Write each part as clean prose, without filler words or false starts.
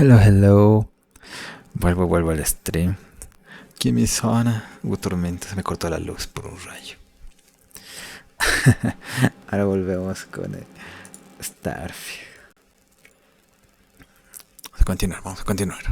Hello, hello. Vuelvo al stream. Aquí en mi zona hubo tormenta, se me cortó la luz por un rayo. Ahora volvemos con el Starfield. Vamos a continuar.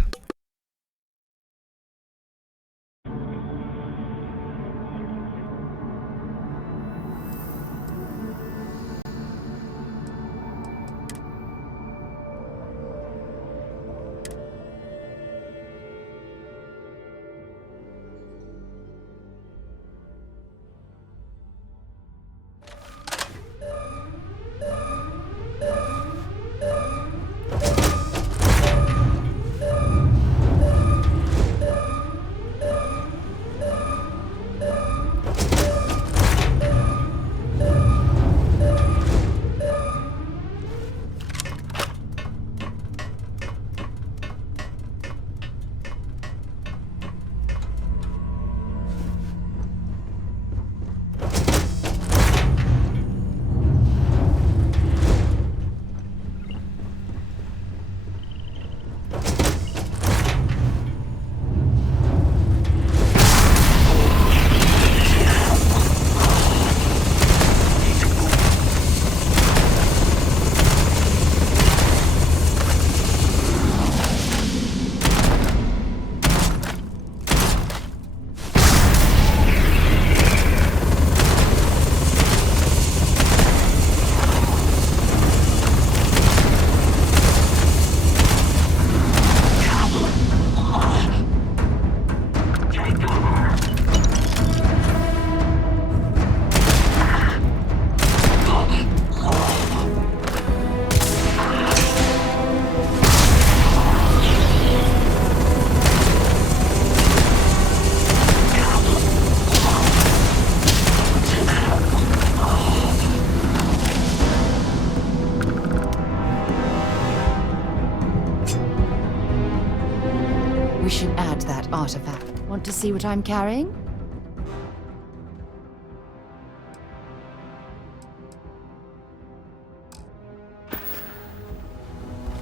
We should add that artifact. Want to see what I'm carrying?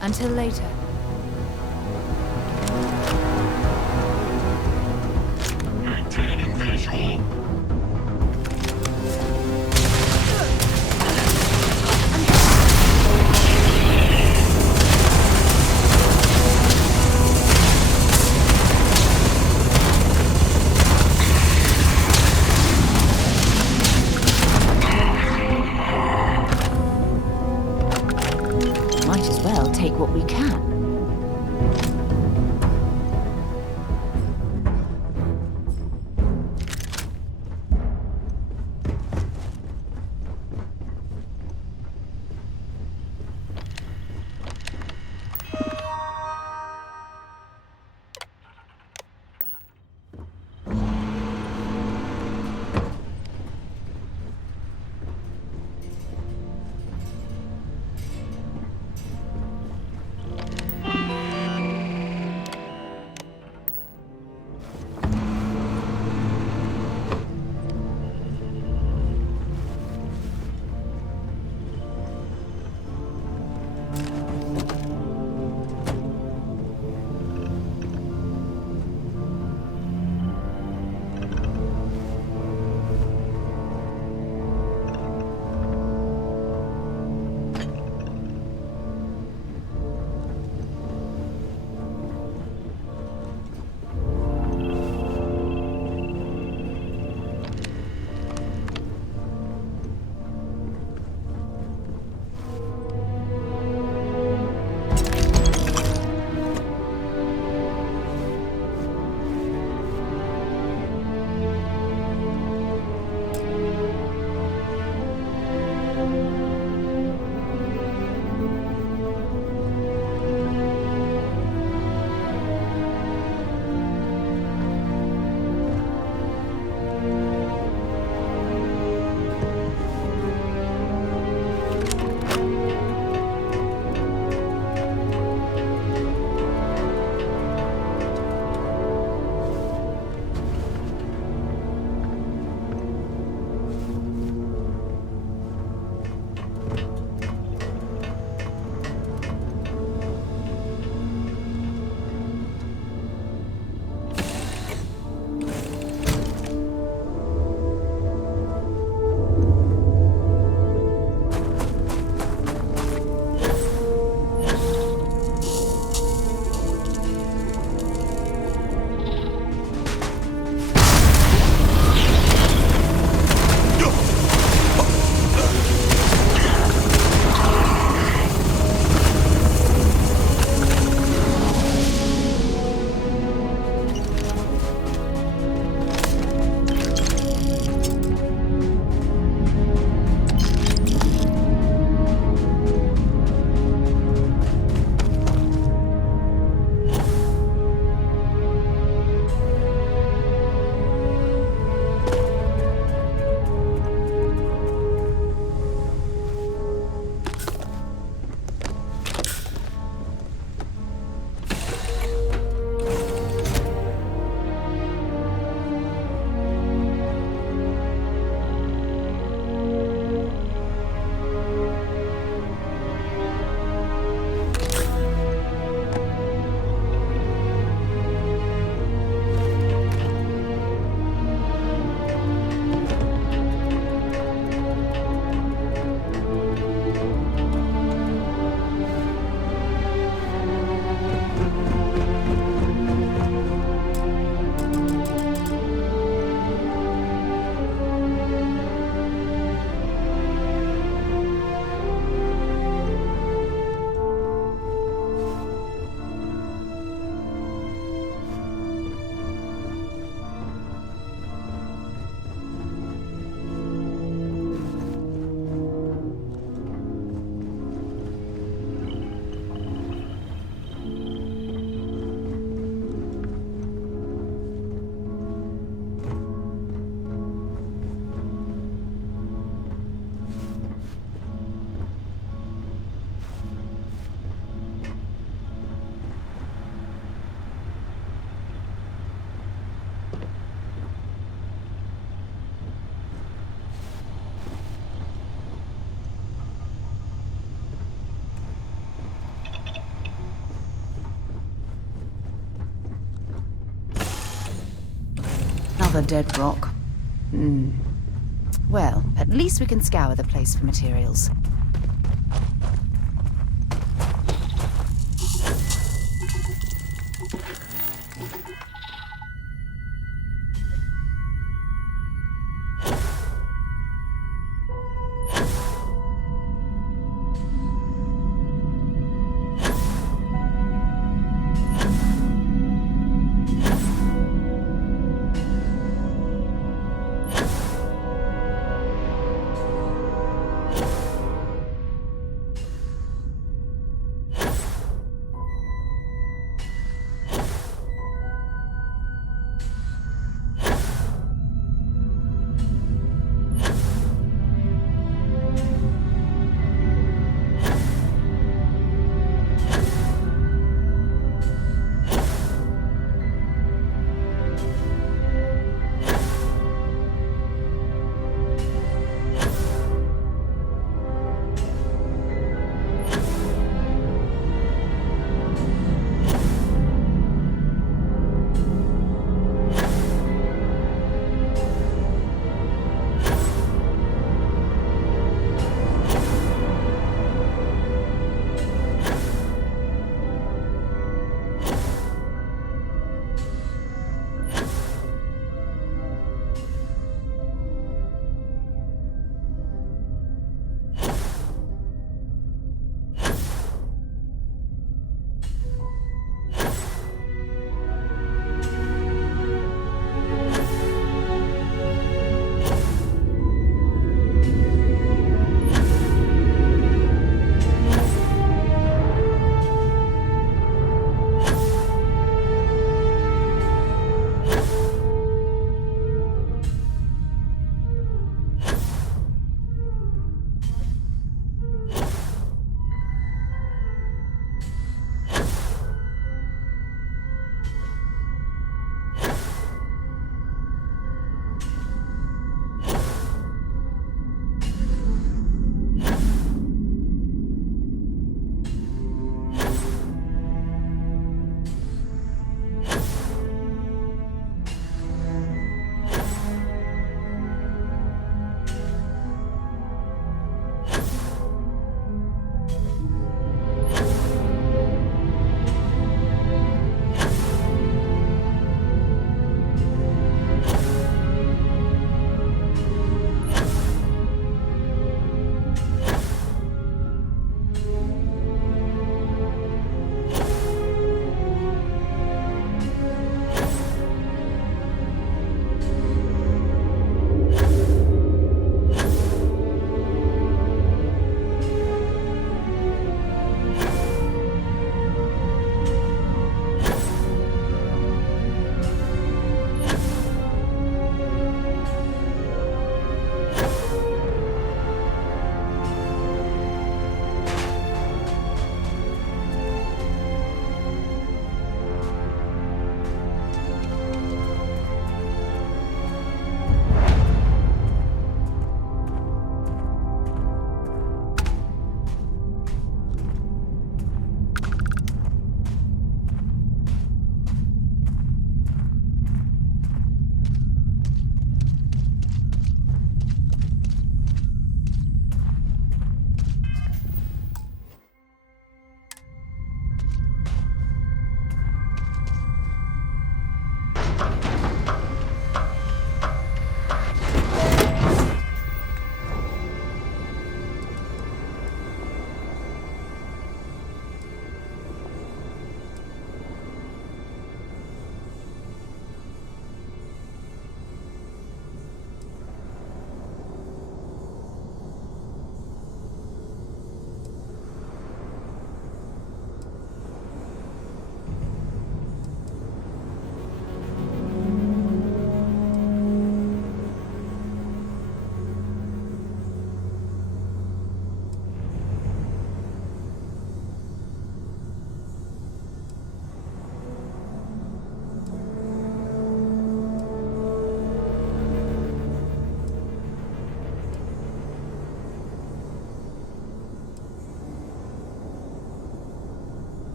Until later. Maintaining visual. Might as well take what we can. Another dead rock. Well, at least we can scour the place for materials.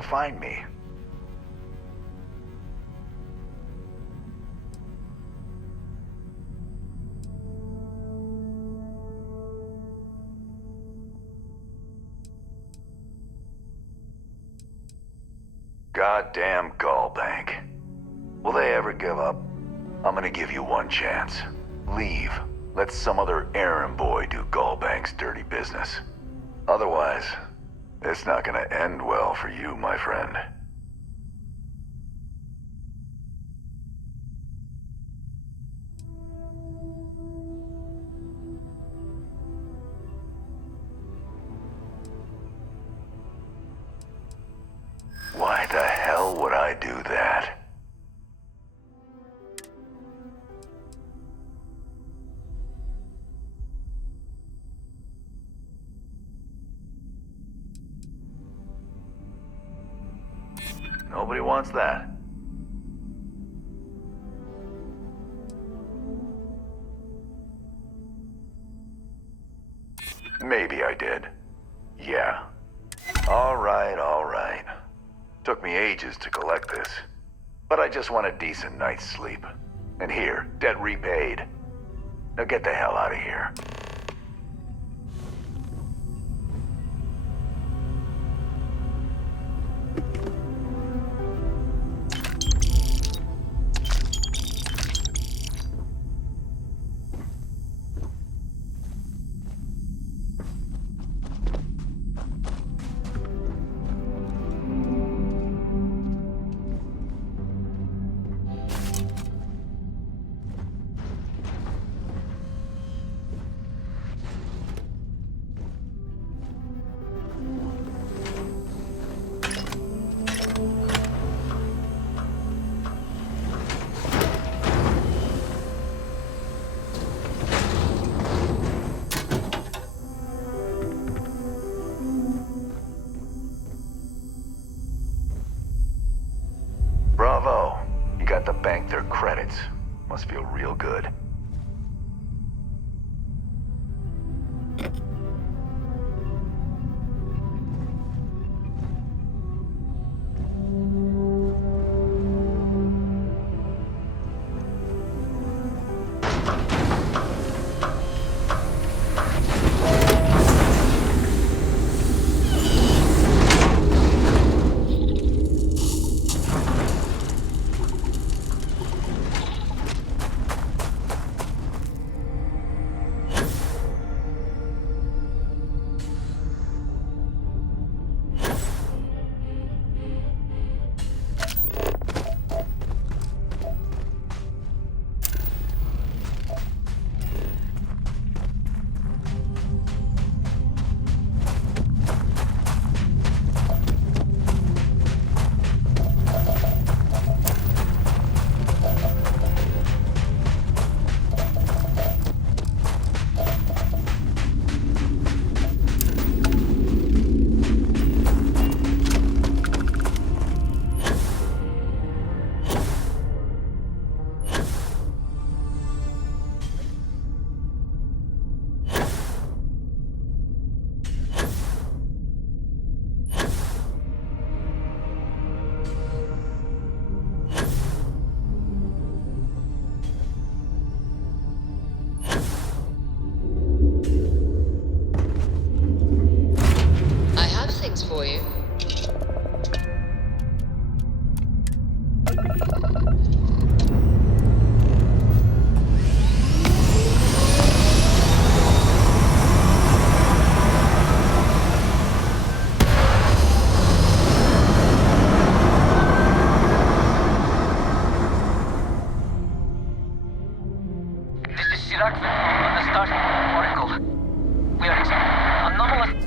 to find me. Goddamn Gallbank. Will they ever give up? I'm gonna give you one chance. Leave. Let some other errand boy do Gallbank's dirty business. Otherwise, it's not gonna end well for you, my friend. Why the hell would I do that? Nobody wants that. Maybe I did. Yeah. All right, all right. Took me ages to collect this. But I just want a decent night's sleep. And here, debt repaid. Now get the hell out of here. Bravo. You got to bank their credits. Must feel real good. For you. This is Sirac on the Starfield Oracle. We are anomalous.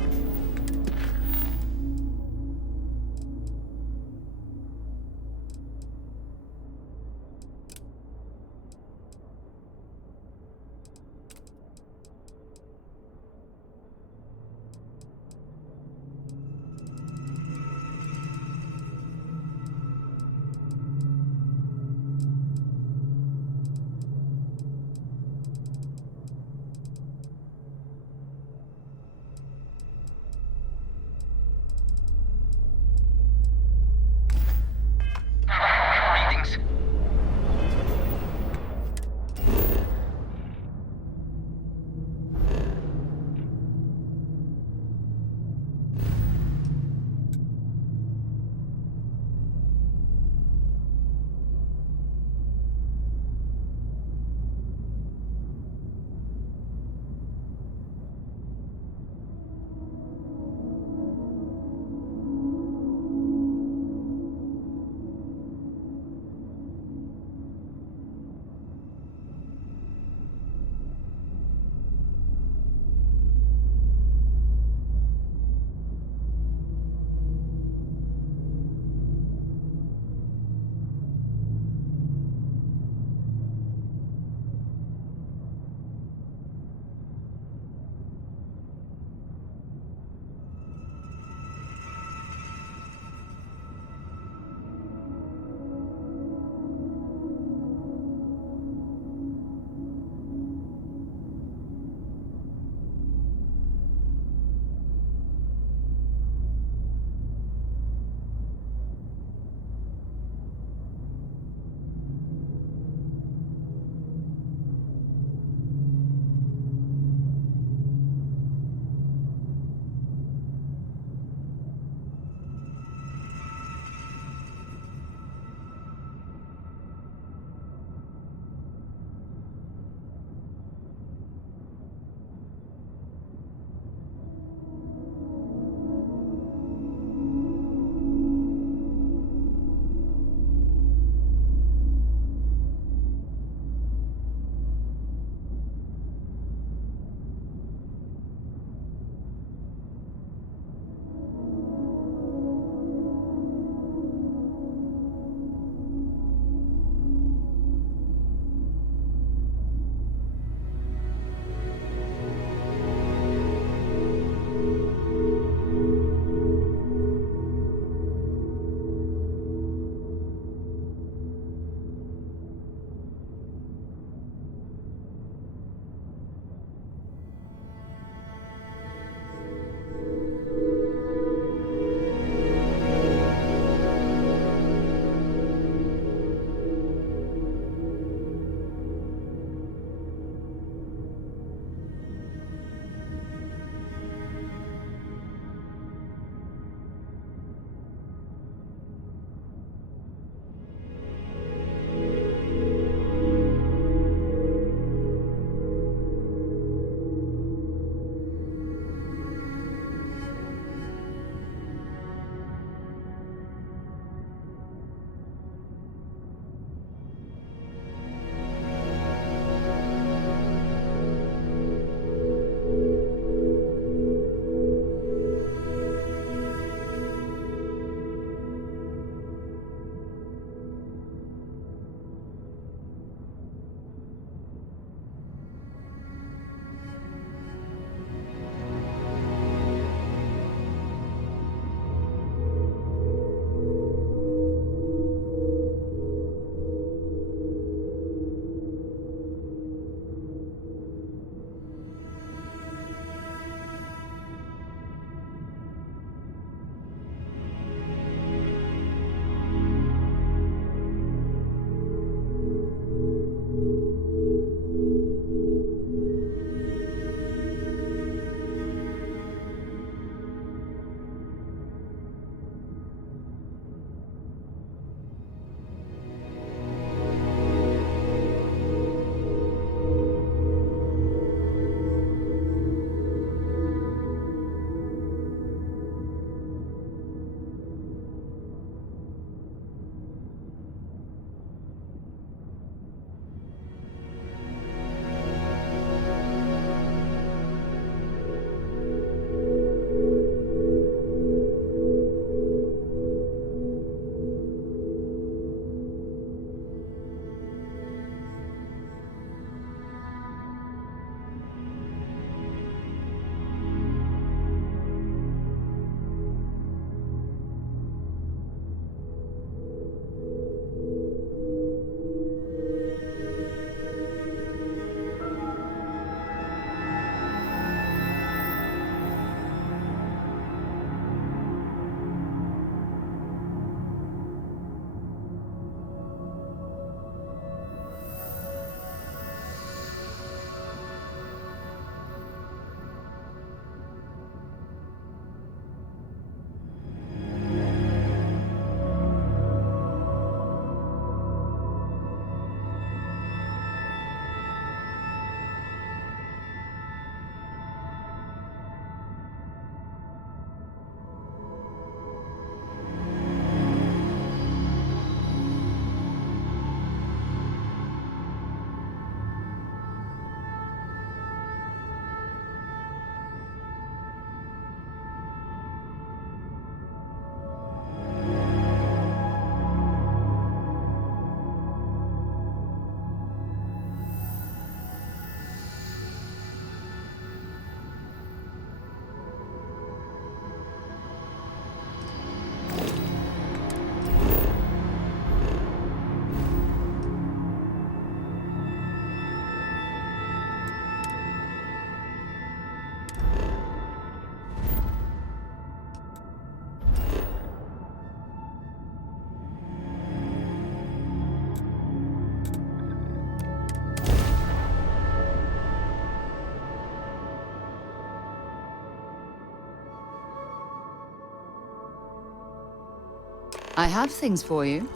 I have things for you.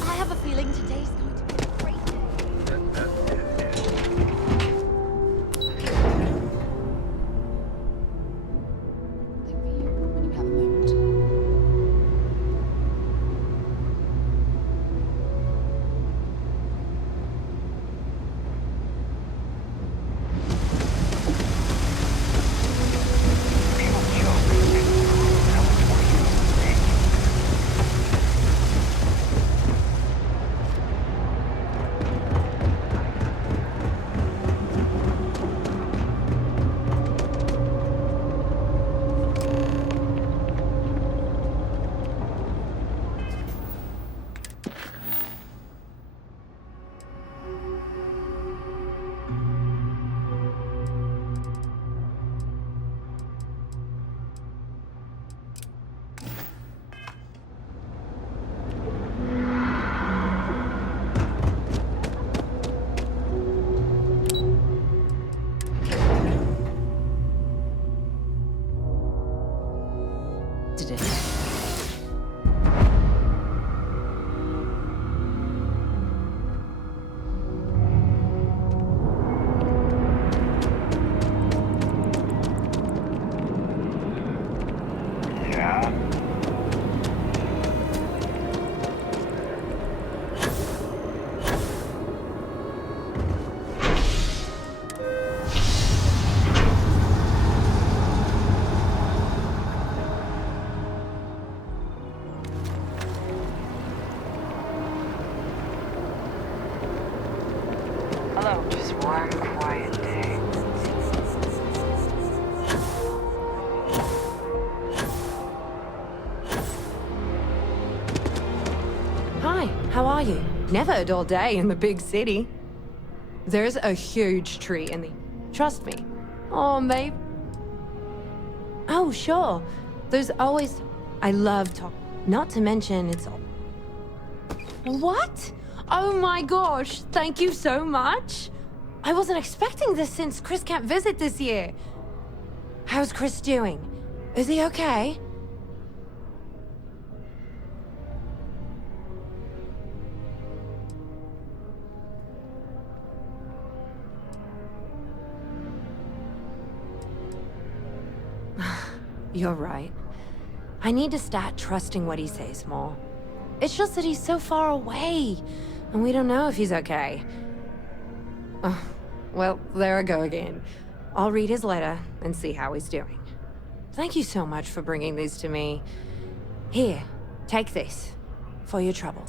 I have a feeling today's going to be a great day. Something for you when you have a moment. People joke and prove how much more you think. Today. Yeah? Hello. Just one quiet day. Hi, how are you? Never a dull day in the big city. There's a huge tree in the... Trust me. Oh, maybe... Oh, sure. There's always... I love talk. Not to mention it's... What? Oh my gosh, thank you so much. I wasn't expecting this since Chris can't visit this year. How's Chris doing? Is he okay? You're right. I need to start trusting what he says more. It's just that he's so far away, and we don't know if he's okay. Oh, well, there I go again. I'll read his letter and see how he's doing. Thank you so much for bringing these to me. Here, take this for your trouble.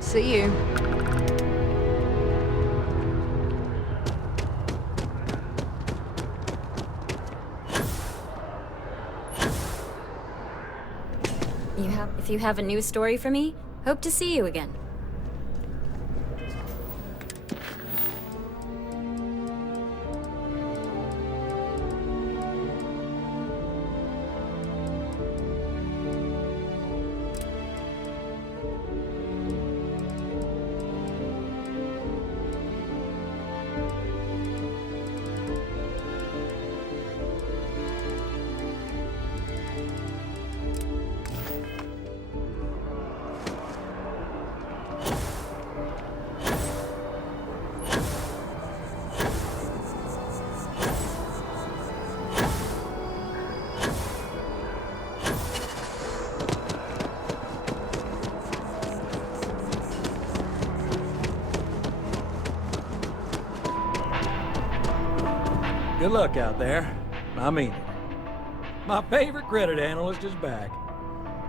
See you. If you have a news story for me, hope to see you again. Good luck out there. I mean it. My favorite credit analyst is back.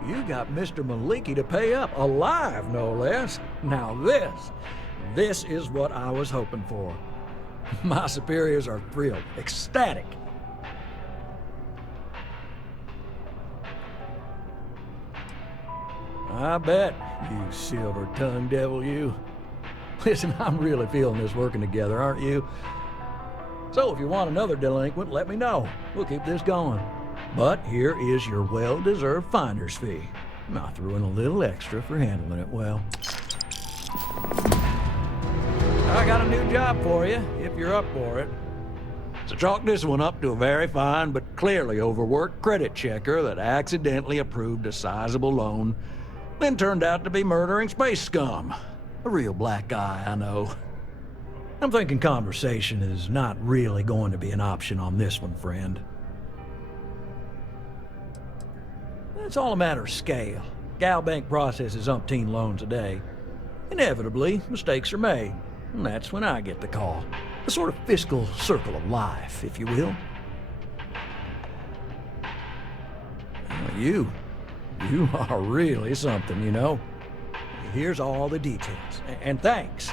You got Mr. Maliki to pay up, alive no less. Now this is what I was hoping for. My superiors are thrilled, ecstatic. I bet, you silver-tongued devil, you. Listen, I'm really feeling this working together, aren't you? So if you want another delinquent, let me know. We'll keep this going. But here is your well-deserved finder's fee. I threw in a little extra for handling it well. I got a new job for you, if you're up for it. So chalk this one up to a very fine but clearly overworked credit checker that accidentally approved a sizable loan, then turned out to be murdering space scum. A real black guy, I know. I'm thinking conversation is not really going to be an option on this one, friend. It's all a matter of scale. Gal Bank processes umpteen loans a day. Inevitably, mistakes are made, and that's when I get the call. A sort of fiscal circle of life, if you will. You are really something, you know. Here's all the details, and thanks.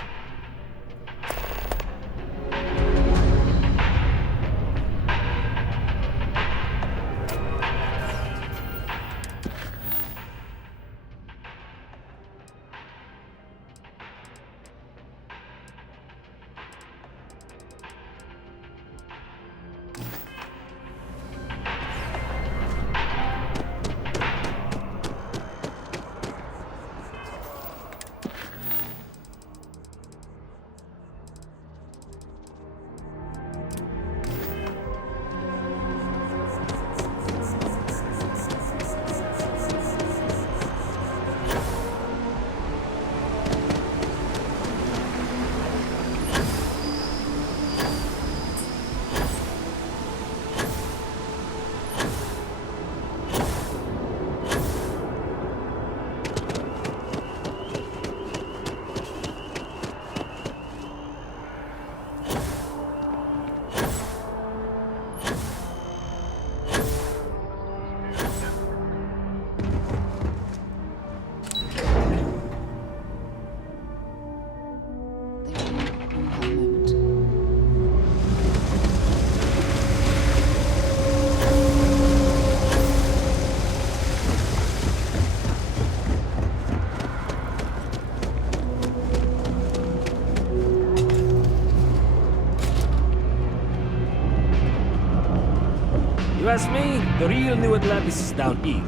You ask me, the real New Atlantis is down here.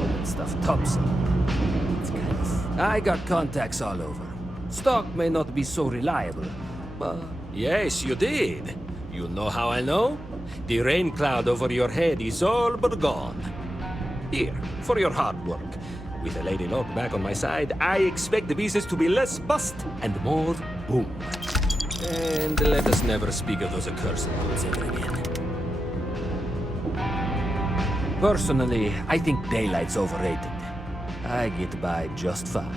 All that stuff topside. It's kind of... I got contacts all over. Stock may not be so reliable, but... Yes, you did. You know how I know? The rain cloud over your head is all but gone. Here, for your hard work. With a Lady Locke back on my side, I expect the business to be less bust and more boom. And let us never speak of those accursed woods ever again. Personally, I think daylight's overrated. I get by just fine.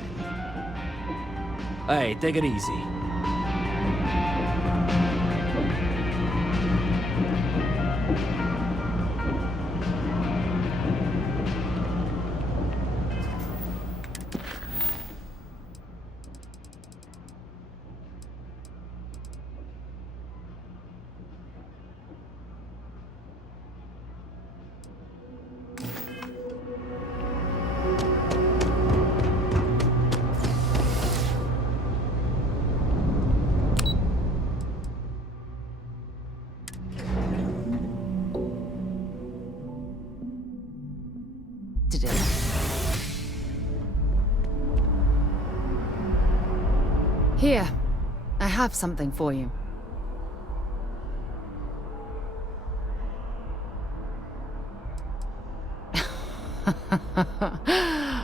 Hey, take it easy. Today. Here, I have something for you.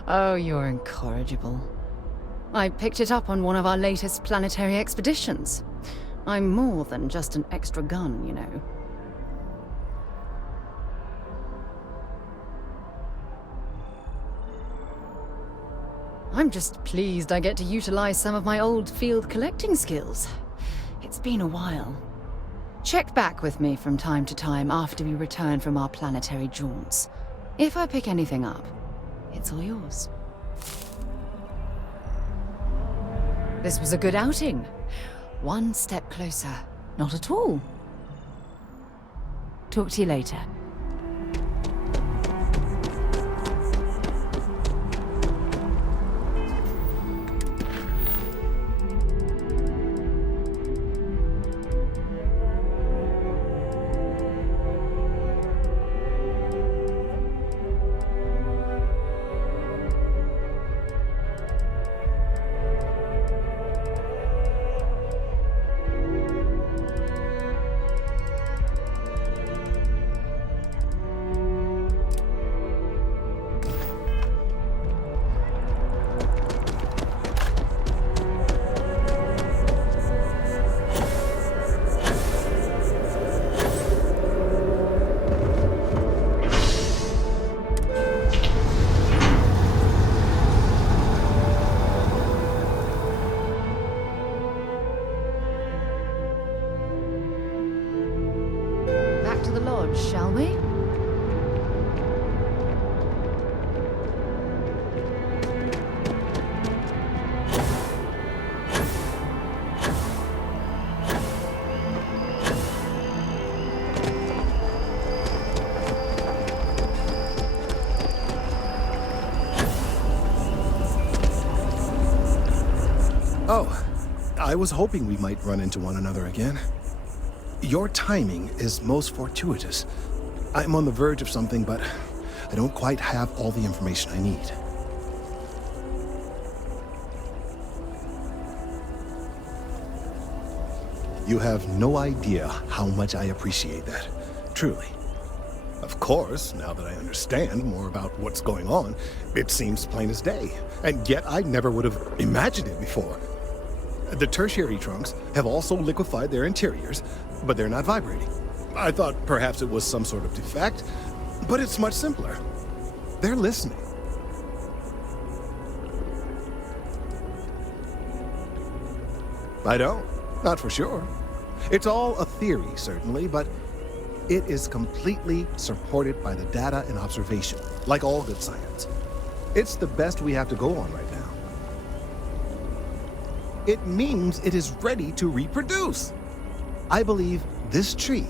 Oh, you're incorrigible. I picked it up on one of our latest planetary expeditions. I'm more than just an extra gun, you know. I'm just pleased I get to utilize some of my old field collecting skills. It's been a while. Check back with me from time to time after we return from our planetary jaunts. If I pick anything up, it's all yours. This was a good outing. One step closer. Not at all. Talk to you later. Back to the lodge, shall we? Oh, I was hoping we might run into one another again. Your timing is most fortuitous. I'm on the verge of something, but I don't quite have all the information I need. You have no idea how much I appreciate that. Truly. Of course, now that I understand more about what's going on, it seems plain as day. And yet I never would have imagined it before. The tertiary trunks have also liquefied their interiors, but they're not vibrating. I thought perhaps it was some sort of defect, but it's much simpler. They're listening. I don't. Not for sure. It's all a theory, certainly, but it is completely supported by the data and observation, like all good science. It's the best we have to go on right now. It means it is ready to reproduce. I believe this tree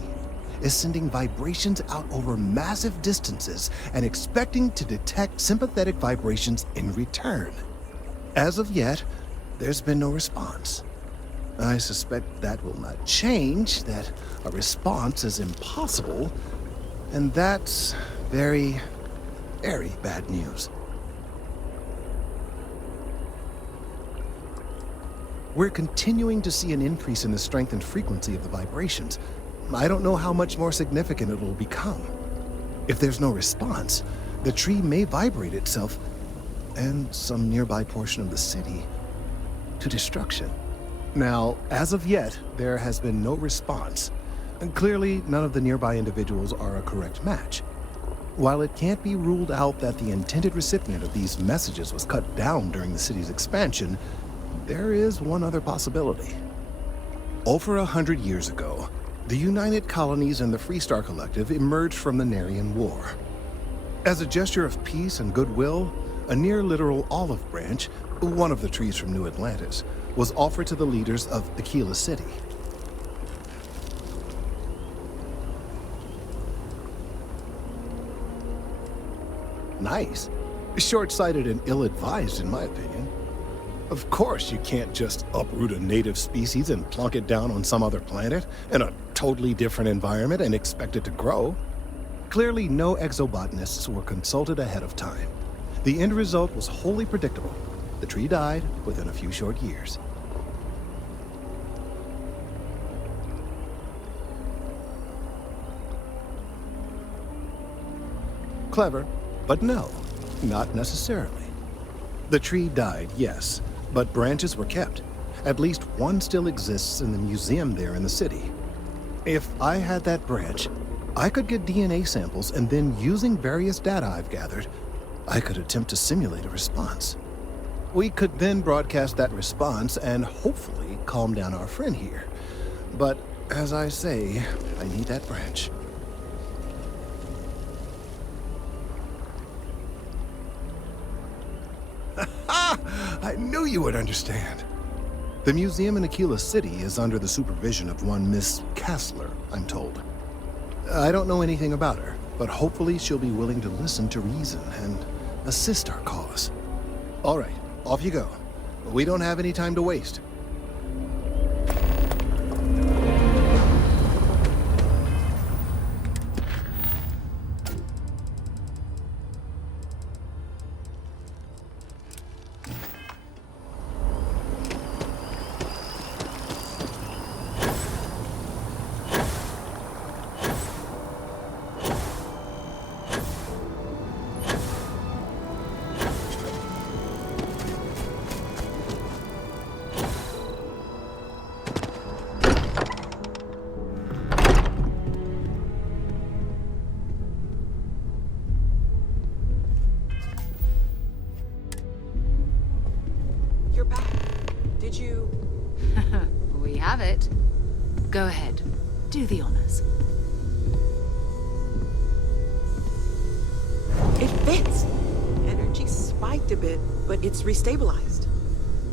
is sending vibrations out over massive distances and expecting to detect sympathetic vibrations in return. As of yet, there's been no response. I suspect that will not change, that a response is impossible, and that's very, very bad news. We're continuing to see an increase in the strength and frequency of the vibrations. I don't know how much more significant it will become. If there's no response, the tree may vibrate itself and some nearby portion of the city to destruction. Now, as of yet, there has been no response, and clearly none of the nearby individuals are a correct match. While it can't be ruled out that the intended recipient of these messages was cut down during the city's expansion, there is one other possibility. Over 100 years ago, the United Colonies and the Freestar Collective emerged from the Narian War. As a gesture of peace and goodwill, a near-literal olive branch, one of the trees from New Atlantis, was offered to the leaders of Aquila City. Nice. Short-sighted and ill-advised, in my opinion. Of course, you can't just uproot a native species and plunk it down on some other planet in a totally different environment and expect it to grow. Clearly, no exobotanists were consulted ahead of time. The end result was wholly predictable. The tree died within a few short years. Clever, but no, not necessarily. The tree died, yes, but branches were kept. At least one still exists in the museum there in the city. If I had that branch, I could get DNA samples, and then using various data I've gathered, I could attempt to simulate a response. We could then broadcast that response and hopefully calm down our friend here. But As I say, I need that branch. I knew you would understand. The museum in Aquila City is under the supervision of one Miss Kessler, I'm told. I don't know anything about her, but hopefully she'll be willing to listen to reason and assist our cause. All right, off you go. We don't have any time to waste. You're back. Did you... We have it. Go ahead. Do the honors. It fits! Energy spiked a bit, but it's restabilized.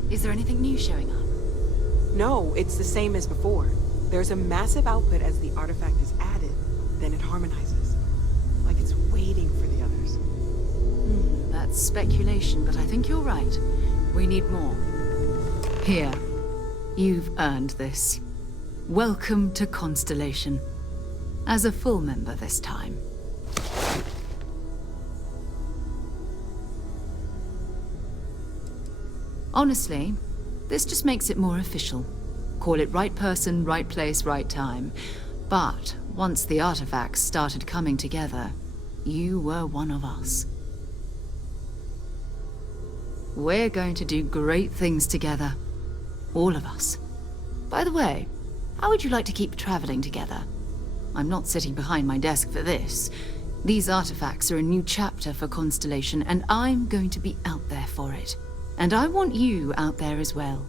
Is there anything new showing up? No, it's the same as before. There's a massive output as the artifact is added, then it harmonizes. Like it's waiting for the others. That's speculation, but I think you're right. We need more. Here. You've earned this. Welcome to Constellation. As a full member this time. Honestly, this just makes it more official. Call it right person, right place, right time. But once the artifacts started coming together, you were one of us. We're going to do great things together. All of us. By the way, how would you like to keep traveling together? I'm not sitting behind my desk for this. These artifacts are a new chapter for Constellation, and I'm going to be out there for it. And I want you out there as well.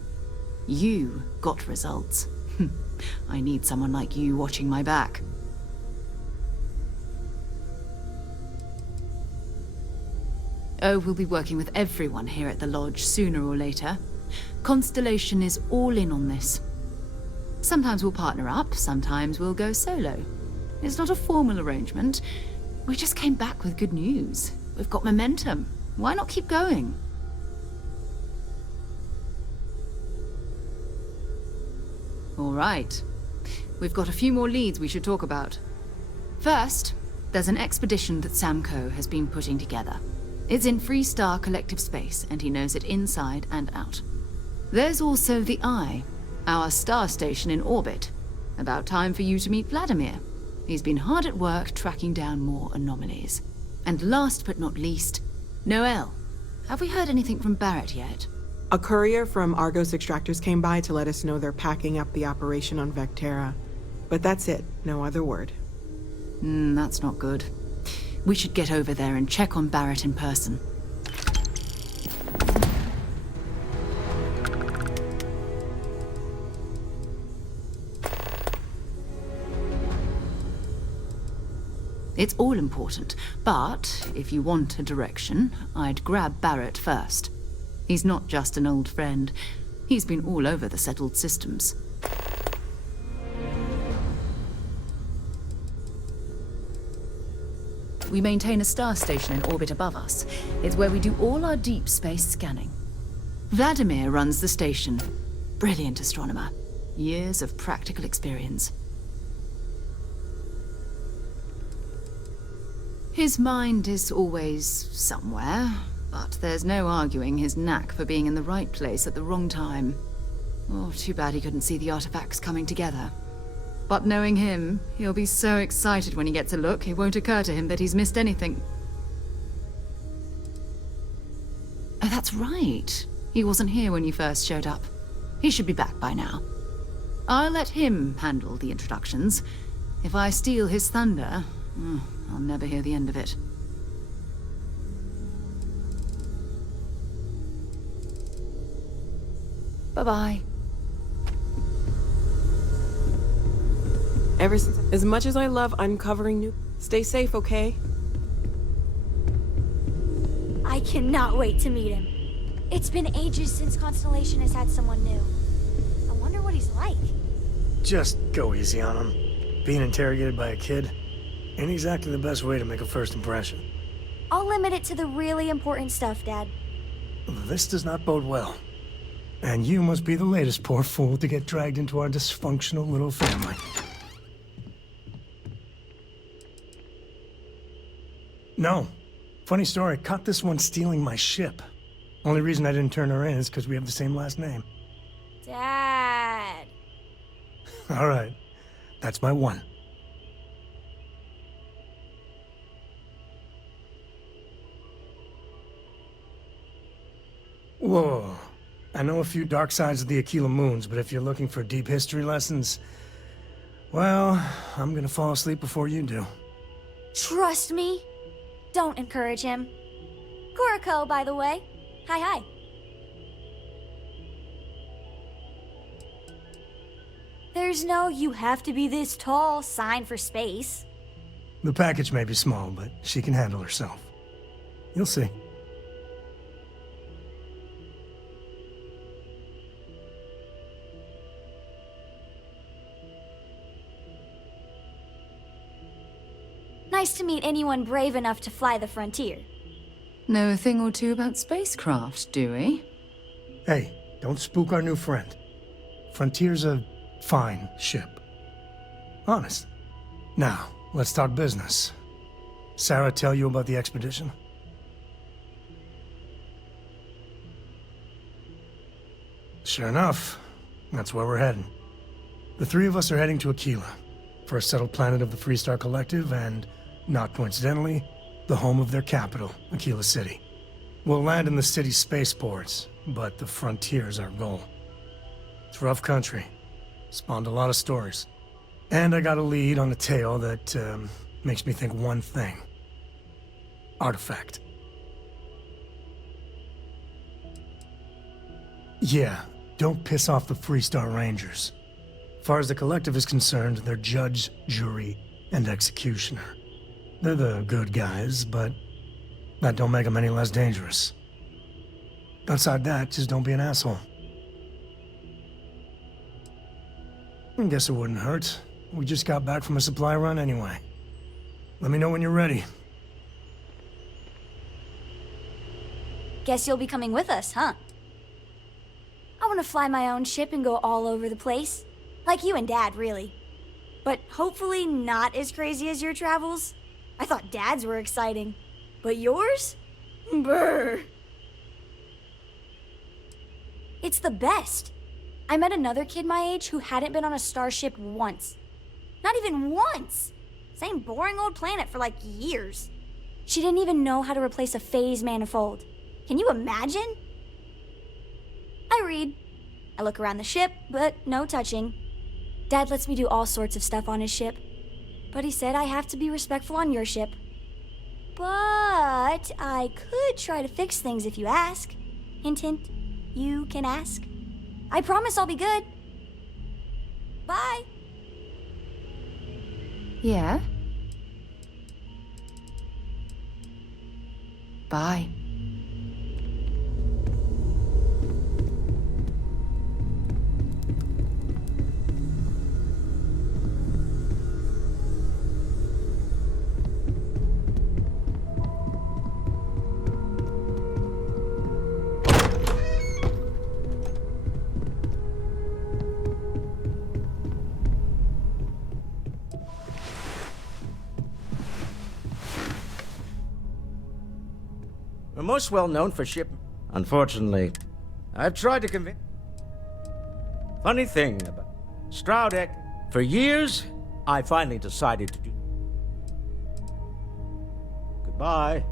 You got results. I need someone like you watching my back. Oh, we'll be working with everyone here at the Lodge sooner or later. Constellation is all in on this. Sometimes we'll partner up, sometimes we'll go solo. It's not a formal arrangement. We just came back with good news. We've got momentum. Why not keep going? All right. We've got a few more leads we should talk about. First, there's an expedition that Samco has been putting together. It's in Freestar collective space, and he knows it inside and out. There's also the Eye, our star station in orbit. About time for you to meet Vladimir. He's been hard at work tracking down more anomalies. And last but not least, Noel. Have we heard anything from Barrett yet? A courier from Argos Extractors came by to let us know they're packing up the operation on Vectera. But that's it, no other word. That's not good. We should get over there and check on Barrett in person. It's all important, but if you want a direction, I'd grab Barrett first. He's not just an old friend. He's been all over the settled systems. We maintain a star station in orbit above us. It's where we do all our deep space scanning. Vladimir runs the station. Brilliant astronomer. Years of practical experience. His mind is always somewhere, but there's no arguing his knack for being in the right place at the wrong time. Oh, too bad he couldn't see the artifacts coming together. But knowing him, he'll be so excited when he gets a look, it won't occur to him that he's missed anything. Oh, that's right. He wasn't here when you first showed up. He should be back by now. I'll let him handle the introductions. If I steal his thunder, I'll never hear the end of it. Bye-bye. Ever since, as much as I love uncovering new, stay safe, okay? I cannot wait to meet him. It's been ages since Constellation has had someone new. I wonder what he's like. Just go easy on him. Being interrogated by a kid ain't exactly the best way to make a first impression. I'll limit it to the really important stuff, Dad. This does not bode well. And you must be the latest poor fool to get dragged into our dysfunctional little family. No. Funny story, caught this one stealing my ship. Only reason I didn't turn her in is because we have the same last name. Dad. All right. That's my one. Whoa. I know a few dark sides of the Aquila Moons, but if you're looking for deep history lessons, well, I'm gonna fall asleep before you do. Trust me. Don't encourage him. Kuriko, by the way. Hi. There's no "you have to be this tall" sign for space. The package may be small, but she can handle herself. You'll see. Nice to meet anyone brave enough to fly the frontier. Know a thing or two about spacecraft, do we? Hey, don't spook our new friend. Frontier's a fine ship. Honest. Now, let's talk business. Sarah tell you about the expedition? Sure enough, that's where we're heading. The three of us are heading to Aquila, first settled planet of the Freestar Collective and, not coincidentally, the home of their capital, Aquila City. We'll land in the city's spaceports, but the frontier's our goal. It's rough country. Spawned a lot of stories. And I got a lead on a tale that makes me think one thing. Artifact. Yeah, don't piss off the Freestar Rangers. As far as the Collective is concerned, they're judge, jury, and executioner. They're the good guys, but that don't make them any less dangerous. Outside that, just don't be an asshole. I guess it wouldn't hurt. We just got back from a supply run anyway. Let me know when you're ready. Guess you'll be coming with us, huh? I want to fly my own ship and go all over the place. Like you and Dad, really. But hopefully not as crazy as your travels. I thought Dad's were exciting. But yours? Brr. It's the best. I met another kid my age who hadn't been on a starship once. Not even once! Same boring old planet for like years. She didn't even know how to replace a phase manifold. Can you imagine? I read. I look around the ship, but no touching. Dad lets me do all sorts of stuff on his ship. But he said I have to be respectful on your ship. But I could try to fix things if you ask. Hint, hint. You can ask. I promise I'll be good. Bye. Yeah? Bye. We're most well known for ship. Unfortunately, I've tried to convince. Funny thing about Stroudek, for years, I finally decided to do. Goodbye.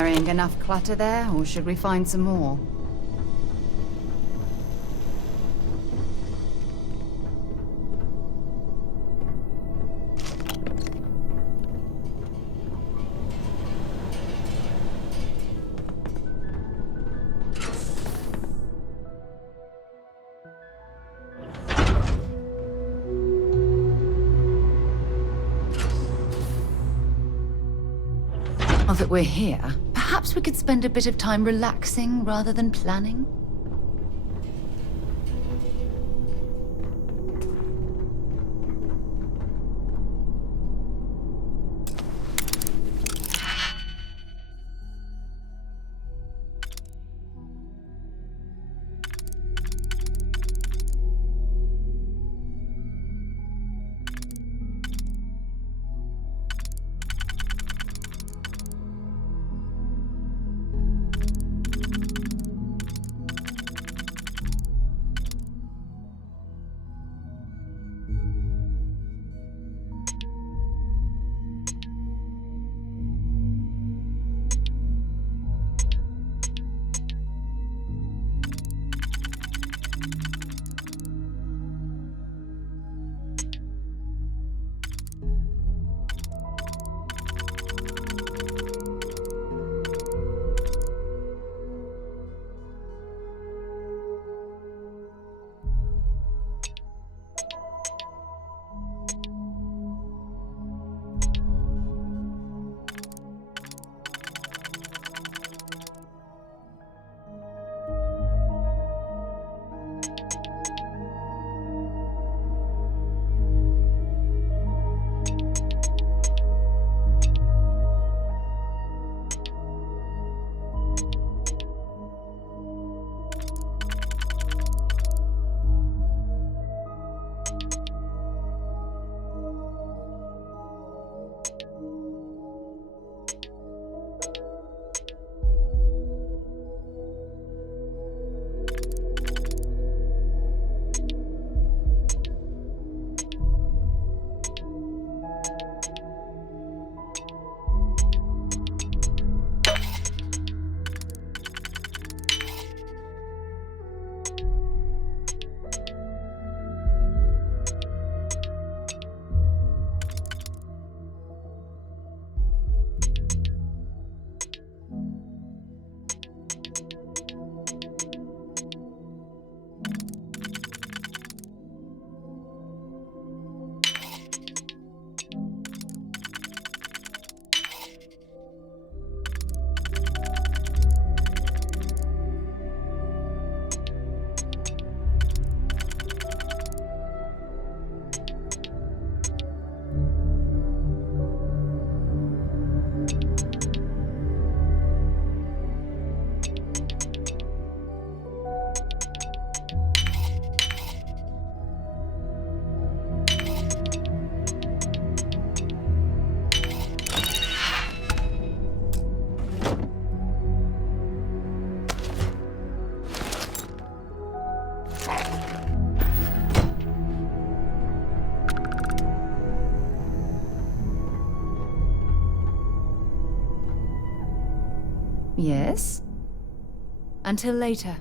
Carrying enough clutter there, or should we find some more? Now that we're here, perhaps we could spend a bit of time relaxing rather than planning? Yes? Until later.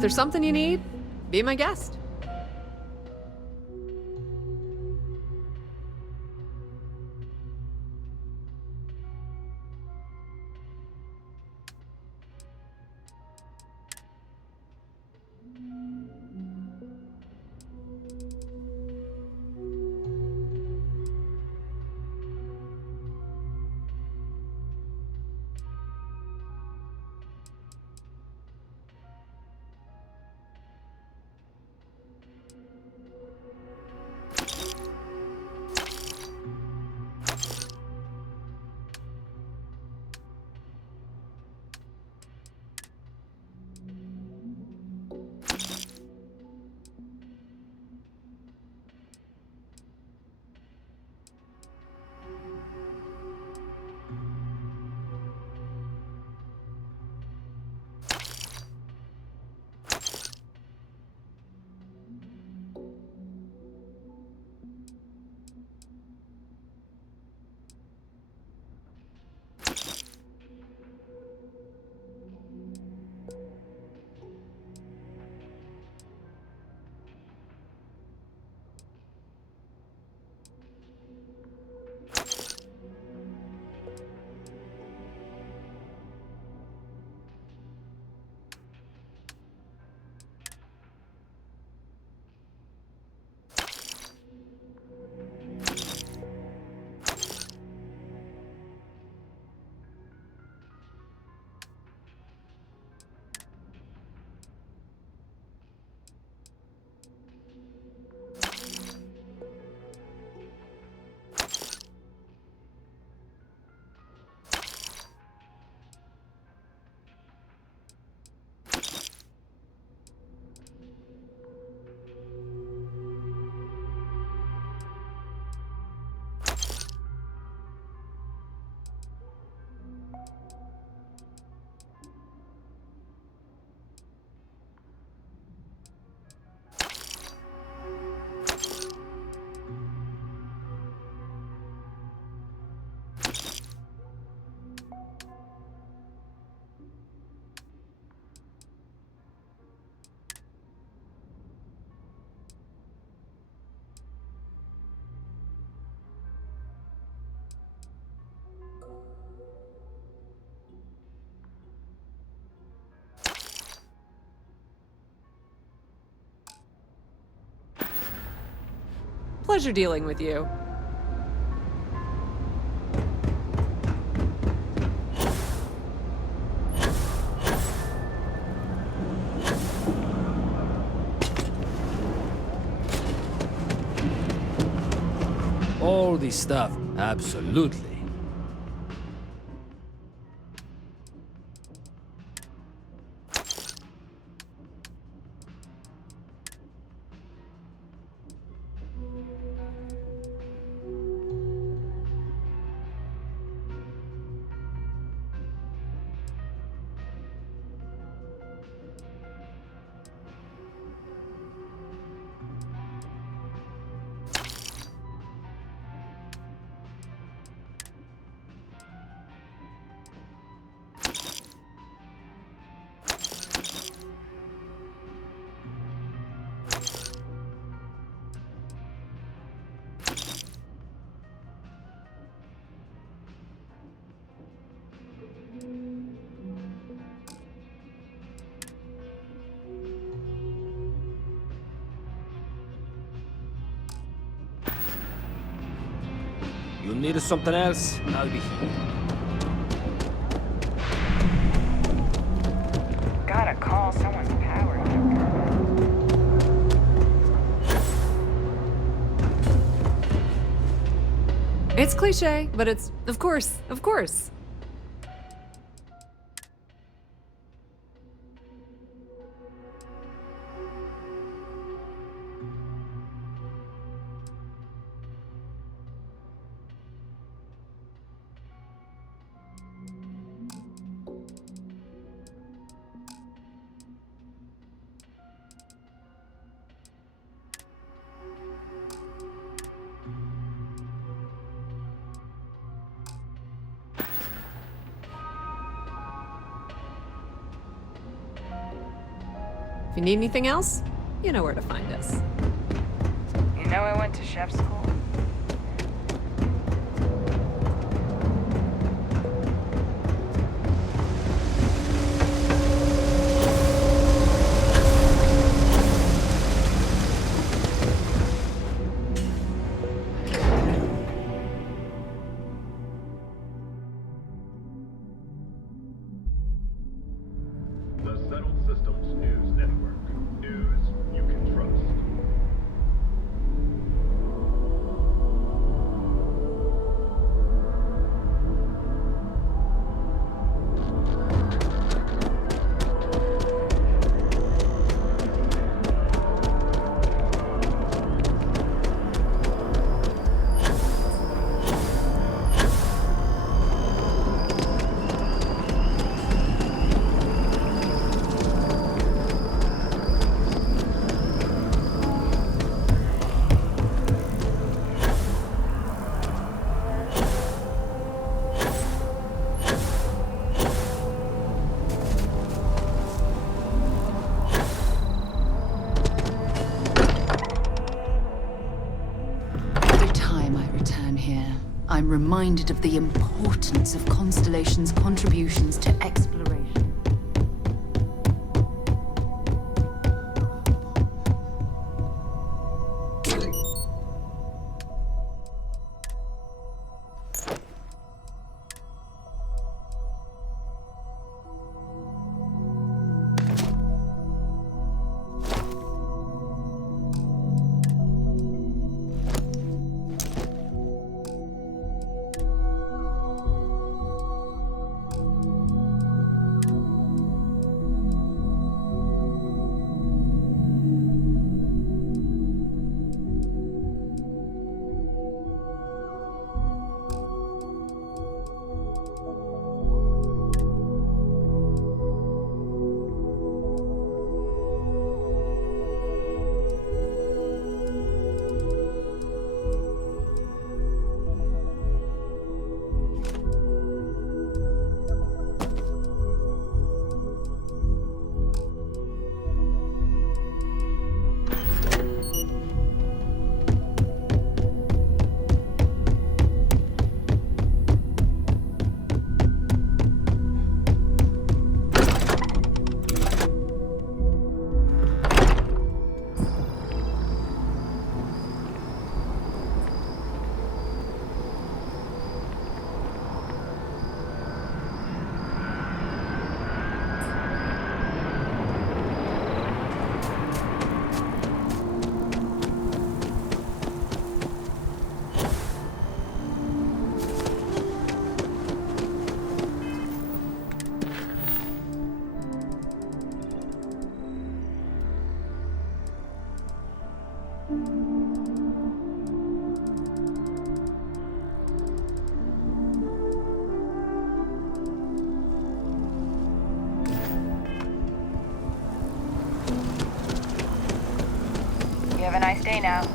if there's something you need, be my guest. Pleasure dealing with you. All this stuff, absolutely. You need something else? I'll be here. Gotta call someone's power. It's cliche, but it's, of course, of course. you need anything else, you know where to find us. You know I went to chef school. The Settled Systems News Network. News you can trust. I'm reminded of the importance of Constellation's contributions to exploration. You have a nice day now.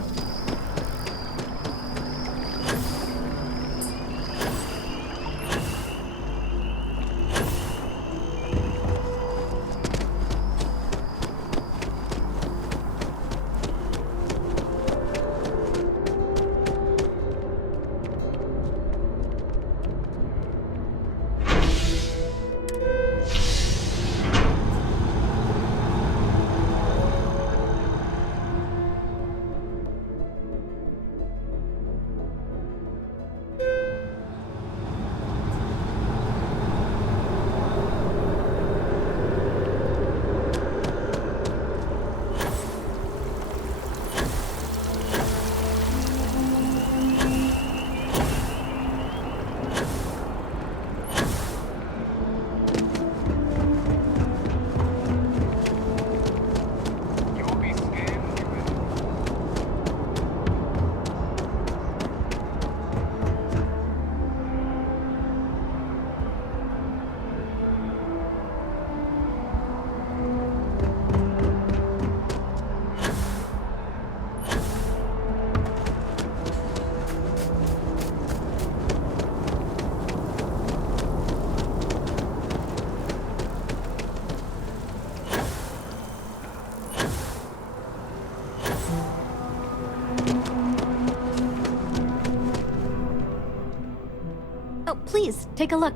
Please, take a look.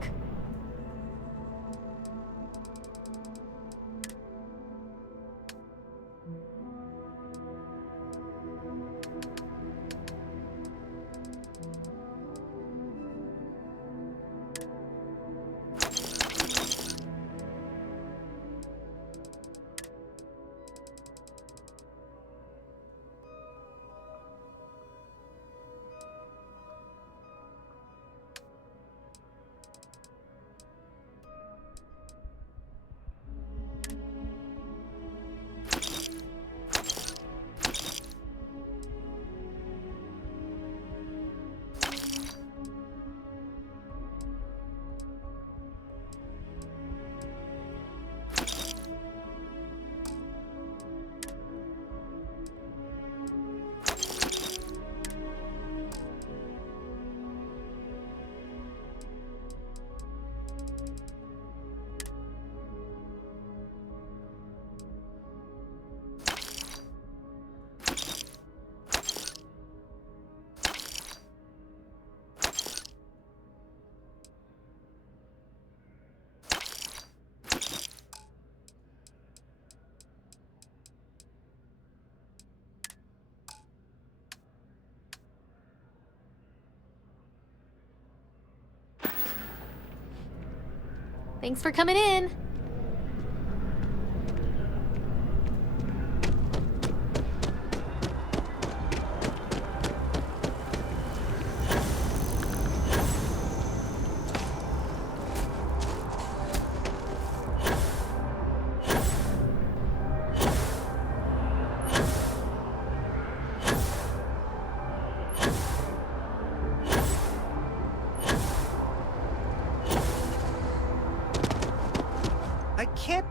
Thanks for coming in.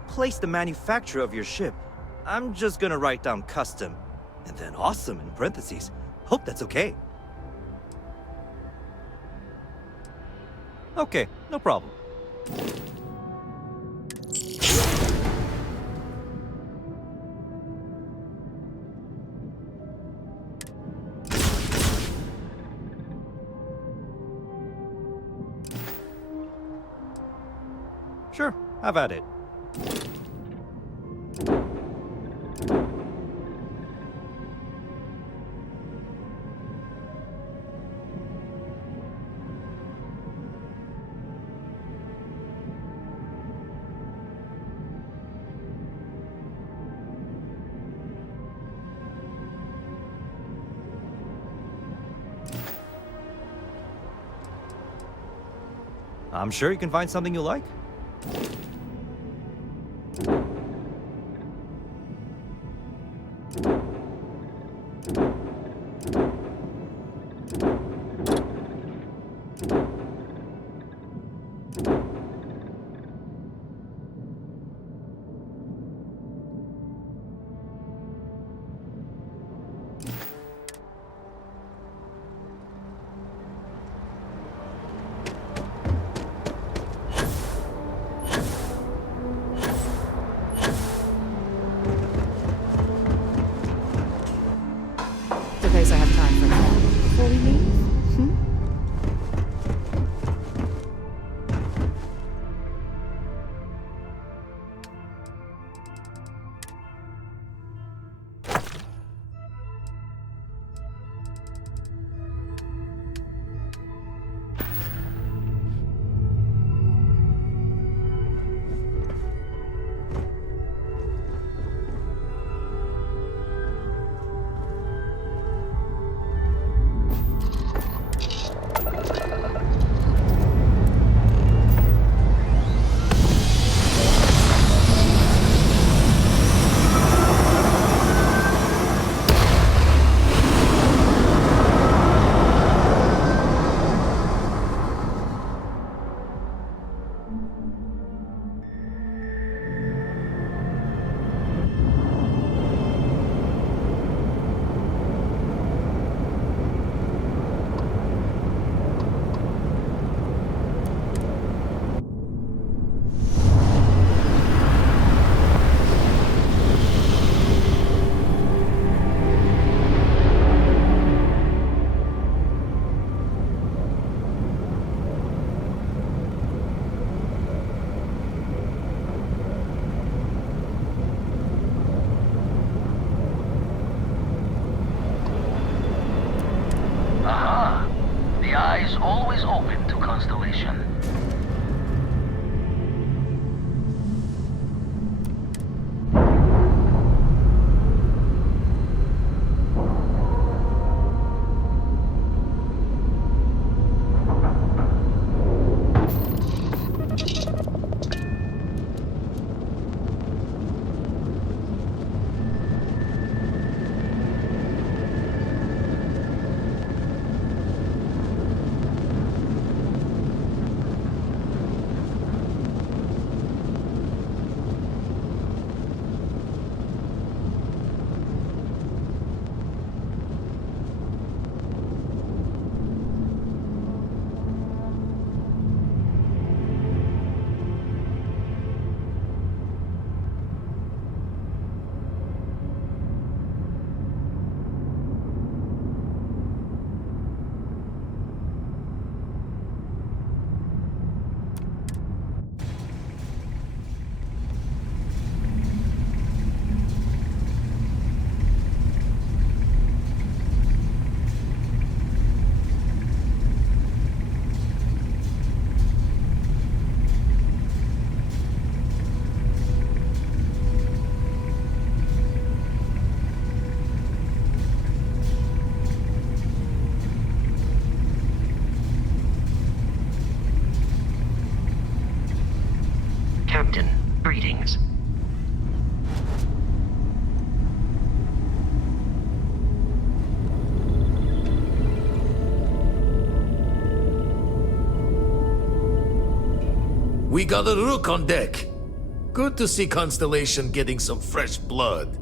Place the manufacturer of your ship. I'm just gonna write down custom, and then awesome in parentheses. Hope that's okay. Okay, no problem. Sure, have at it. I'm sure you can find something you like. Suppose I have time for a chat before we leave? always open to Constellation. Captain, greetings. We got a rook on deck. Good to see Constellation getting some fresh blood.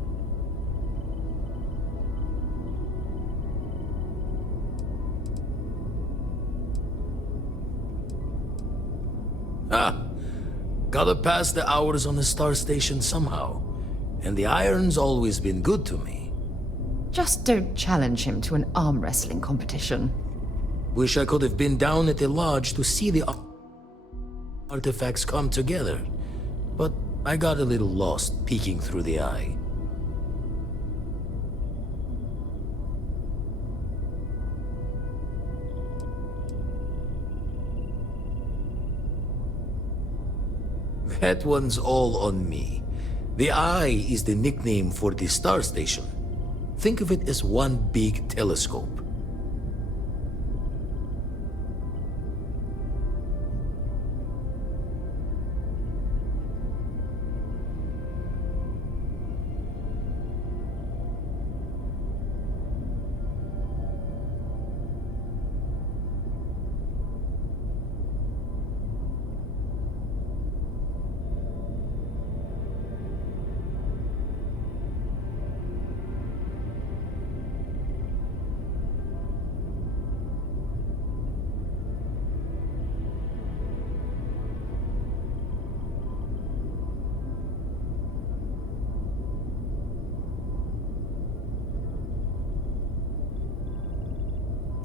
Ah, gotta pass the hours on the star station somehow. And the iron's always been good to me. Just don't challenge him to an arm wrestling competition. Wish I could have been down at the lodge to see the artifacts come together. But I got a little lost peeking through the eye. That one's all on me. The eye is the nickname for the star station. Think of it as one big telescope.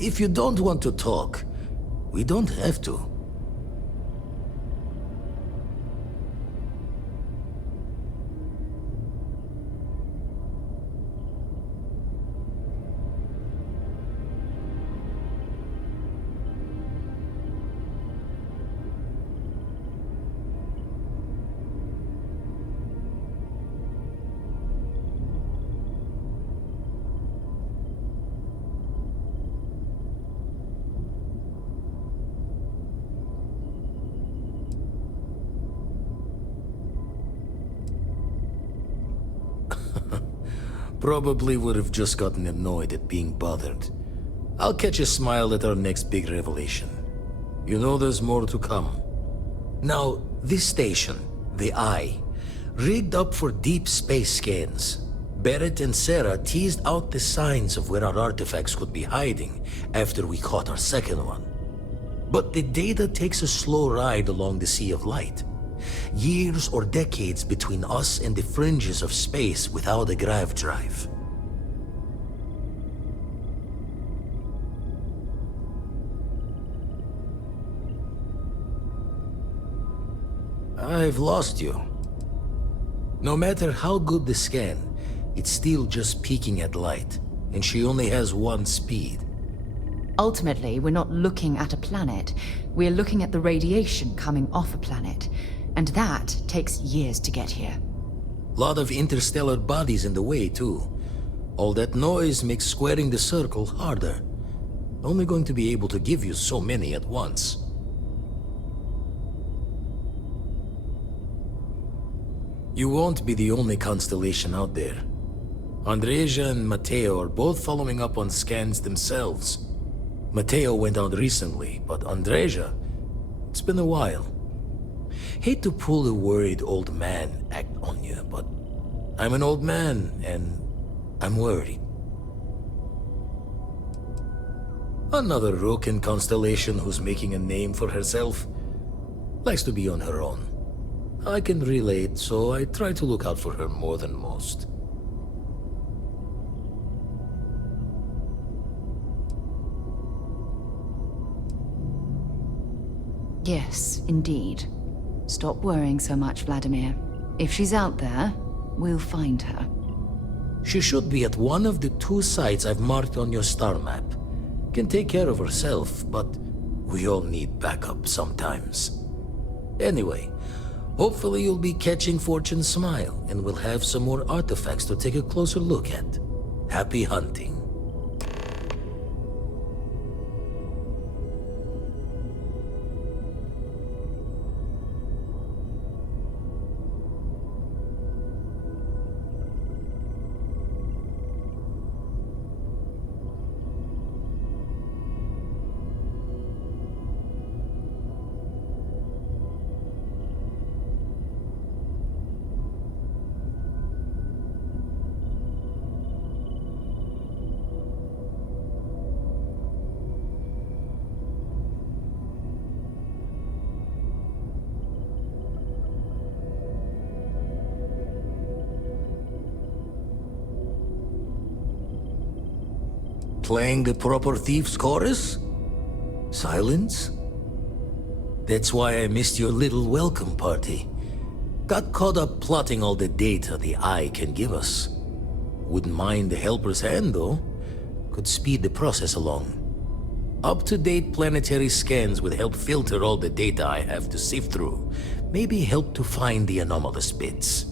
If you don't want to talk, we don't have to. Probably would have just gotten annoyed at being bothered. I'll catch a smile at our next big revelation. You know there's more to come. Now, this station, the Eye, rigged up for deep space scans. Barrett and Sarah teased out the signs of where our artifacts could be hiding after we caught our second one. But the data takes a slow ride along the Sea of Light. Years or decades between us and the fringes of space without a grav drive. I've lost you. No matter how good the scan, it's still just peeking at light, and she only has one speed. Ultimately, we're not looking at a planet. We're looking at the radiation coming off a planet. And that takes years to get here. Lot of interstellar bodies in the way, too. All that noise makes squaring the circle harder. Only going to be able to give you so many at once. You won't be the only constellation out there. Andreja and Matteo are both following up on scans themselves. Matteo went out recently, but Andreja, it's been a while. Hate to pull a worried old man act on you, but I'm an old man, and I'm worried. Another Roken constellation who's making a name for herself. Likes to be on her own. I can relate, so I try to look out for her more than most. Yes, indeed. Stop worrying so much, Vladimir. If she's out there, we'll find her. She should be at one of the 2 sites I've marked on your star map. Can take care of herself, but we all need backup sometimes. Anyway, hopefully you'll be catching Fortune's smile, and we'll have some more artifacts to take a closer look at. Happy hunting. Playing the proper thief's chorus? Silence? That's why I missed your little welcome party. Got caught up plotting all the data the Eye can give us. Wouldn't mind a helper's hand, though. Could speed the process along. Up-to-date planetary scans would help filter all the data I have to sift through. Maybe help to find the anomalous bits.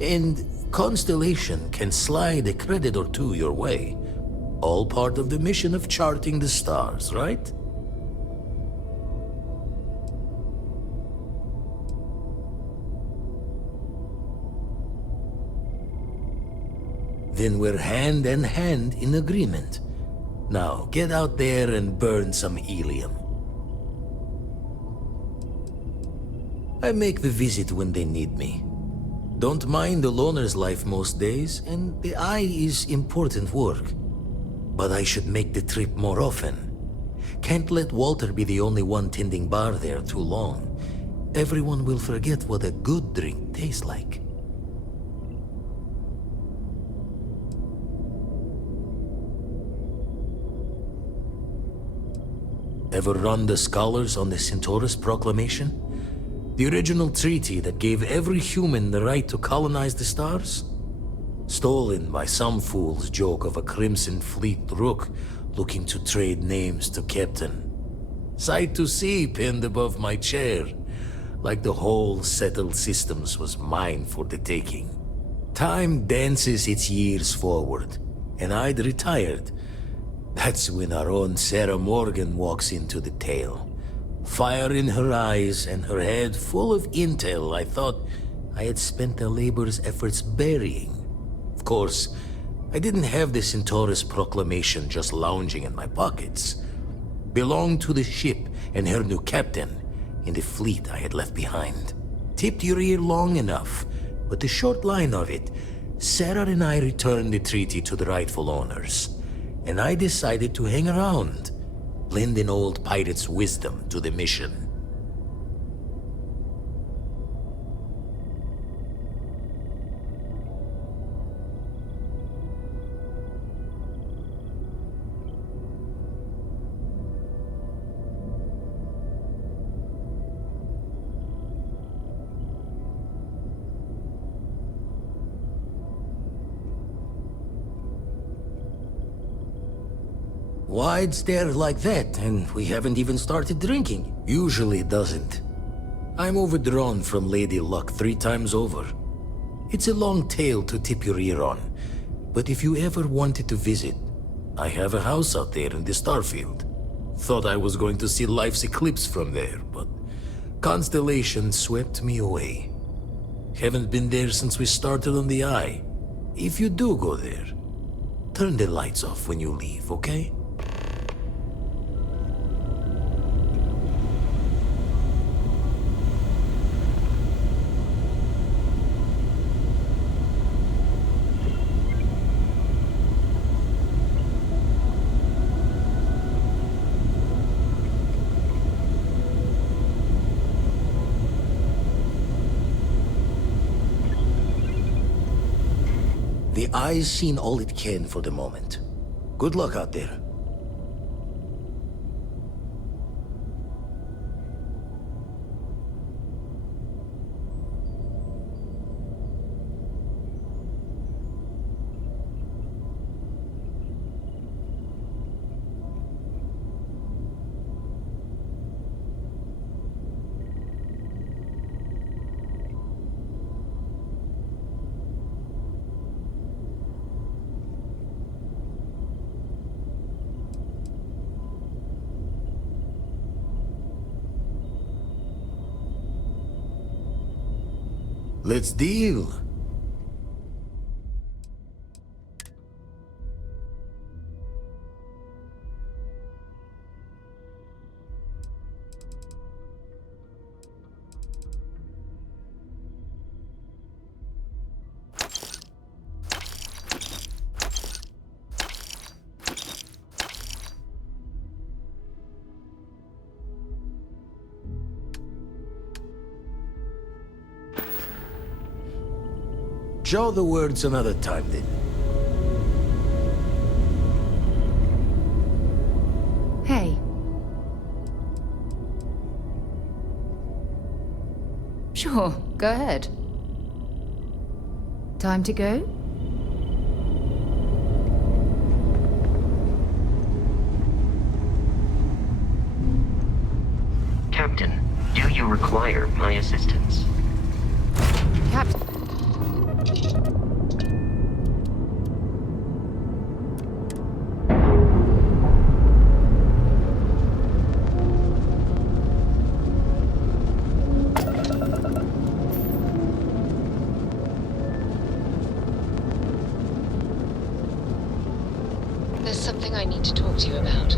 And Constellation can slide a credit or 2 your way. All part of the mission of charting the stars, right? Then we're hand in hand in agreement. Now, get out there and burn some helium. I make the visit when they need me. Don't mind the loner's life most days, and the Eye is important work. But I should make the trip more often. Can't let Walter be the only one tending bar there too long. Everyone will forget what a good drink tastes like. Ever run the scholars on the Centaurus Proclamation? The original treaty that gave every human the right to colonize the stars? Stolen by some fool's joke of a Crimson Fleet rook looking to trade names to Captain. Sight to see pinned above my chair, like the whole settled systems was mine for the taking. Time dances its years forward, and I'd retired. That's when our own Sarah Morgan walks into the tale. Fire in her eyes and her head full of intel I thought I had spent a labor's efforts burying. Of course, I didn't have the Centaurus Proclamation just lounging in my pockets. Belonged to the ship and her new captain in the fleet I had left behind. Tipped your ear long enough, but the short line of it, Sarah and I returned the treaty to the rightful owners, and I decided to hang around, lend an old pirate's wisdom to the mission. Why'd stare like that, and we haven't even started drinking? Usually it doesn't. I'm overdrawn from Lady Luck 3 times over. It's a long tale to tip your ear on, but if you ever wanted to visit, I have a house out there in the Starfield. Thought I was going to see life's eclipse from there, but Constellation swept me away. Haven't been there since we started on the Eye. If you do go there, turn the lights off when you leave, okay? The Eye's seen all it can for the moment. Good luck out there. Let's deal. Show the words another time, then. Hey. Sure, go ahead. Time to go? Captain, do you require my assistance? Captain. There's something I need to talk to you about.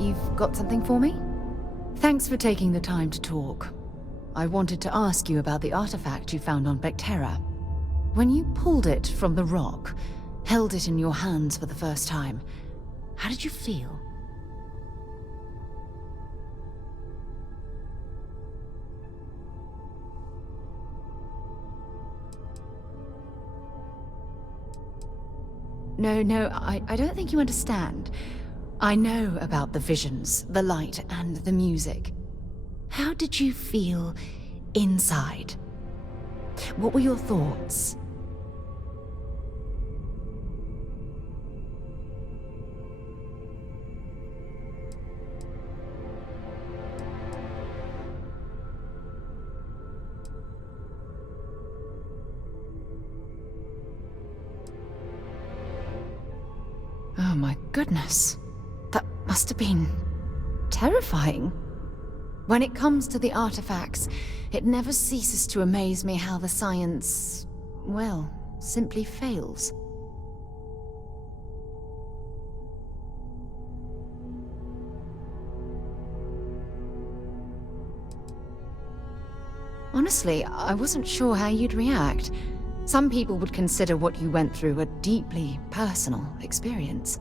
You've got something for me? Thanks for taking the time to talk. I wanted to ask you about the artifact you found on Vectera. When you pulled it from the rock, held it in your hands for the first time, how did you feel? No, I don't think you understand. I know about the visions, the light, and the music. How did you feel inside? What were your thoughts? Oh my goodness. That must have been terrifying. When it comes to the artifacts, it never ceases to amaze me how the science, well, simply fails. Honestly, I wasn't sure how you'd react. Some people would consider what you went through a deeply personal experience.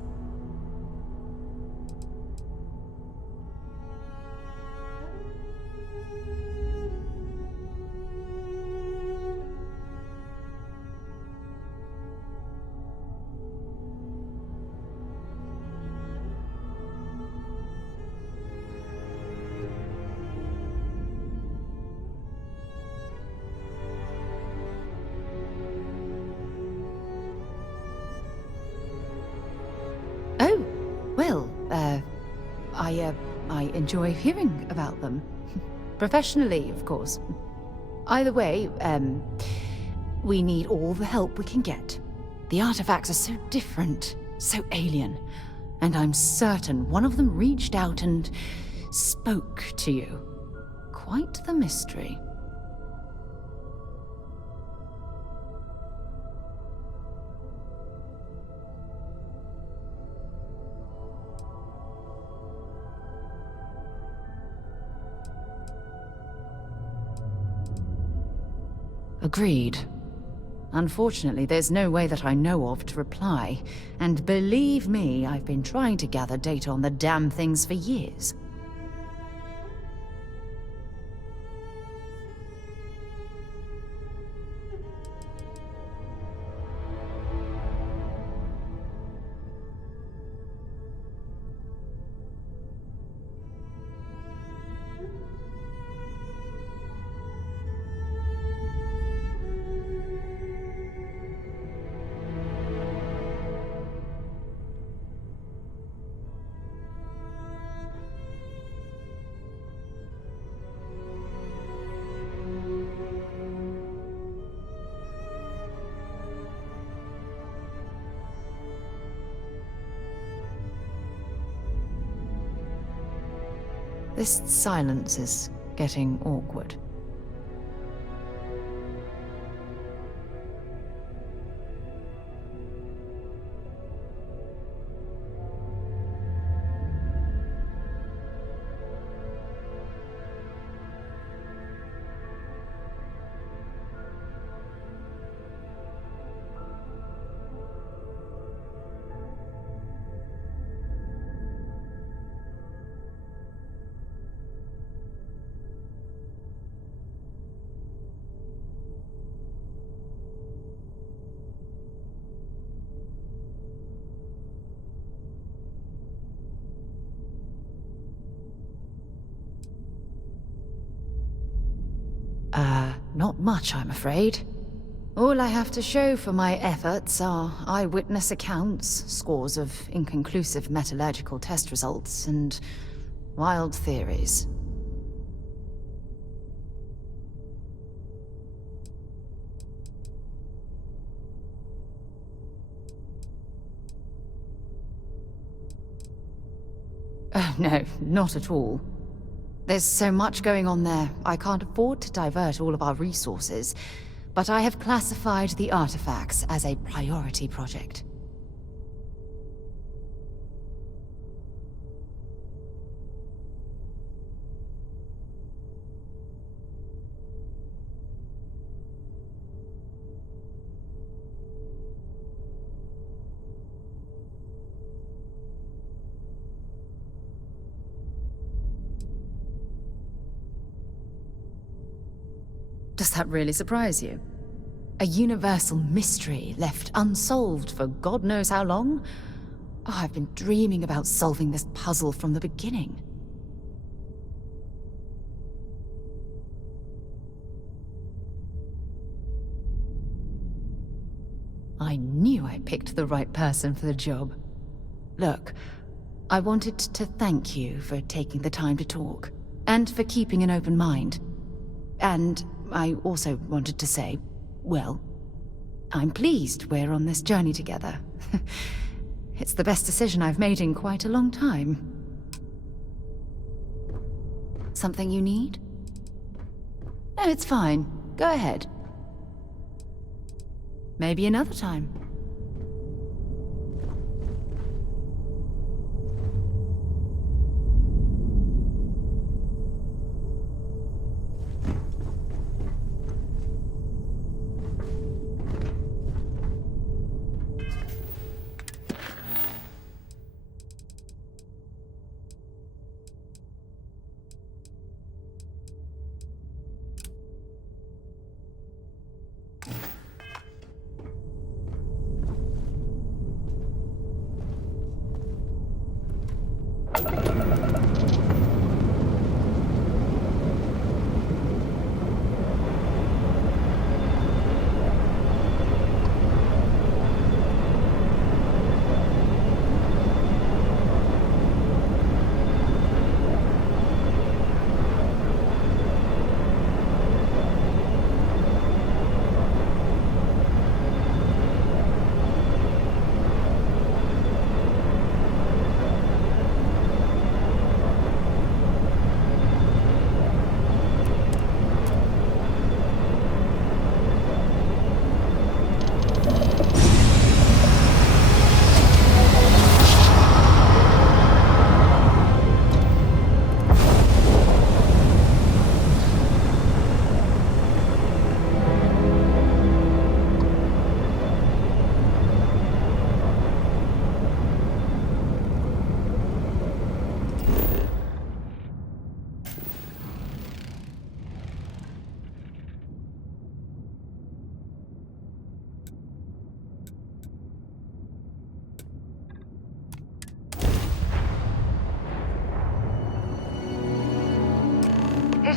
Oh, well, I enjoy hearing about them. Professionally, of course. Either way, we need all the help we can get. The artifacts are so different, so alien, and I'm certain one of them reached out and spoke to you. Quite the mystery. Agreed. Unfortunately, there's no way that I know of to reply, and believe me, I've been trying to gather data on the damn things for years. This silence is getting awkward. Not much, I'm afraid. All I have to show for my efforts are eyewitness accounts, scores of inconclusive metallurgical test results, and wild theories. Oh, no, not at all. There's so much going on there, I can't afford to divert all of our resources, but I have classified the artifacts as a priority project. Does that really surprise you? A universal mystery left unsolved for God knows how long? Oh, I've been dreaming about solving this puzzle from the beginning. I knew I picked the right person for the job. Look, I wanted to thank you for taking the time to talk, and for keeping an open mind. And I also wanted to say, well, I'm pleased we're on this journey together. It's the best decision I've made in quite a long time. Something you need? No, it's fine. Go ahead. Maybe another time.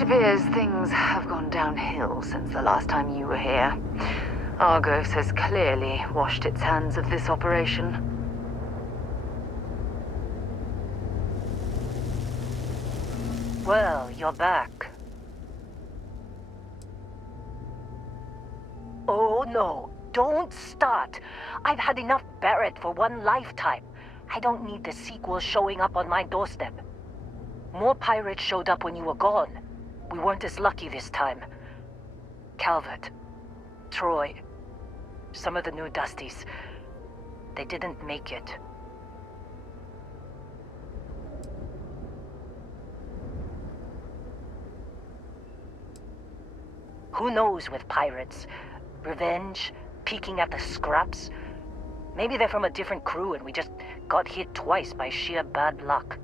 It appears things have gone downhill since the last time you were here. Argos has clearly washed its hands of this operation. Well, you're back. Oh no, don't start. I've had enough Barrett for one lifetime. I don't need the sequel showing up on my doorstep. More pirates showed up when you were gone. We weren't as lucky this time. Calvert, Troy, some of the new Dusties, they didn't make it. Who knows with pirates? Revenge? Peeking at the scraps? Maybe they're from a different crew and we just got hit twice by sheer bad luck.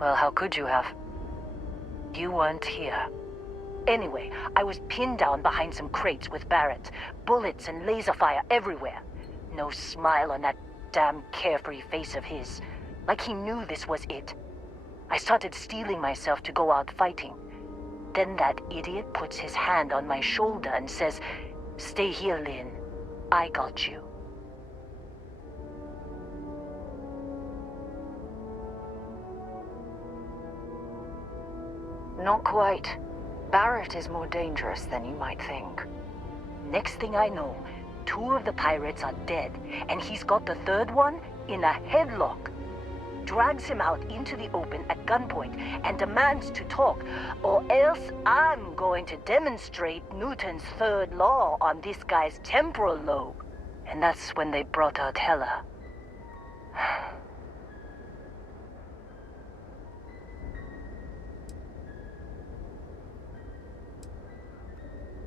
Well, how could you have? You weren't here. Anyway, I was pinned down behind some crates with Barrett. Bullets and laser fire everywhere. No smile on that damn carefree face of his. Like he knew this was it. I started steeling myself to go out fighting. Then that idiot puts his hand on my shoulder and says, "Stay here, Lynn. I got you." Not quite. Barrett is more dangerous than you might think. Next thing I know, 2 of the pirates are dead, and he's got the 3rd one in a headlock. Drags him out into the open at gunpoint and demands to talk, or else I'm going to demonstrate Newton's 3rd law on this guy's temporal lobe. And that's when they brought out Hela.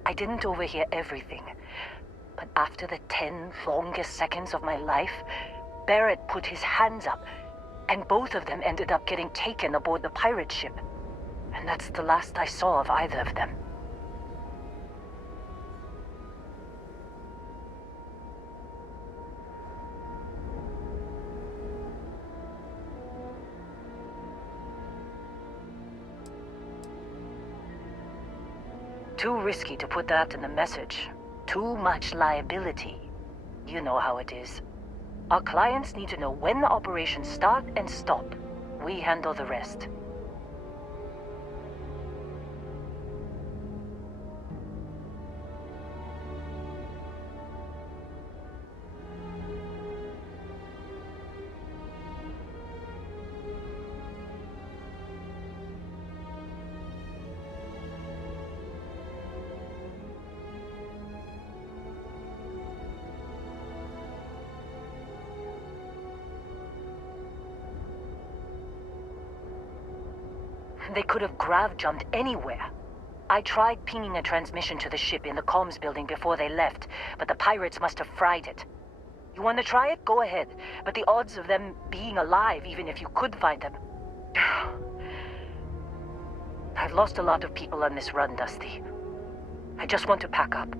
I didn't overhear everything, but after the 10 longest seconds of my life, Barrett put his hands up, and both of them ended up getting taken aboard the pirate ship. And that's the last I saw of either of them. Too risky to put that in the message. Too much liability. You know how it is. Our clients need to know when the operations start and stop. We handle the rest. They could have grav-jumped anywhere. I tried pinging a transmission to the ship in the comms building before they left, but the pirates must have fried it. You want to try it? Go ahead. But the odds of them being alive, even if you could find them... I've lost a lot of people on this run, Dusty. I just want to pack up.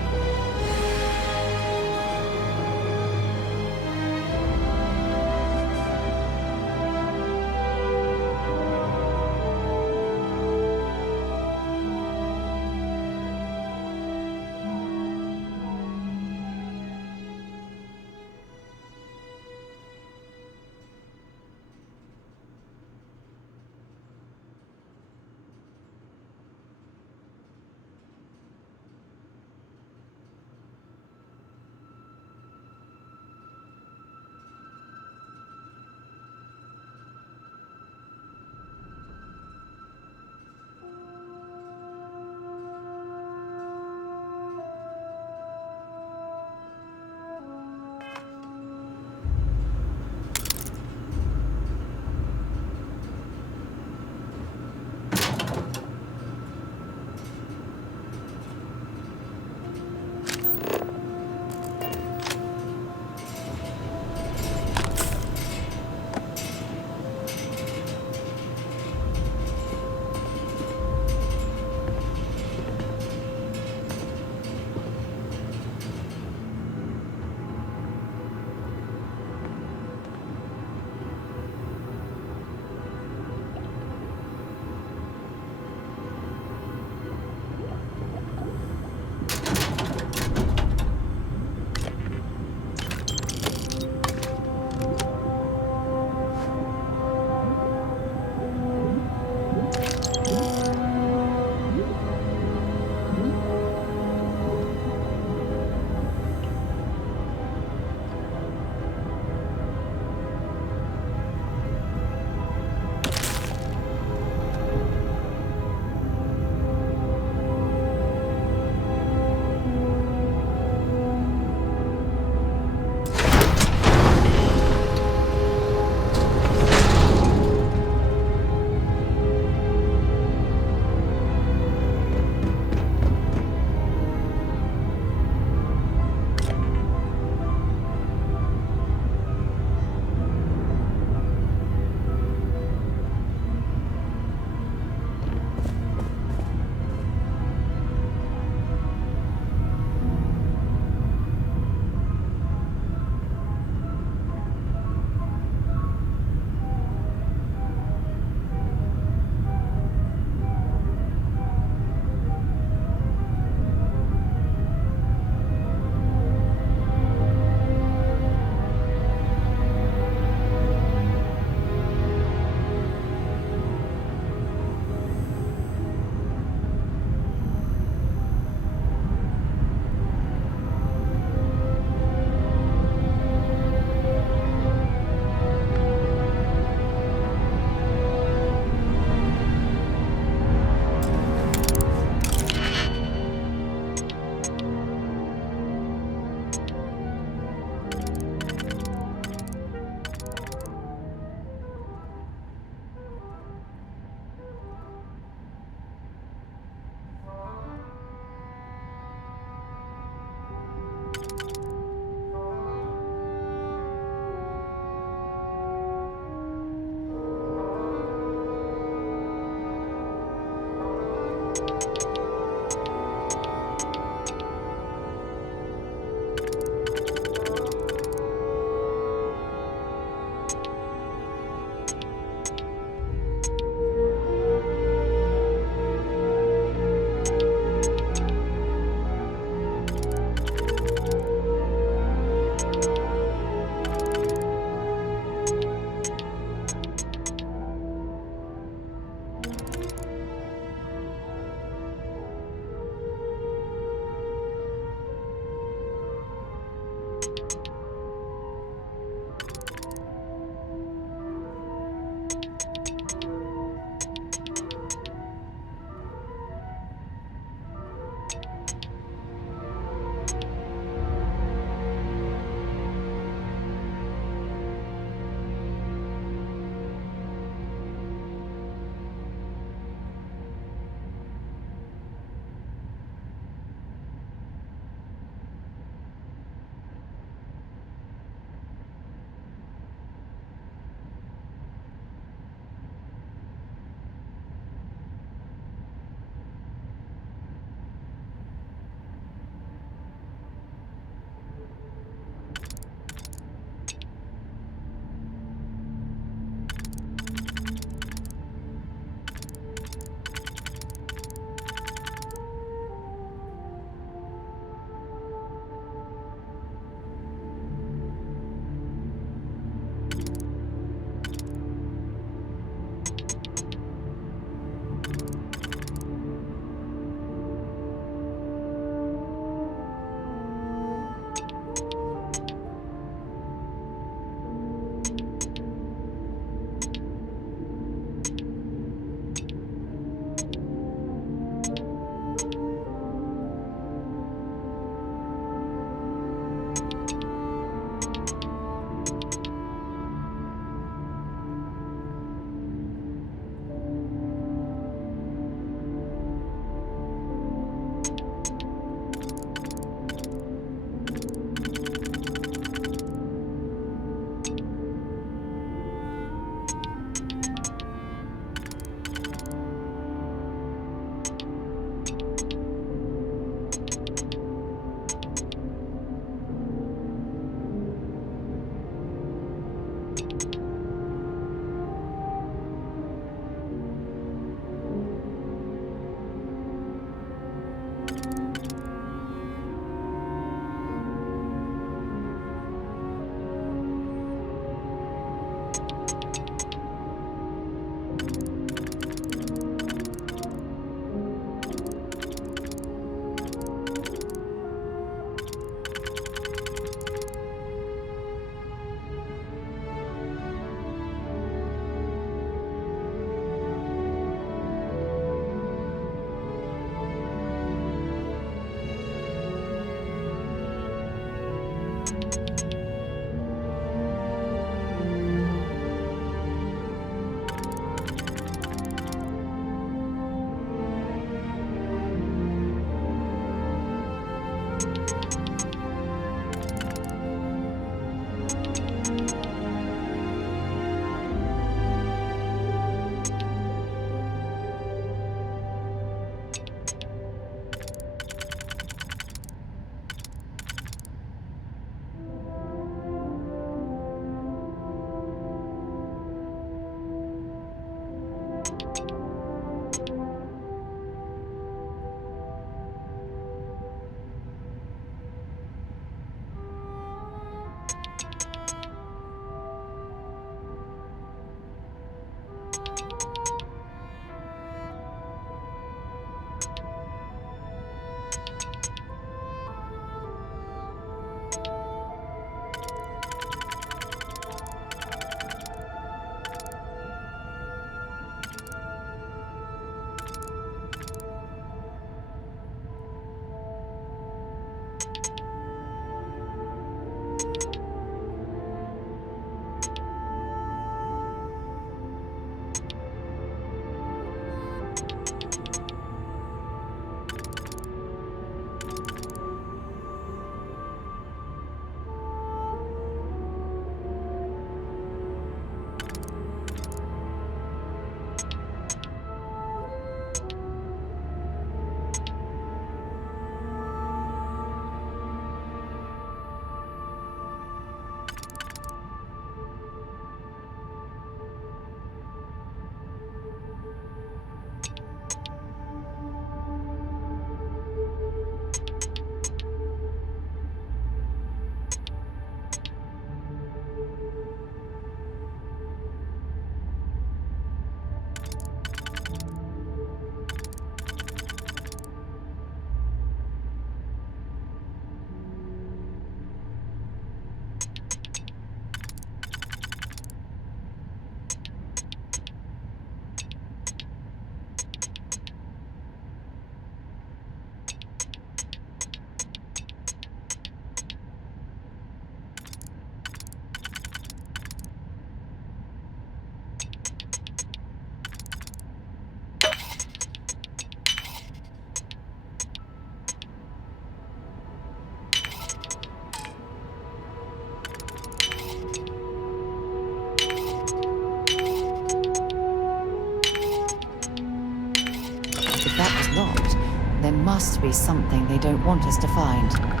must be something they don't want us to find.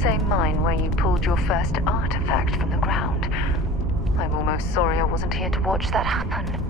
same mine where you pulled your first artifact from the ground. I'm almost sorry I wasn't here to watch that happen.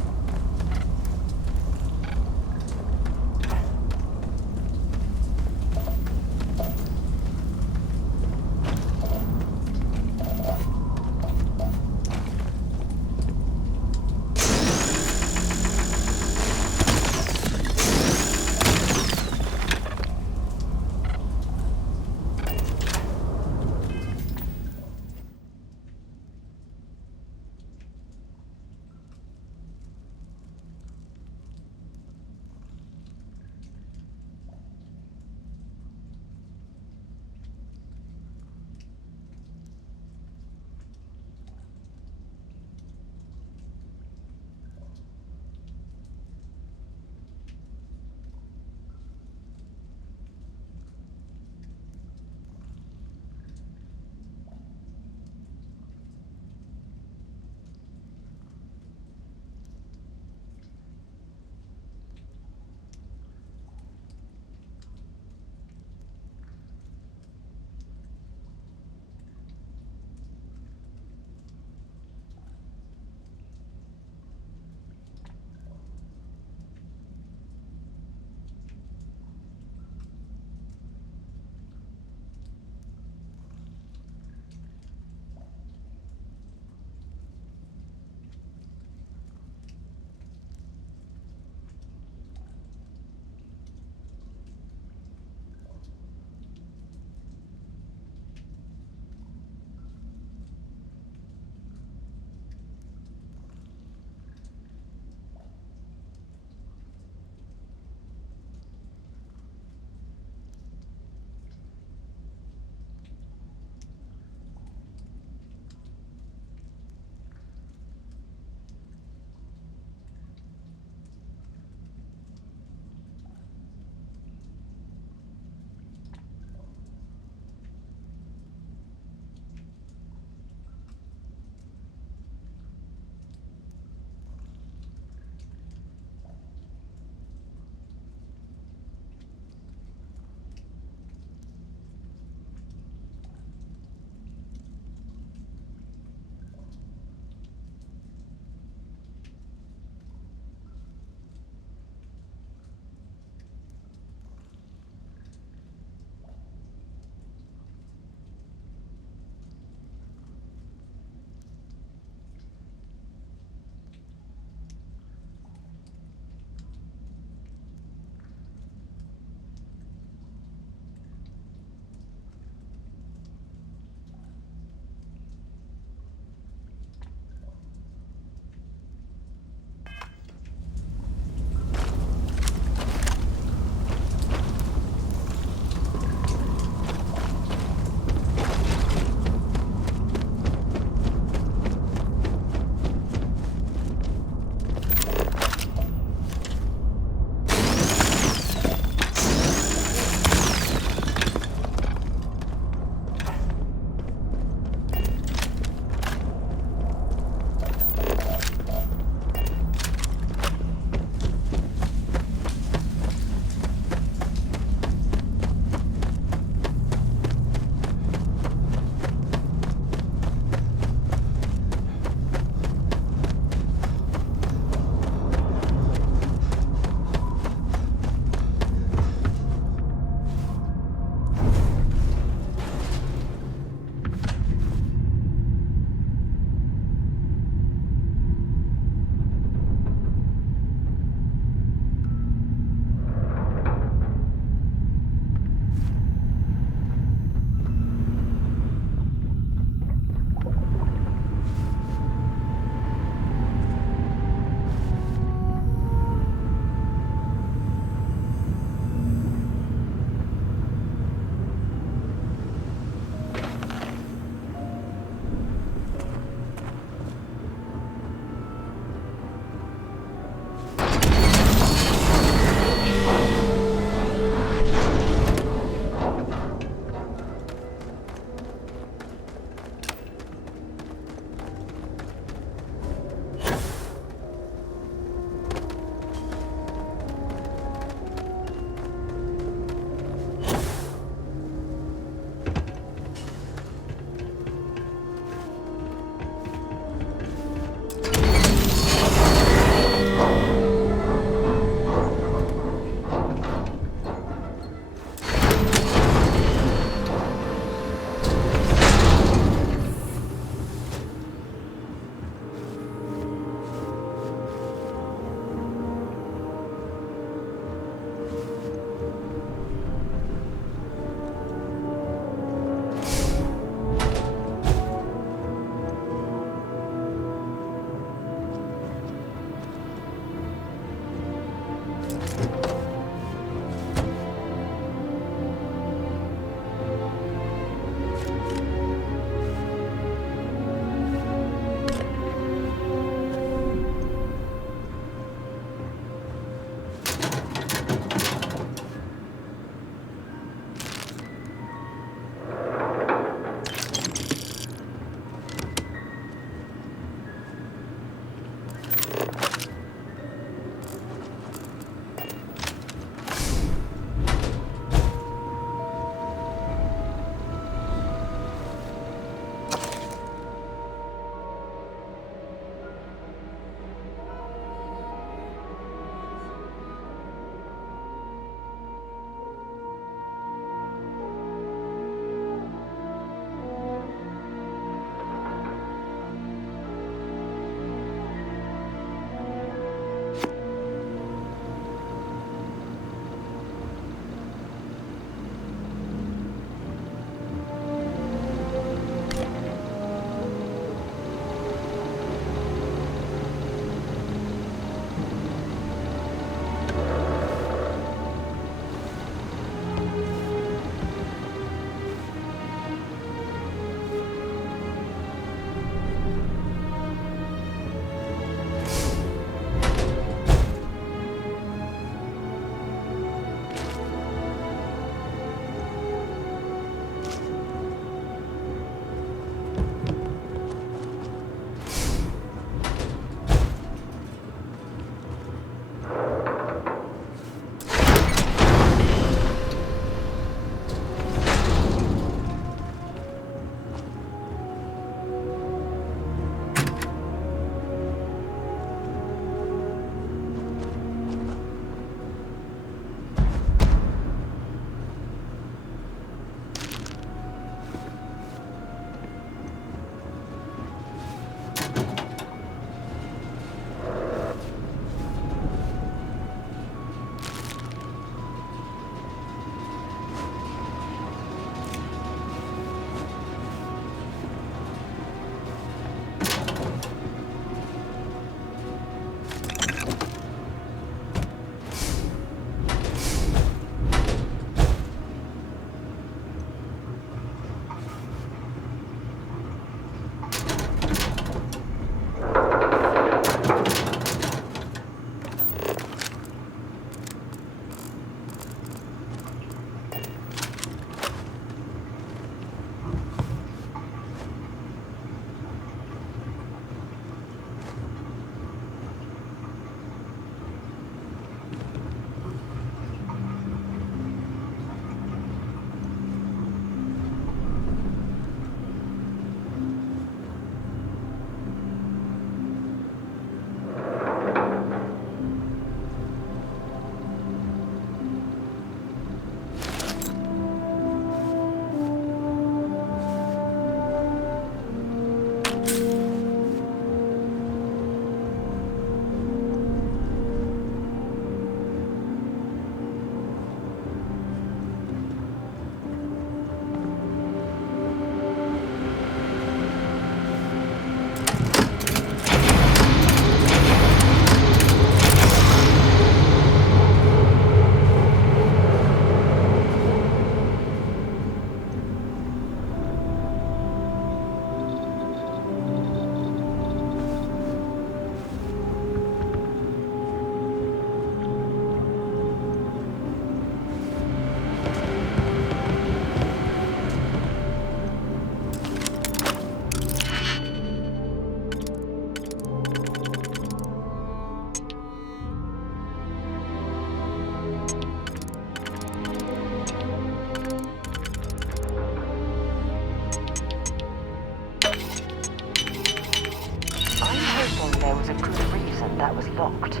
was locked.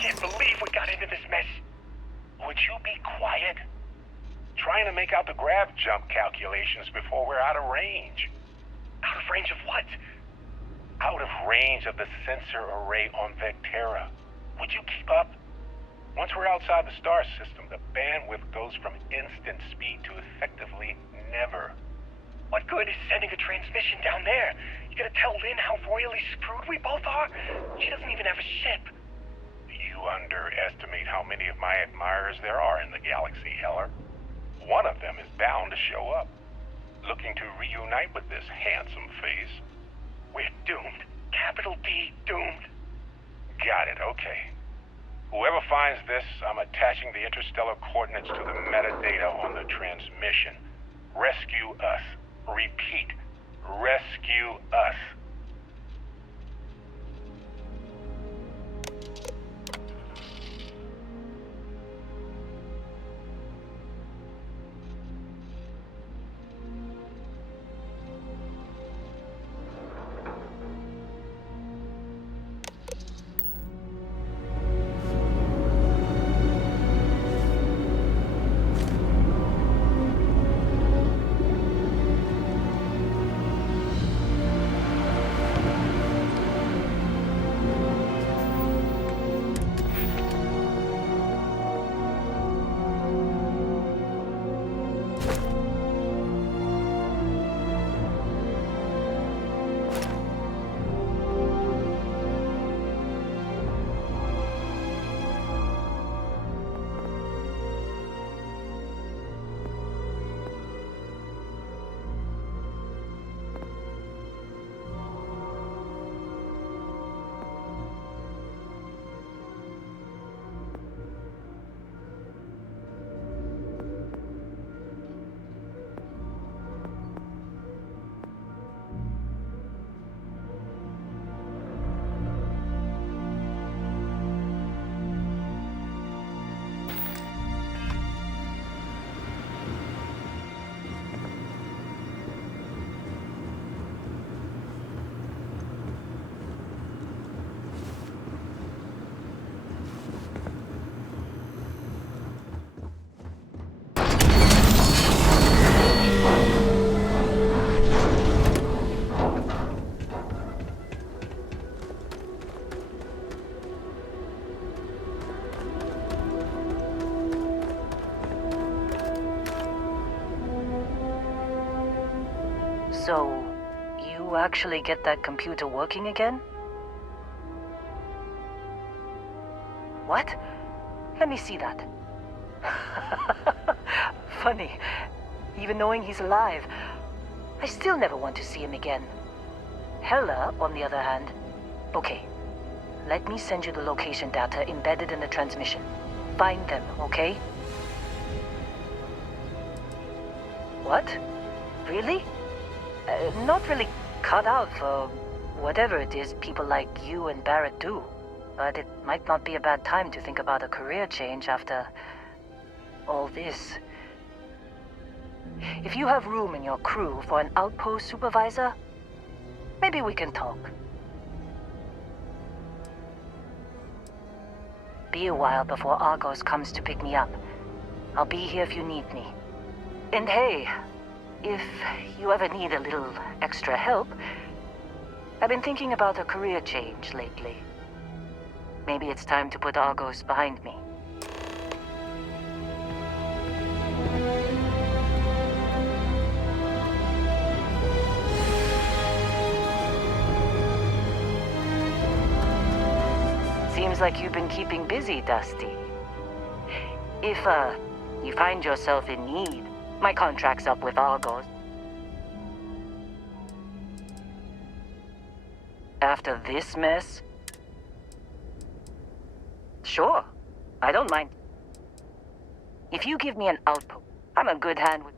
Can't believe we got into this mess. Would you be quiet? Trying to make out the grav jump calculations before we're out of range. Out of range of what? Out of range of the sensor array on Vectera. Would you keep up? Once we're outside the star system, the bandwidth goes from instant speed to effectively never. What good is sending a transmission down there? You gonna tell Lynn how royally screwed we both are? She doesn't even have a ship. You underestimate how many of my admirers there are in the galaxy, Heller. One of them is bound to show up, looking to reunite with this handsome face. We're doomed. Capital D, doomed. Got it, okay. Whoever finds this, I'm attaching the interstellar coordinates to the metadata on the transmission. Rescue us. Repeat. Rescue us. So, you actually get that computer working again? What? Let me see that. Funny. Even knowing he's alive, I still never want to see him again. Hella, on the other hand. Okay. Let me send you the location data embedded in the transmission. Find them, okay? What? Really? Not really cut out for whatever it is people like you and Barrett do. But it might not be a bad time to think about a career change after all this. If you have room in your crew for an outpost supervisor, maybe we can talk. Be a while before Argos comes to pick me up. I'll be here if you need me. And hey, if you ever need a little extra help, I've been thinking about a career change lately. Maybe it's time to put Argos behind me. Seems like you've been keeping busy, Dusty. If, you find yourself in need, my contract's up with Argos. After this mess? Sure, I don't mind. If you give me an outpost, I'm a good hand with...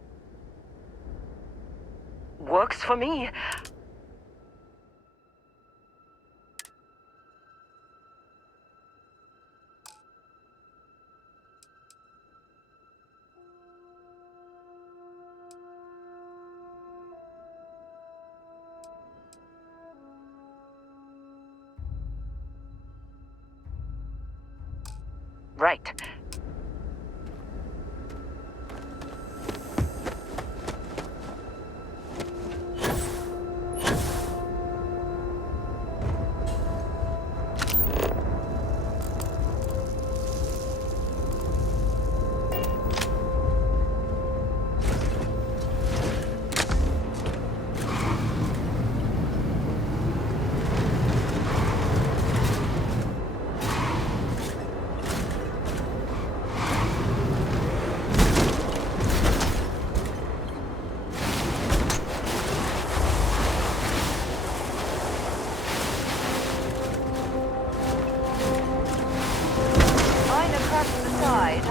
Works for me. Right.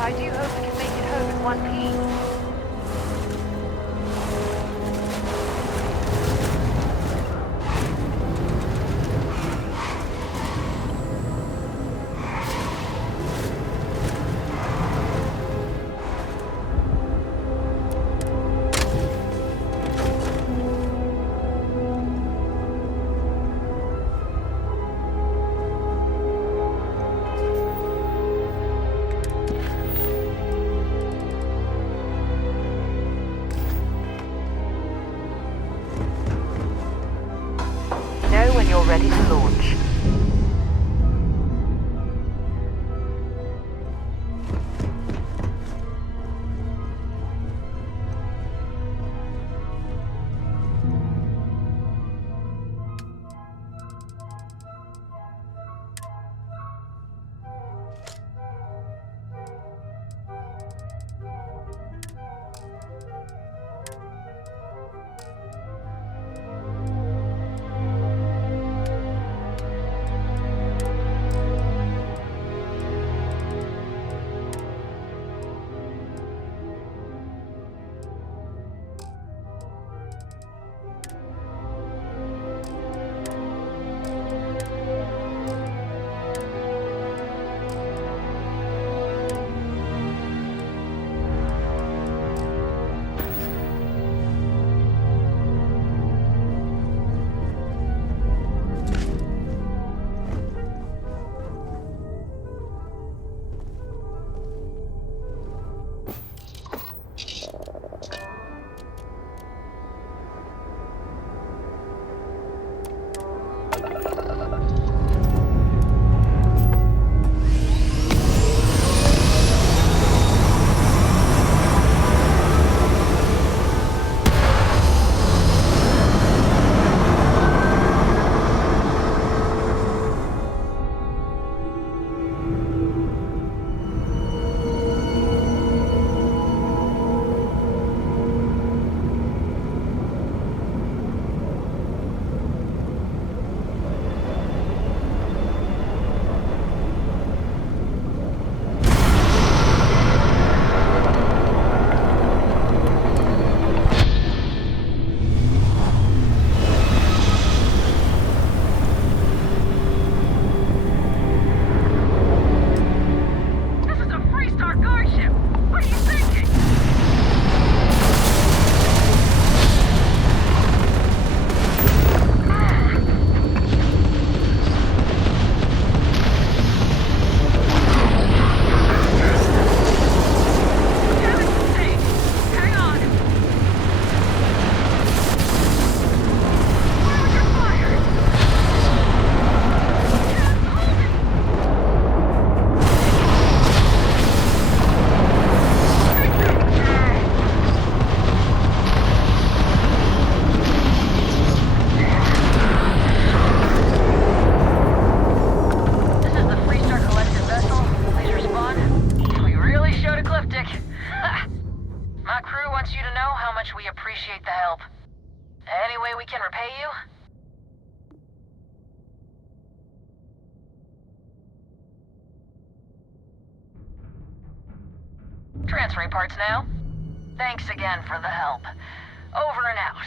I do hope we can make it home in one piece. Know when you're ready to launch. Transferring parts now. Thanks again for the help. Over and out.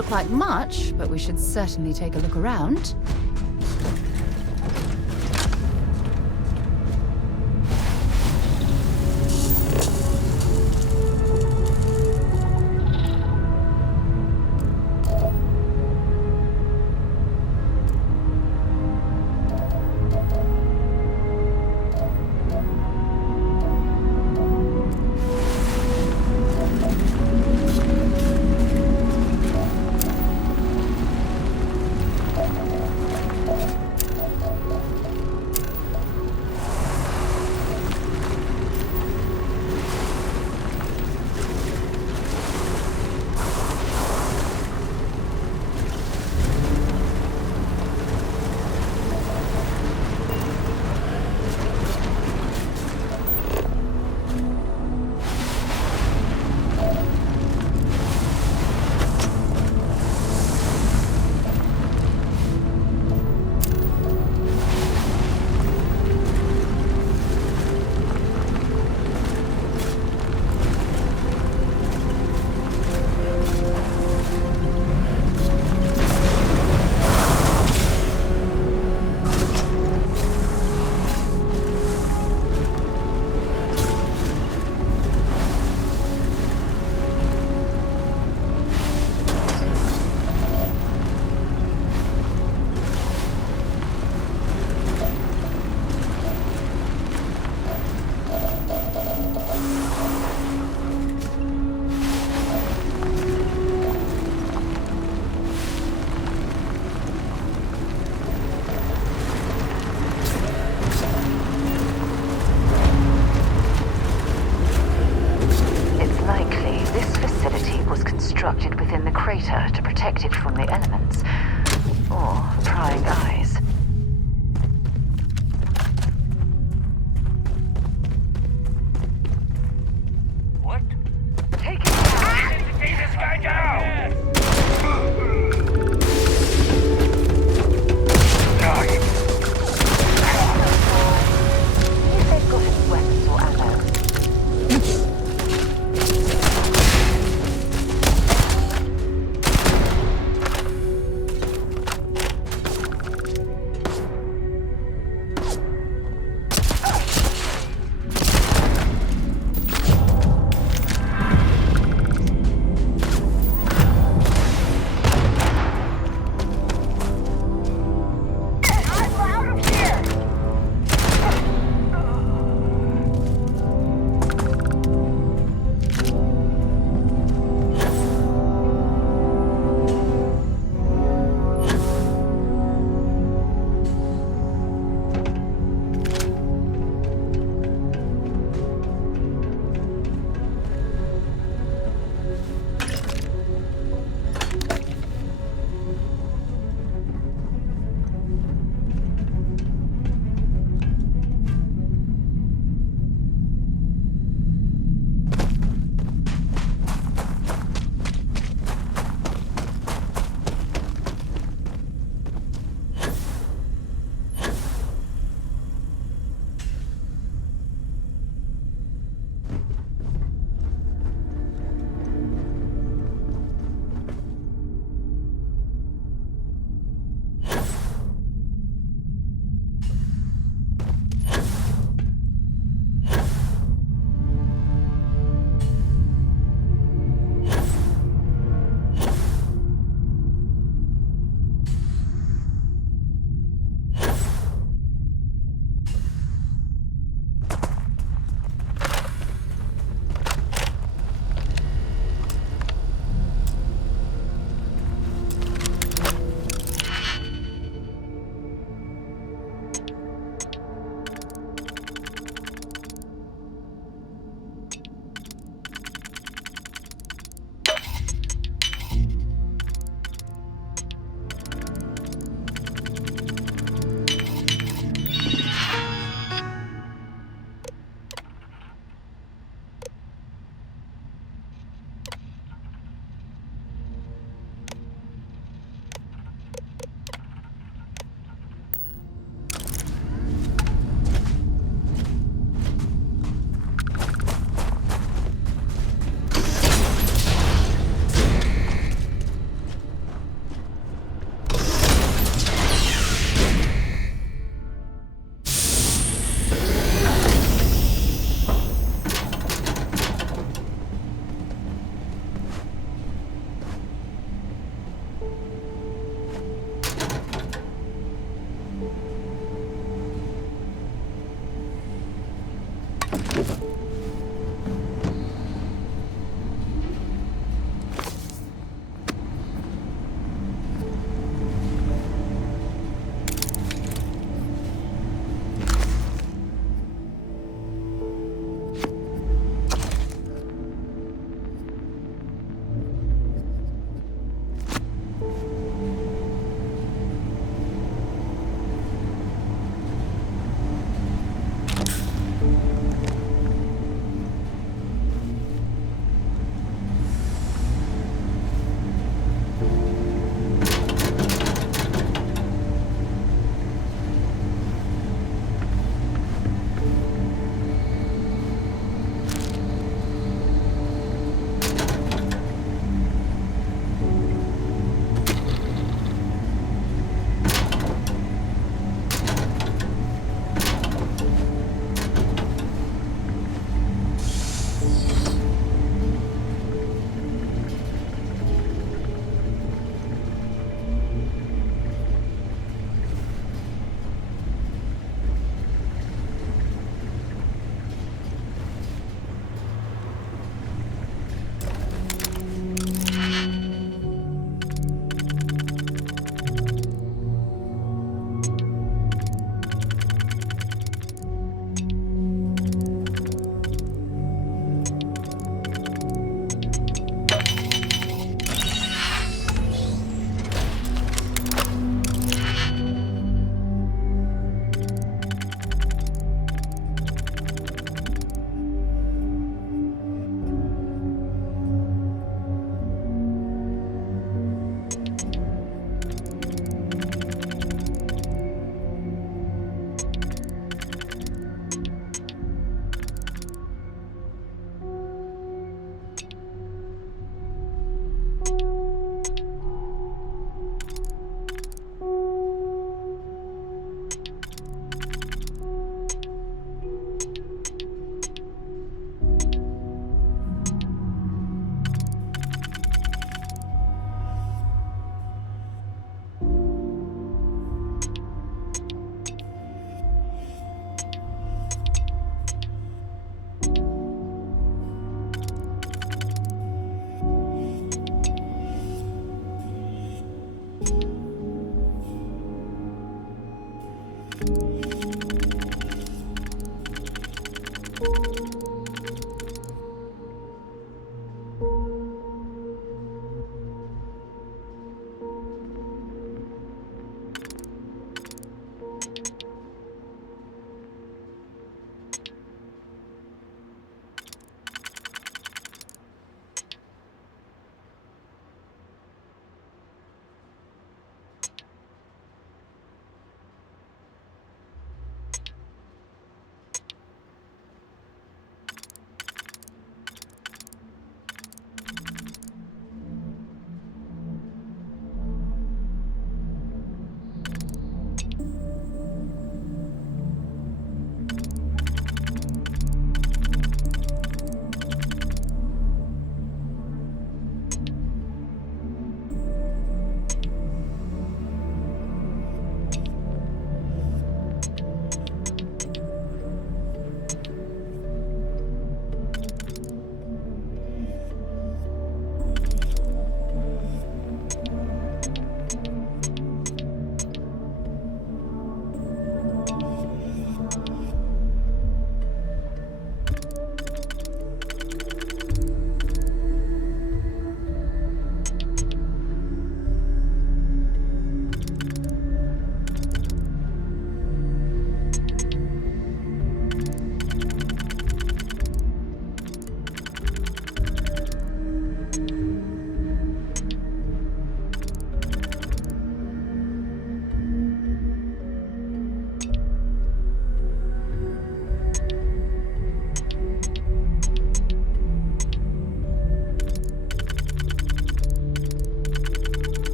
look like much, but we should certainly take a look around.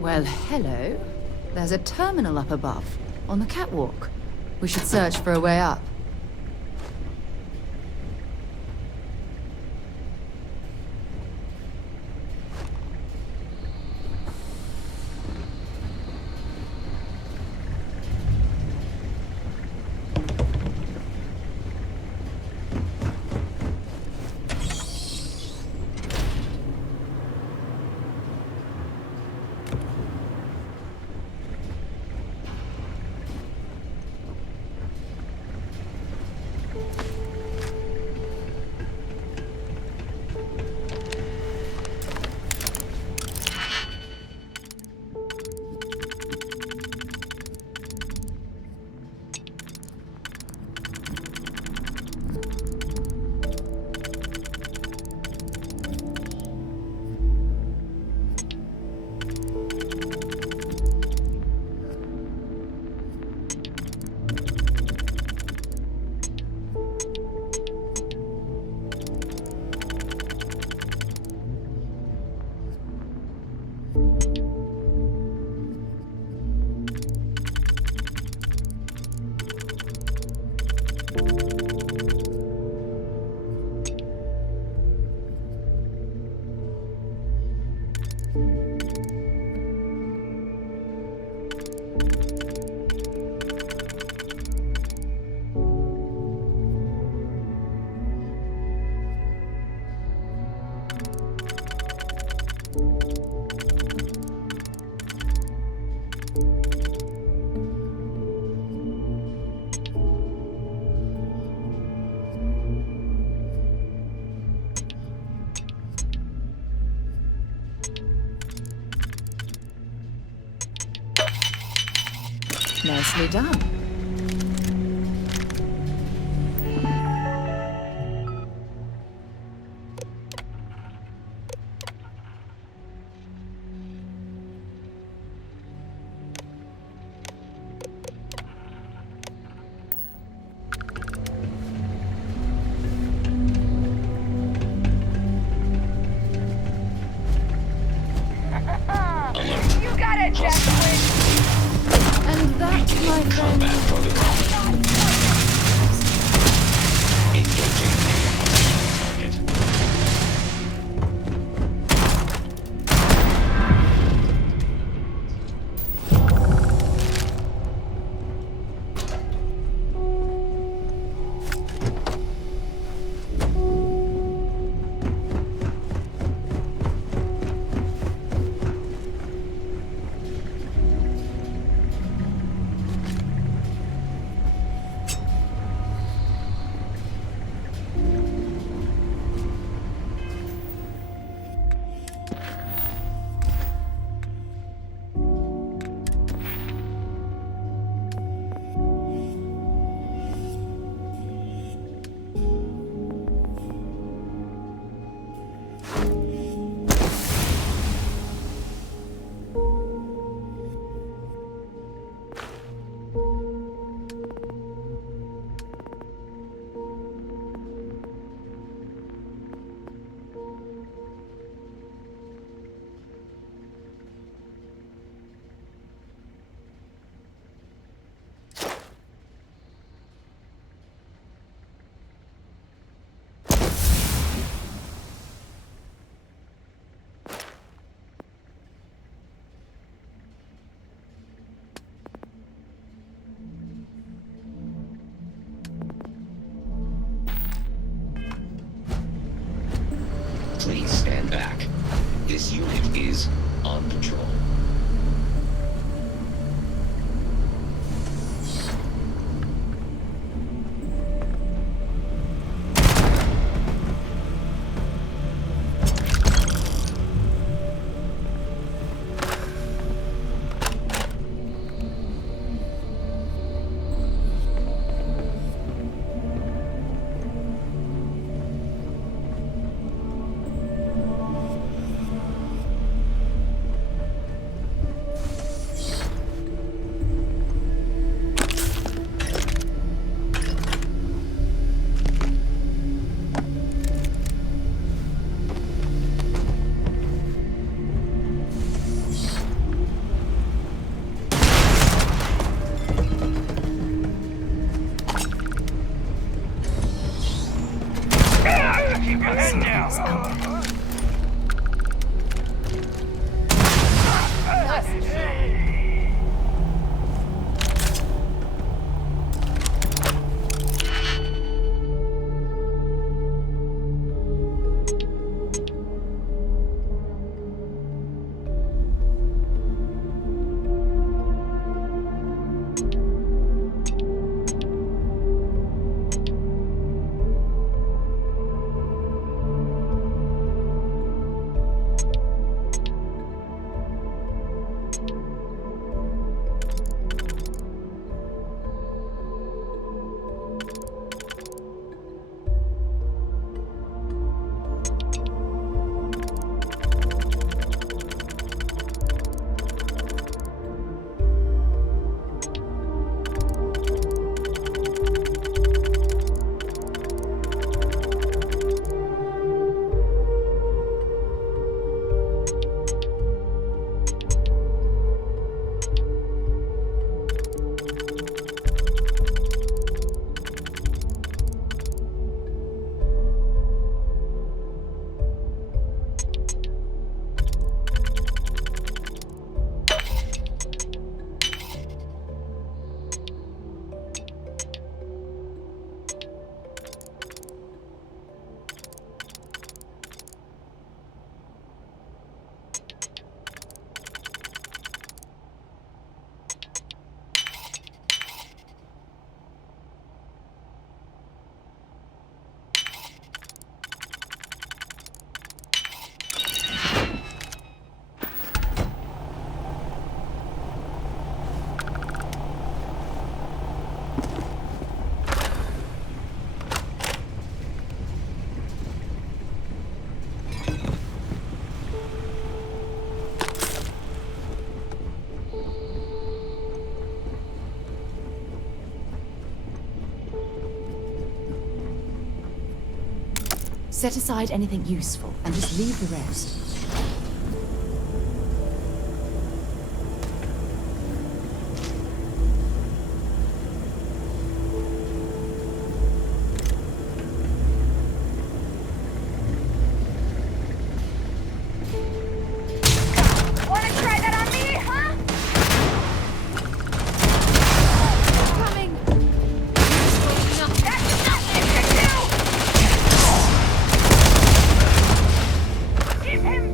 Well, hello. There's a terminal up above, on the catwalk. We should search for a way up. Nicely done. You got it, Jack. And that, my friend, Please stand back. This unit is on patrol. Keep your head down. Set aside anything useful and just leave the rest. Wanna try that on me, huh? Coming! That's nothing to do! Keep him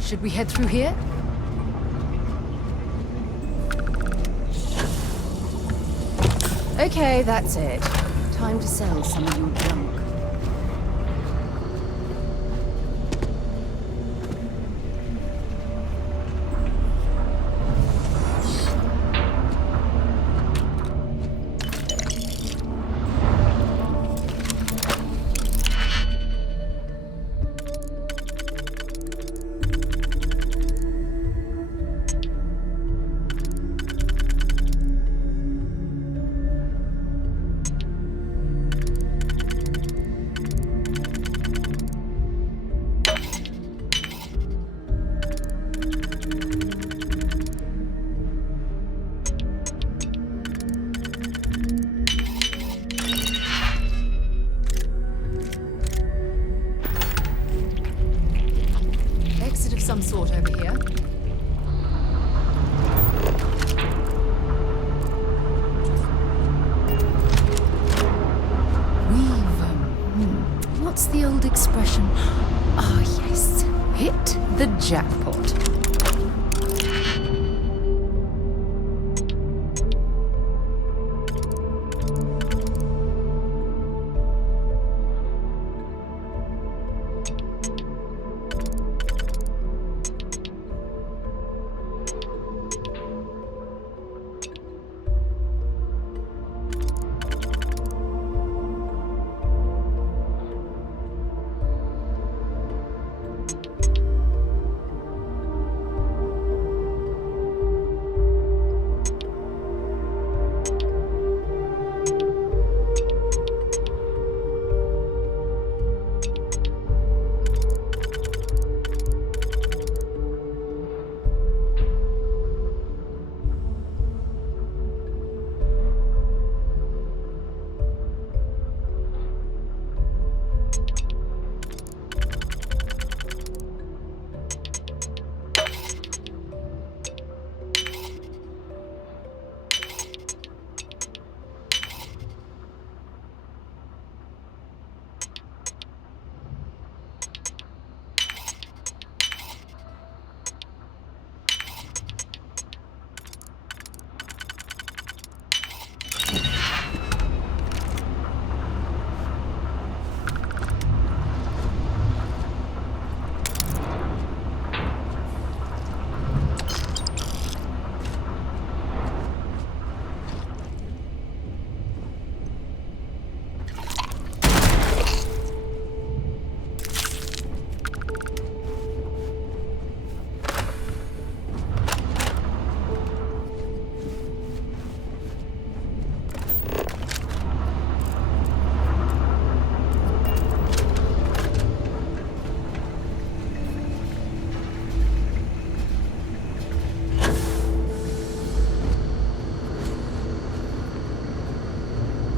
Should we head through here? Okay, that's it. Time to sell some of your junk. Some sort over here. What's the old expression? Ah, yes. Hit the jackpot.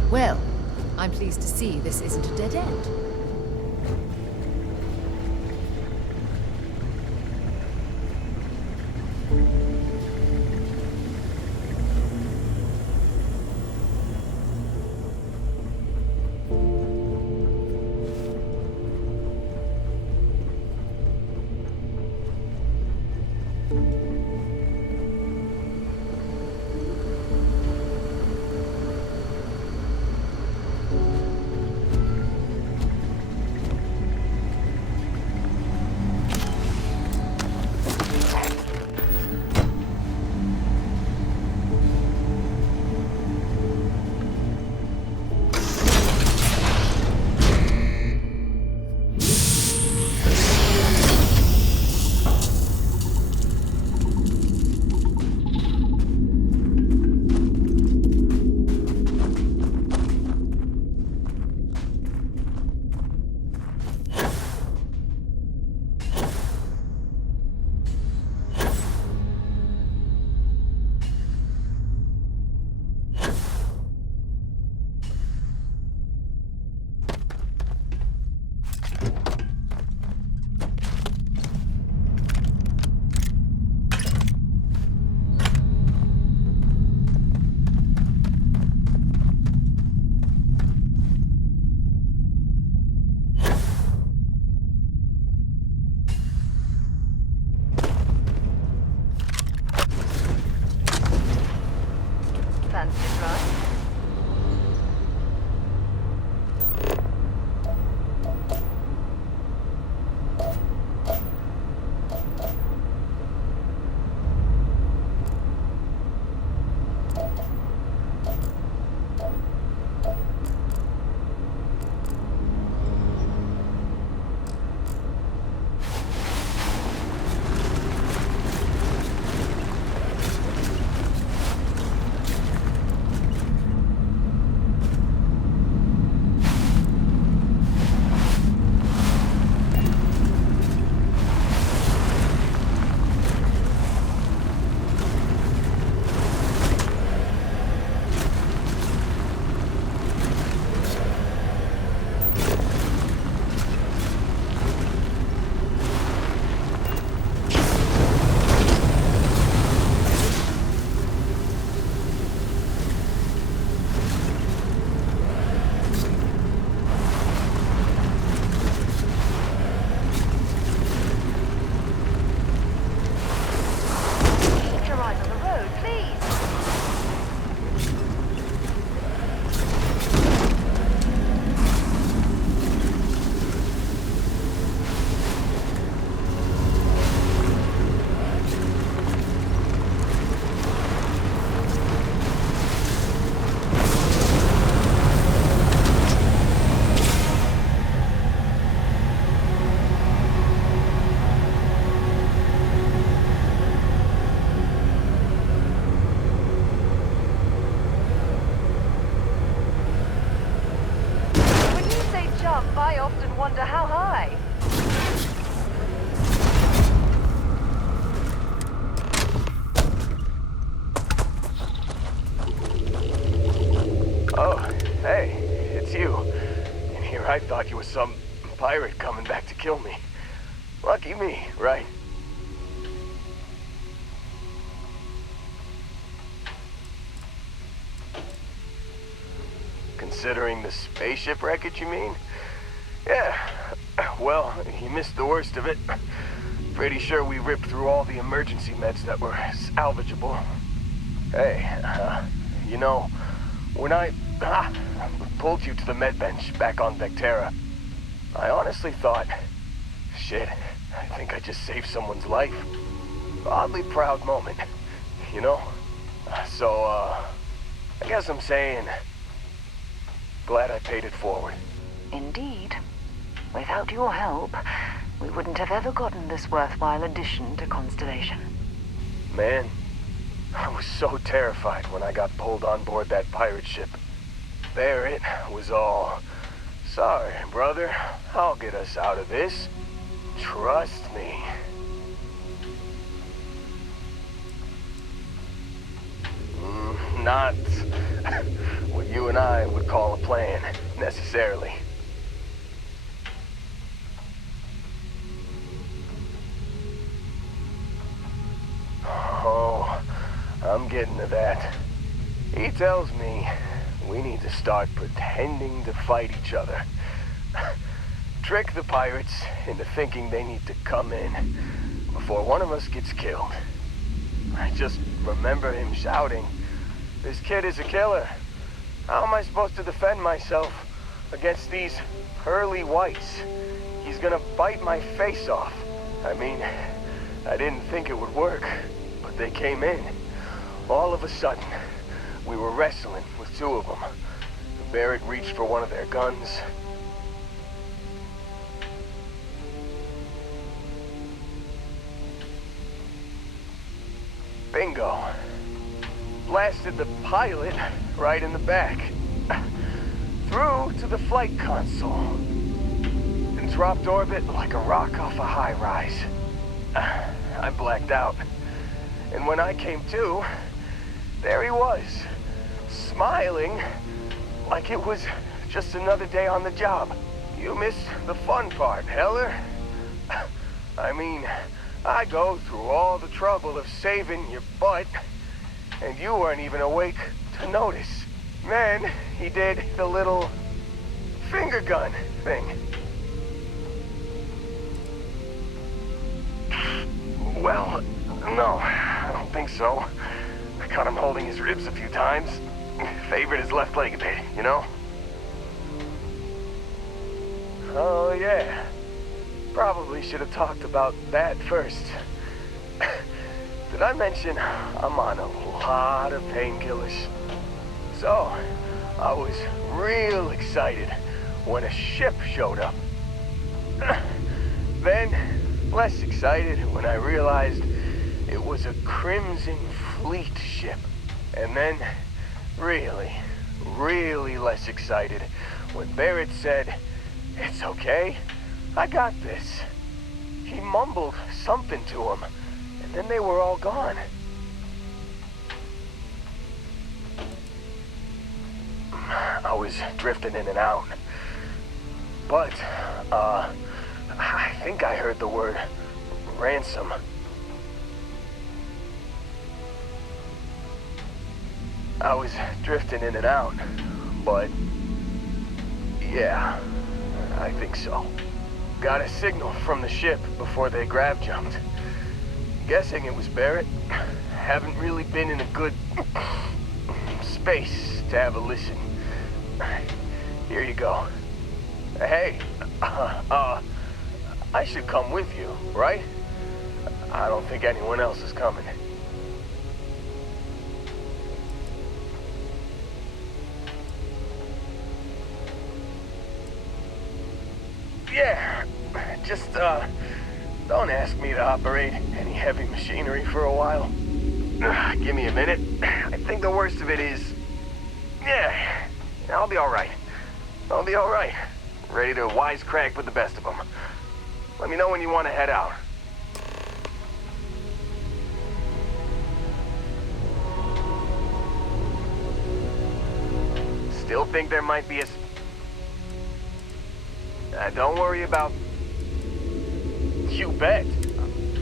Well, I'm pleased to see this isn't a dead end. I thought you were some pirate coming back to kill me. Lucky me, right? Considering the spaceship wreckage, you mean? Yeah, well, you missed the worst of it. Pretty sure we ripped through all the emergency meds that were salvageable. Hey, you know, when I pulled you to the med bench back on Vectera, I honestly thought, shit, I think I just saved someone's life. Oddly proud moment, you know? So, I guess I'm saying, glad I paid it forward. Indeed. Without your help, we wouldn't have ever gotten this worthwhile addition to Constellation. Man, I was so terrified when I got pulled on board that pirate ship. There it was all, sorry, brother, I'll get us out of this. Trust me. Not what you and I would call a plan, necessarily. Oh, I'm getting to that. He tells me we need to start pretending to fight each other. Trick the pirates into thinking they need to come in before one of us gets killed. I just remember him shouting, "This kid is a killer. How am I supposed to defend myself against these pearly whites? He's gonna bite my face off." I mean, I didn't think it would work, but they came in. All of a sudden, we were wrestling with two of them. Barrett reached for one of their guns. Bingo. Blasted the pilot right in the back. Through to the flight console. And dropped orbit like a rock off a high-rise. I blacked out. And when I came to, there he was, smiling like it was just another day on the job. You missed the fun part, Heller. I mean, I go through all the trouble of saving your butt, and you weren't even awake to notice. Then he did the little finger gun thing. Well, no, I don't think so. I caught him holding his ribs a few times. Favored his left leg a bit, you know? Oh, yeah. Probably should have talked about that first. Did I mention I'm on a lot of painkillers? So, I was real excited when a ship showed up. Then, less excited when I realized it was a Crimson Fleet ship. And then, really less excited when Barrett said, "It's okay, I got this." He mumbled something to him, and then they were all gone. I was drifting in and out. But, I think I heard the word ransom. I was drifting in and out, but yeah, I think so. Got a signal from the ship before they grav jumped. Guessing it was Barrett. Haven't really been in a good space to have a listen. Here you go. Hey, I should come with you, right? I don't think anyone else is coming. Yeah, just, don't ask me to operate any heavy machinery for a while. Give me a minute. I think the worst of it is... Yeah, I'll be alright. I'll be alright. Ready to wisecrack with the best of them. Let me know when you want to head out. Still think there might be a... Don't worry about... You bet.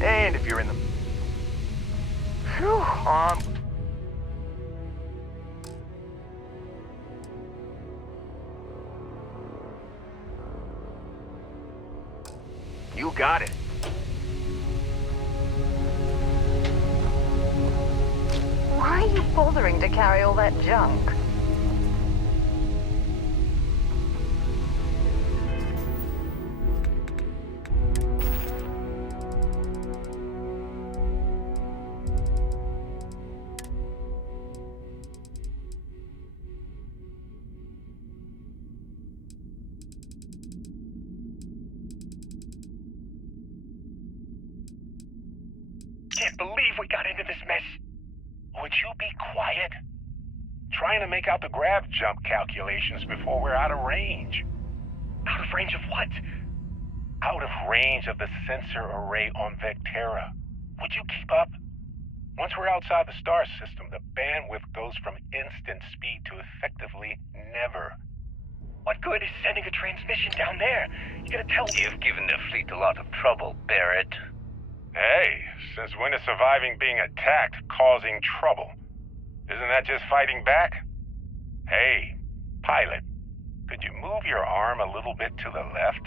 And if you're in the... Phew, You got it. Why are you bothering to carry all that junk? Can't believe we got into this mess. Would you be quiet? Trying to make out the grav jump calculations before we're out of range. Out of range of what? Out of range of the sensor array on Vectera. Would you keep up? Once we're outside the star system, the bandwidth goes from instant speed to effectively never. What good is sending a transmission down there? You gotta tell me. You've given the fleet a lot of trouble, Barrett. Hey, since when is surviving being attacked causing trouble? Isn't that just fighting back? Hey, pilot, could you move your arm a little bit to the left?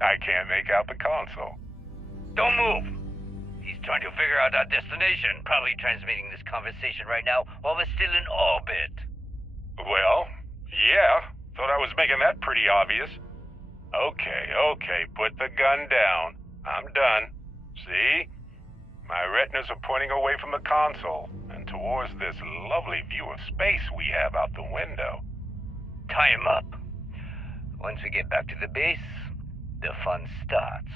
I can't make out the console. Don't move! He's trying to figure out our destination, probably transmitting this conversation right now while we're still in orbit. Well, yeah, thought I was making that pretty obvious. Okay, put the gun down. I'm done. See? My retinas are pointing away from the console and towards this lovely view of space we have out the window. Tie him up. Once we get back to the base, the fun starts.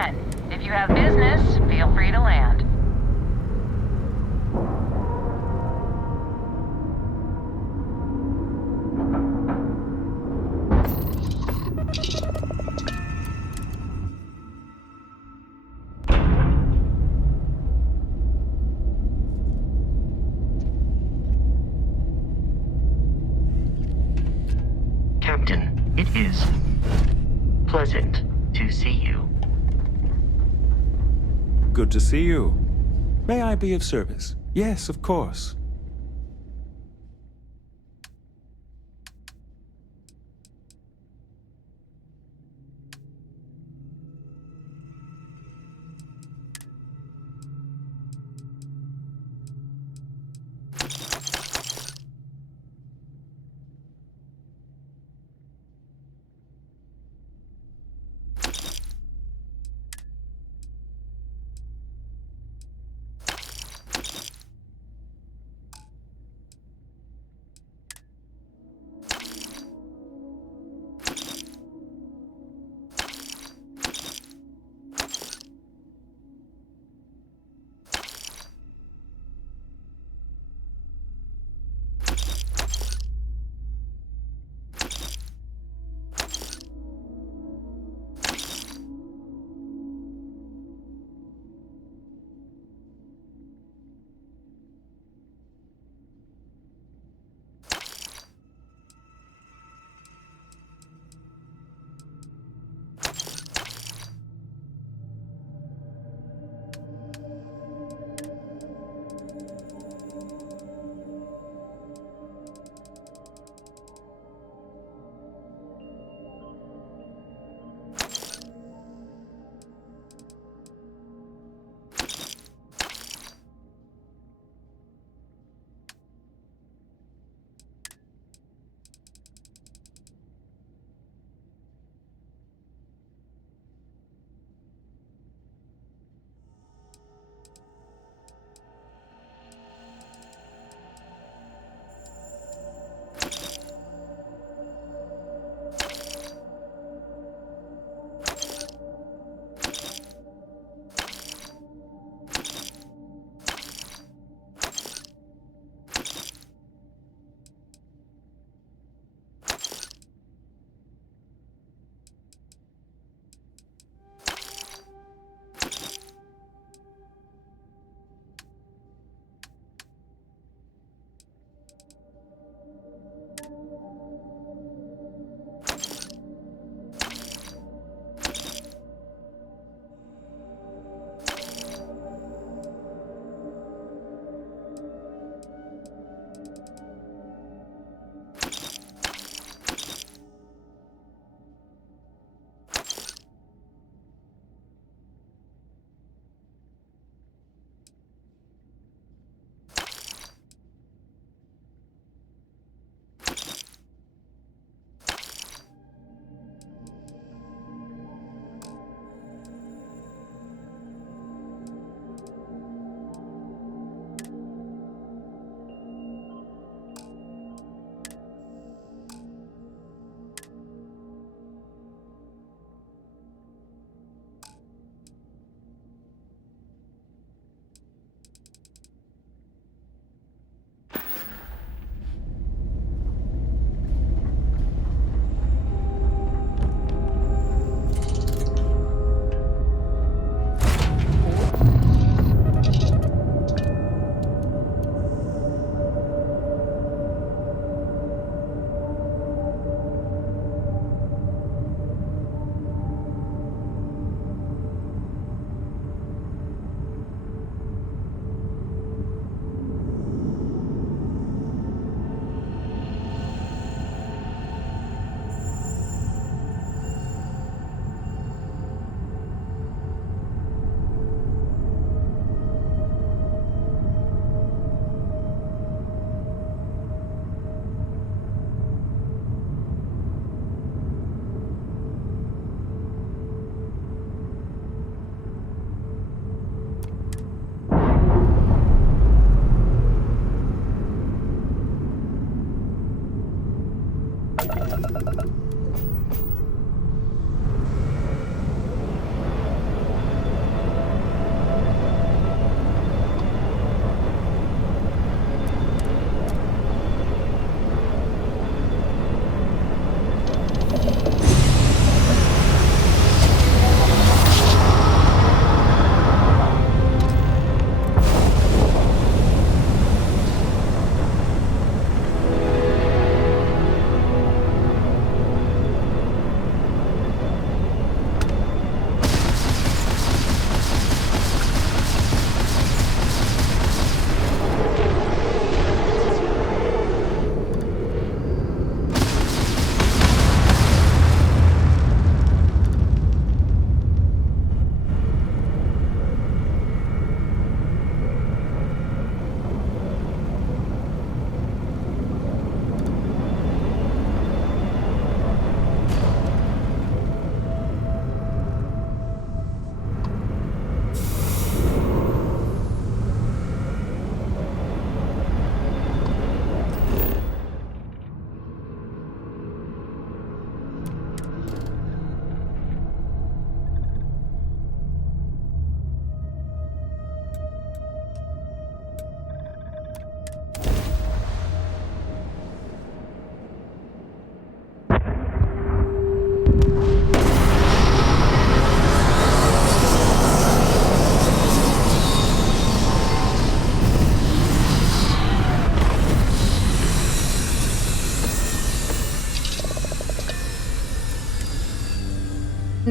again. If you have business, feel free to land. Captain, it is pleasant to see you. Good to see you. May I be of service? Yes, of course.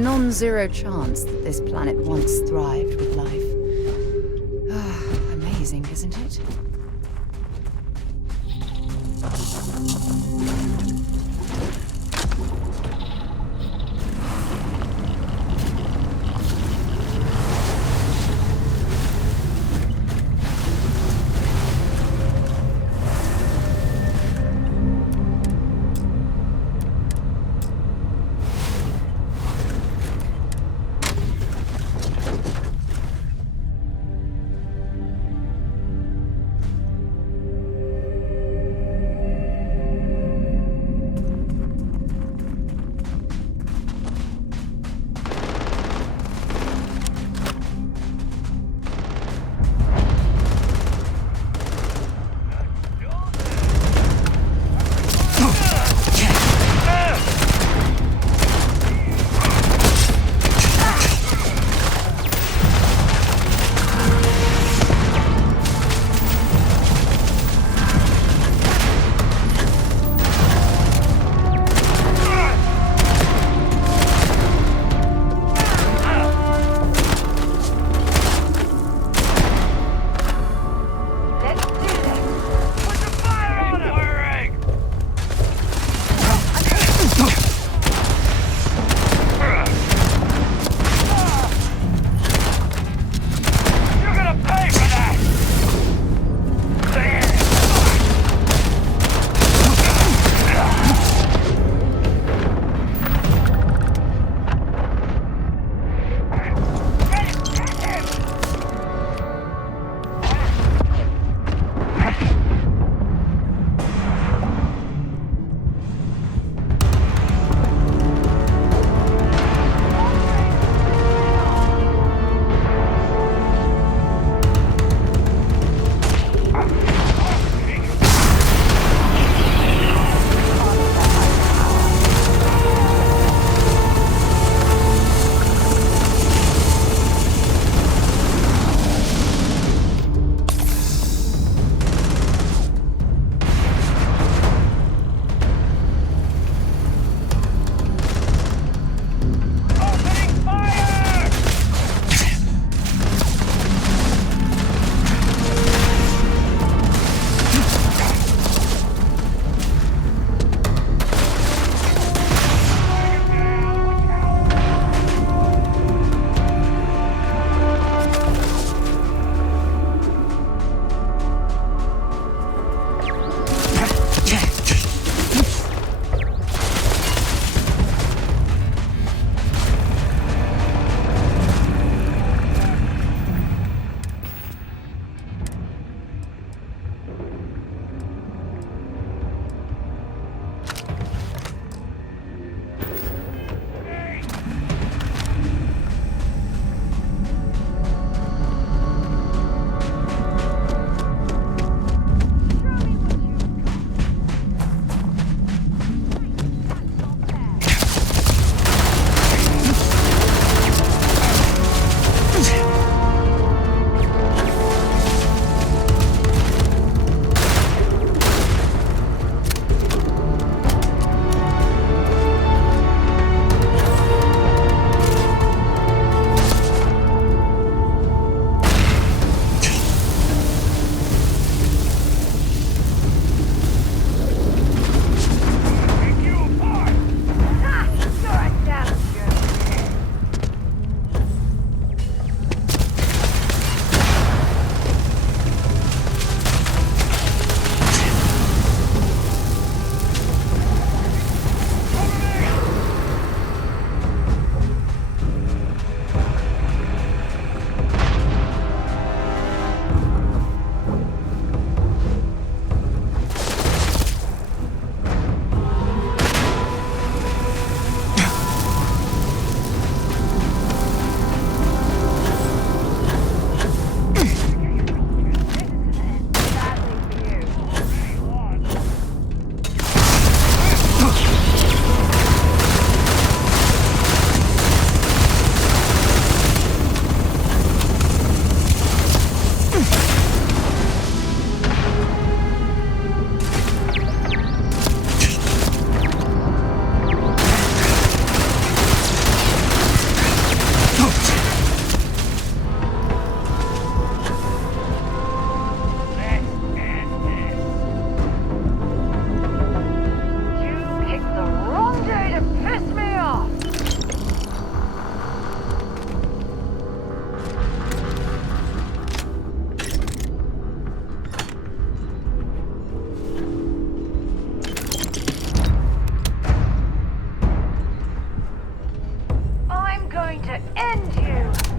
non-zero chance that this planet once thrived with life. Amazing, isn't it? going to end you!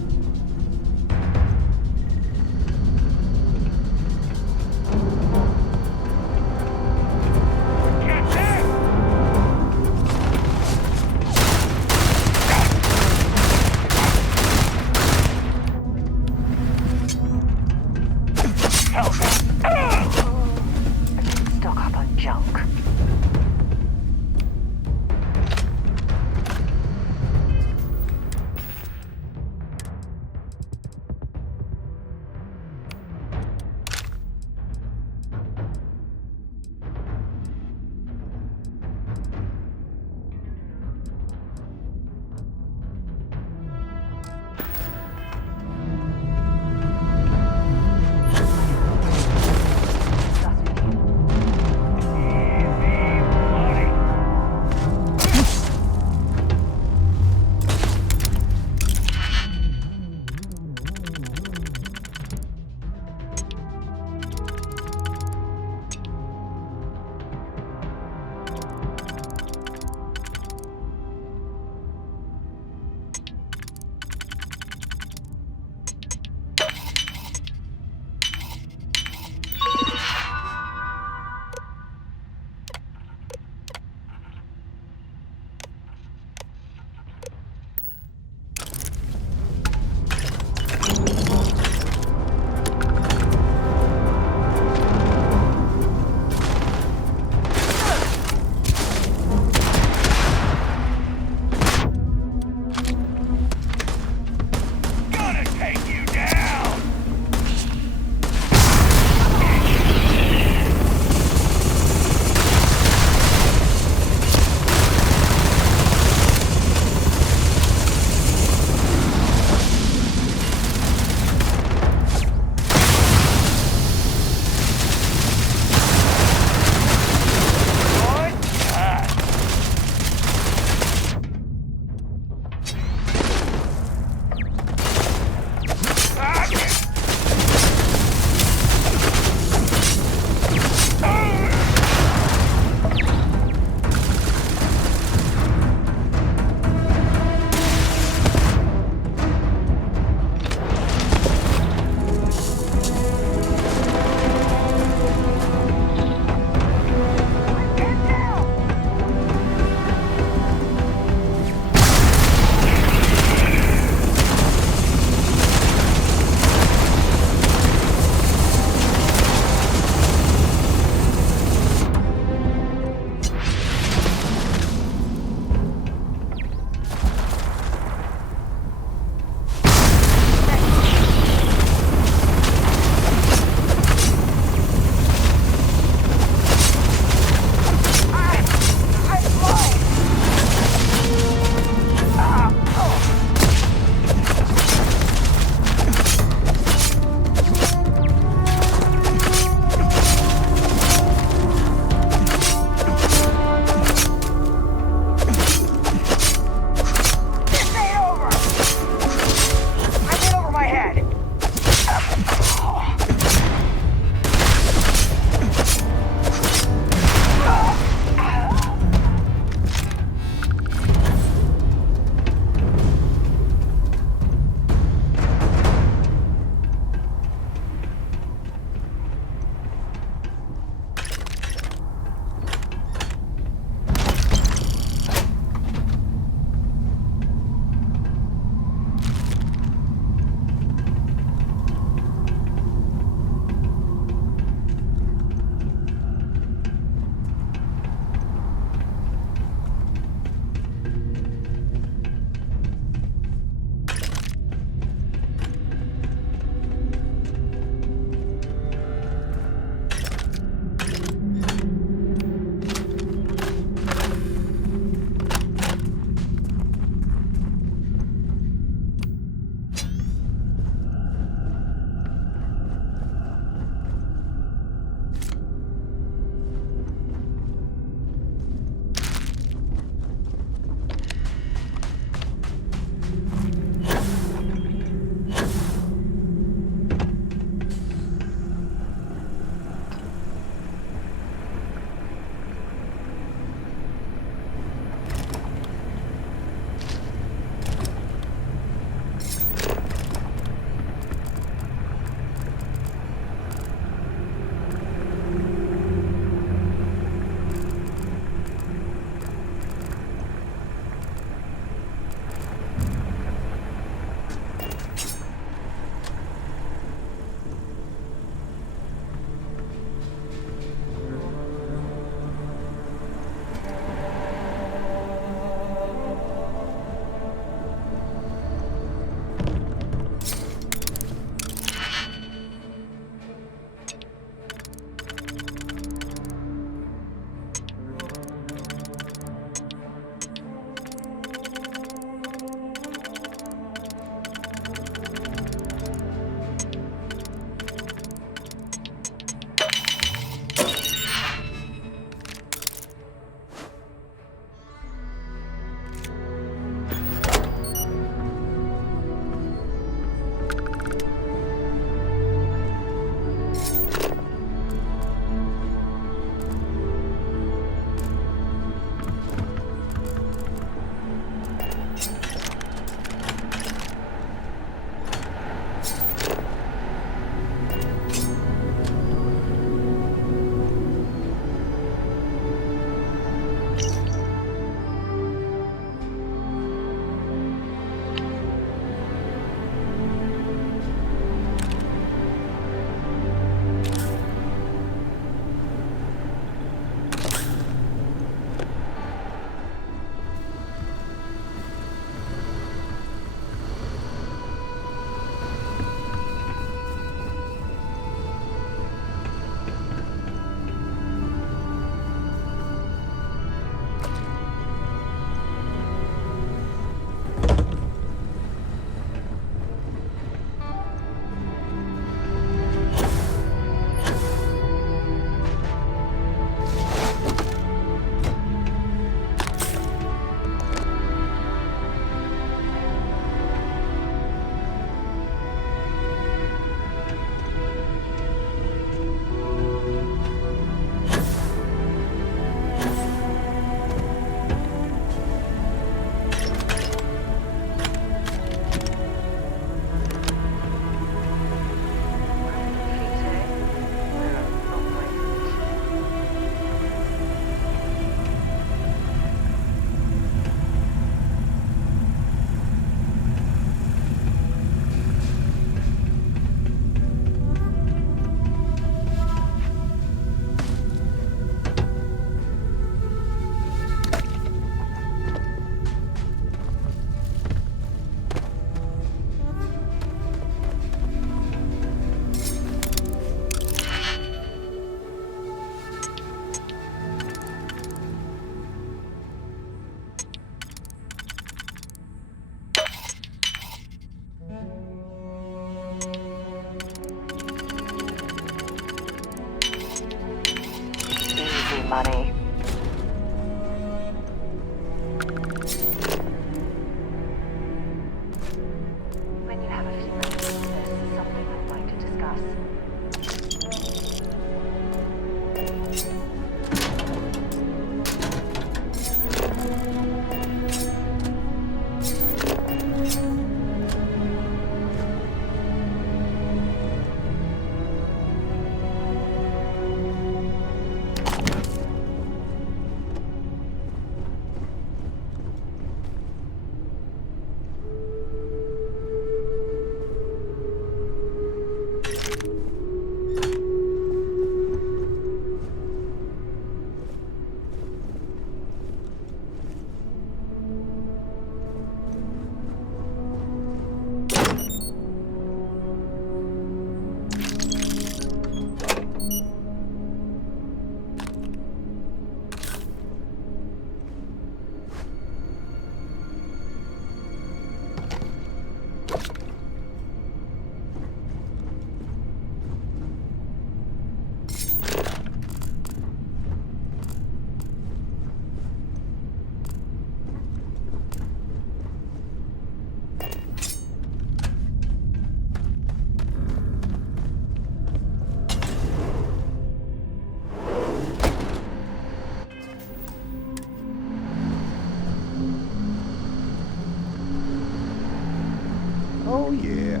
yeah.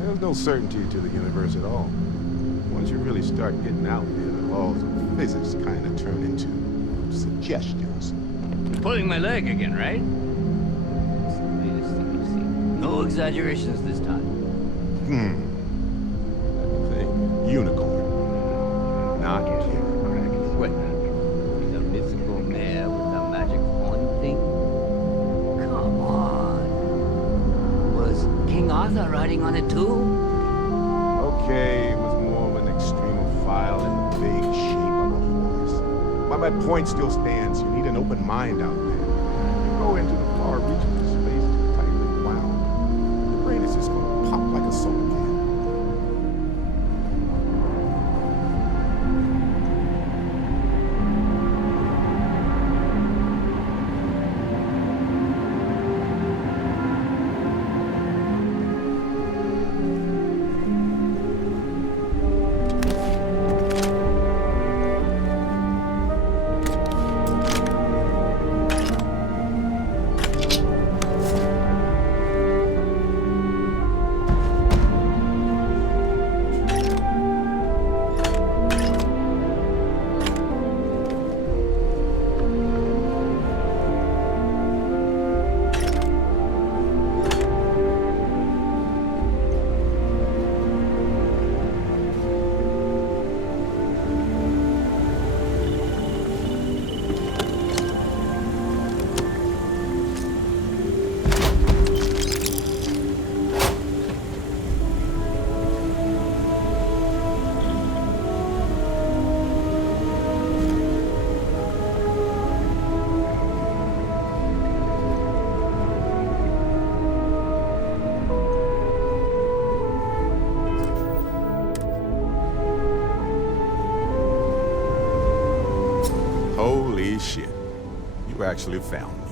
There's no certainty to the universe at all. Once you really start getting out there, the laws of physics kind of turn into suggestions. Pulling my leg again, right? It's the latest thing you've seen. No exaggerations this time. Let me think. Unicorn. Not carrot. Wait. The mythical mare with the magic horn thing? Come on. Was King Arthur riding on it too? Okay, it was more of an extremophile in the vague shape of a horse. But my point still stands. You need an open mind out there. You go into the far reaches of space too tightly wound. Your brain is just gonna pop like a soda can. Holy shit. You actually found me.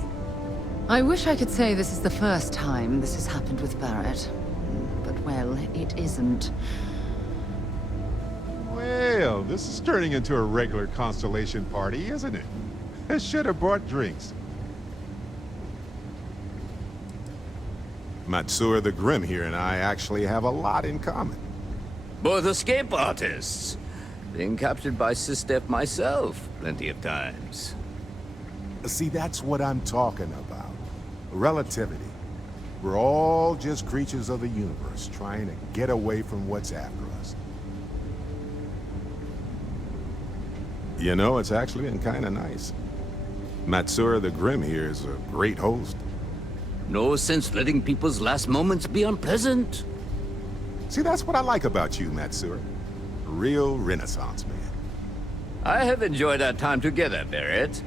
I wish I could say this is the first time this has happened with Barrett. But, well, it isn't. Well, this is turning into a regular Constellation party, isn't it? I should have brought drinks. Matsura the Grim here and I actually have a lot in common. Both escape artists. Been captured by Systef myself plenty of times. See, that's what I'm talking about. Relativity. We're all just creatures of the universe trying to get away from what's after us. You know, it's actually been kind of nice. Matsura the Grim here is a great host. No sense letting people's last moments be unpleasant. See, that's what I like about you, Matsura. A real Renaissance man. I have enjoyed our time together, Barrett.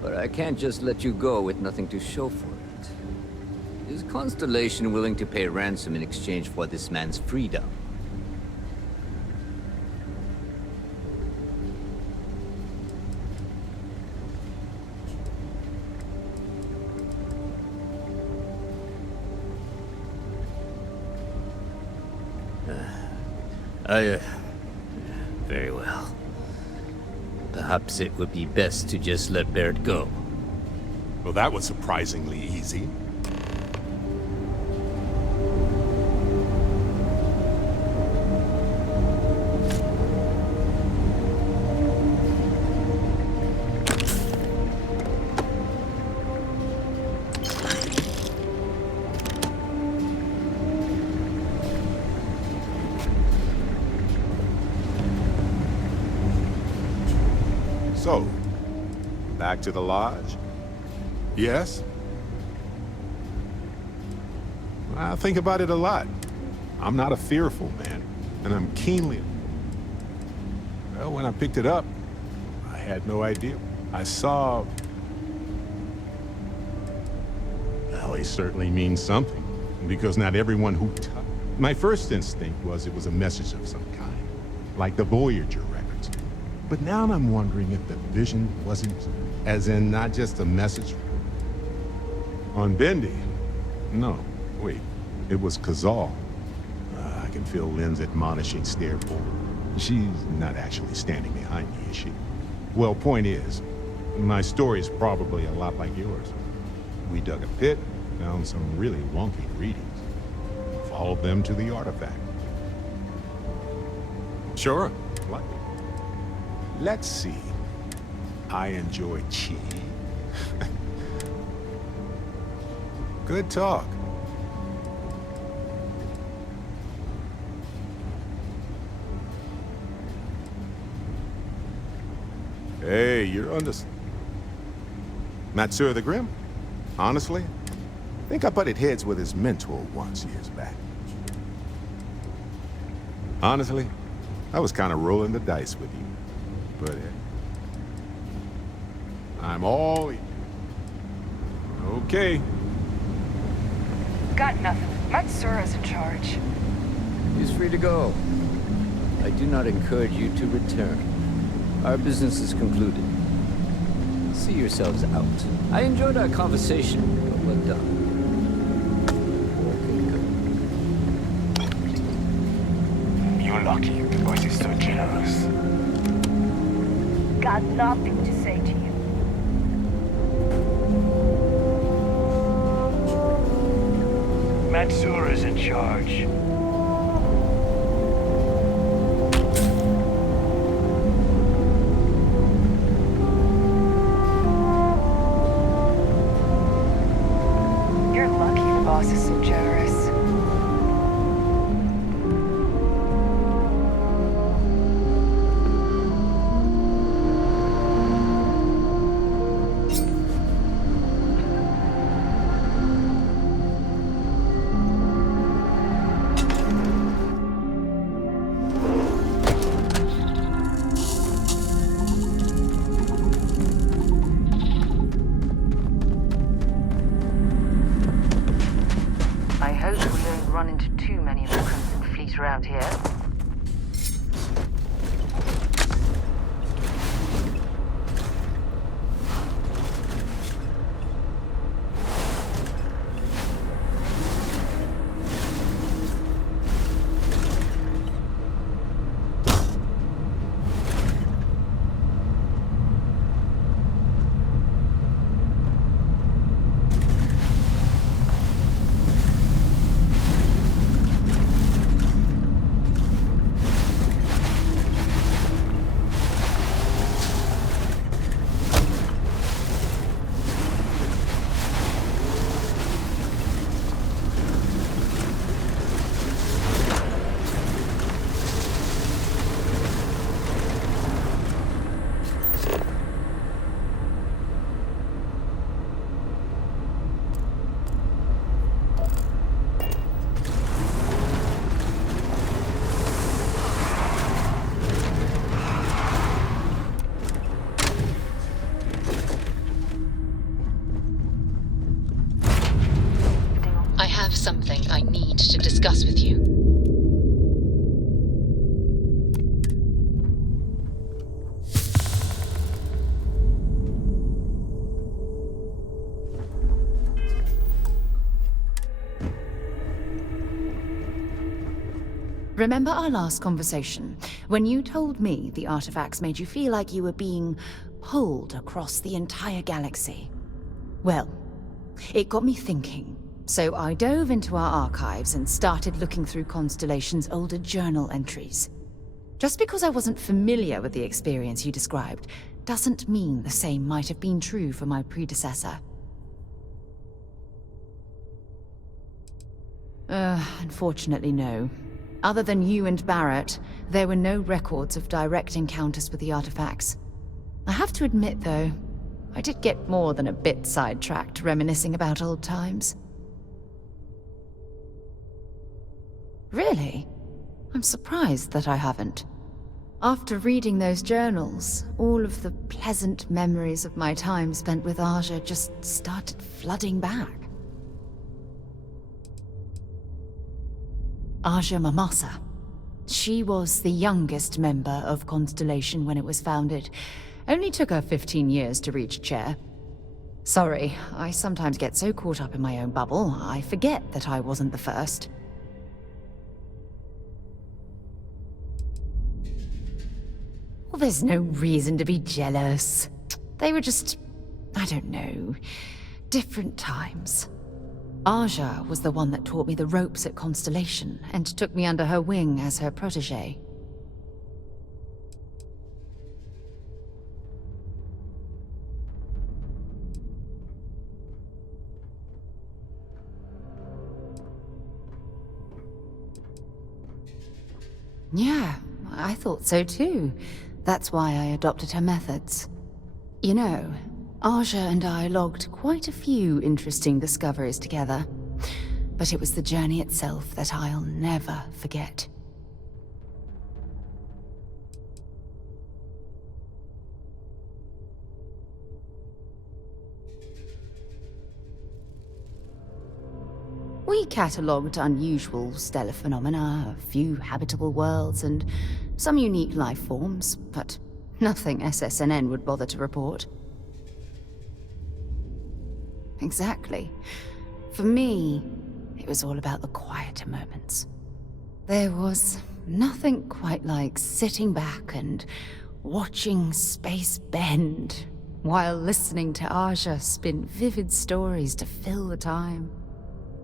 But I can't just let you go with nothing to show for it. Is Constellation willing to pay ransom in exchange for this man's freedom? Very well. Perhaps it would be best to just let Barrett go. Well, that was surprisingly easy. So, back to the lodge? Yes? I think about it a lot. I'm not a fearful man, and I'm keenly... Well, when I picked it up, I had no idea. I saw... Well, it certainly means something, because not everyone who... My first instinct was it was a message of some kind, like the Voyager records. But now I'm wondering if the vision wasn't, as in not just a message on Bendy. No, wait, it was Kazal. I can feel Lynn's admonishing stare forward. She's not actually standing behind me, is she? Well, point is, my story's probably a lot like yours. We dug a pit, found some really wonky readings. all of them to the artifact. Sure, like it. Let's see. I enjoy cheese. Good talk. Hey, you're under... Matsura the Grim? Honestly, I think I butted heads with his mentor once years back. Honestly, I was kind of rolling the dice with you. But I'm all... Okay. Got nothing. Matsura's in charge. He's free to go. I do not encourage you to return. Our business is concluded. See yourselves out. I enjoyed our conversation, but well done. You're lucky the boss is so generous. Got nothing to say to you. Matsura's in charge. You're lucky the boss is so generous. I hope we don't run into too many of the Crimson Fleet around here. I have something I need to discuss with you. Remember our last conversation, when you told me the artifacts made you feel like you were being pulled across the entire galaxy? Well, it got me thinking. So I dove into our archives and started looking through Constellation's older journal entries. Just because I wasn't familiar with the experience you described, doesn't mean the same might have been true for my predecessor. Unfortunately, no. Other than you and Barrett, there were no records of direct encounters with the artifacts. I have to admit, though, I did get more than a bit sidetracked reminiscing about old times. Really? I'm surprised that I haven't. After reading those journals, all of the pleasant memories of my time spent with Aja just started flooding back. Aja Mamasa. She was the youngest member of Constellation when it was founded. Only took her 15 years to reach chair. Sorry, I sometimes get so caught up in my own bubble, I forget that I wasn't the first. Well, there's no reason to be jealous. They were just, I don't know, different times. Aja was the one that taught me the ropes at Constellation and took me under her wing as her protege. Yeah, I thought so too. That's why I adopted her methods. You know, Aja and I logged quite a few interesting discoveries together. But it was the journey itself that I'll never forget. We catalogued unusual stellar phenomena, a few habitable worlds, and some unique life forms, but nothing SSNN would bother to report. Exactly. For me, it was all about the quieter moments. There was nothing quite like sitting back and watching space bend, while listening to Aja spin vivid stories to fill the time.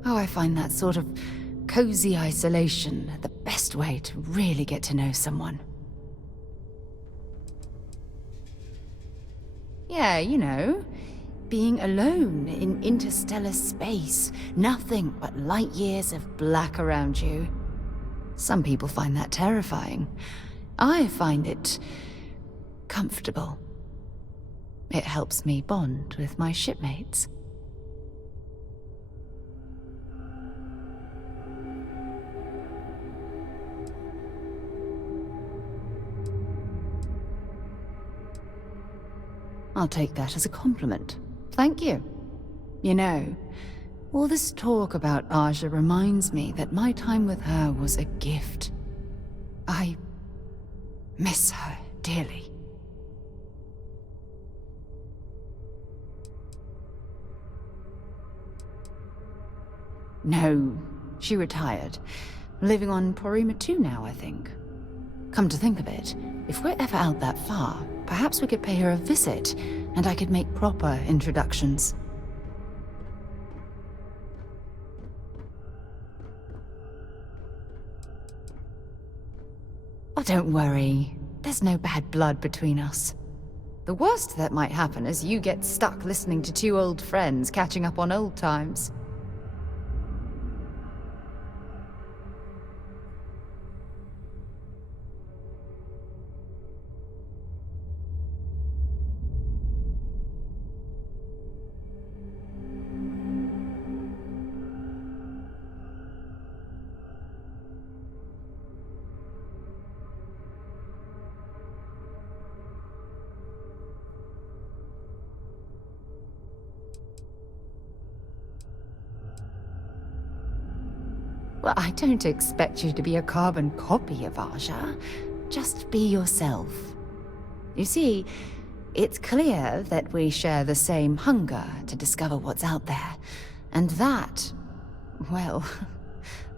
Oh, I find that sort of cozy isolation the best way to really get to know someone. Yeah, you know, being alone in interstellar space, nothing but light years of black around you. Some people find that terrifying. I find it comfortable. It helps me bond with my shipmates. I'll take that as a compliment. Thank you. You know, all this talk about Aja reminds me that my time with her was a gift. I miss her dearly. No, she retired. Living on Porima 2 now, I think. Come to think of it, if we're ever out that far, perhaps we could pay her a visit, and I could make proper introductions. Oh, don't worry. There's no bad blood between us. The worst that might happen is you get stuck listening to two old friends catching up on old times. Well, I don't expect you to be a carbon copy of Aja. Just be yourself. You see, it's clear that we share the same hunger to discover what's out there. And that, well,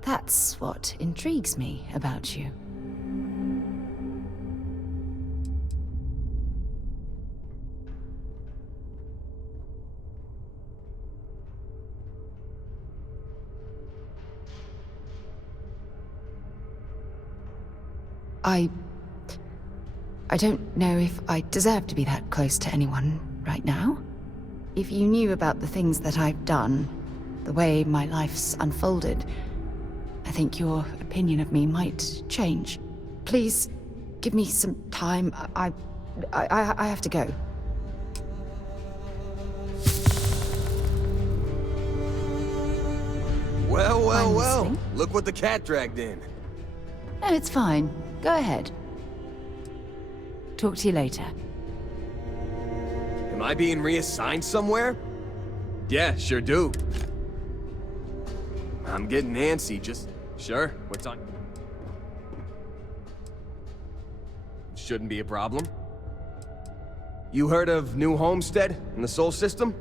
that's what intrigues me about you. I don't know if I deserve to be that close to anyone right now. If you knew about the things that I've done, the way my life's unfolded, I think your opinion of me might change. Please, give me some time. I have to go. Well, look what the cat dragged in. No, it's fine. Go ahead. Talk to you later. Am I being reassigned somewhere? Yeah, sure do. I'm getting antsy, just... Sure, what's on... Shouldn't be a problem. You heard of New Homestead in the Sol System?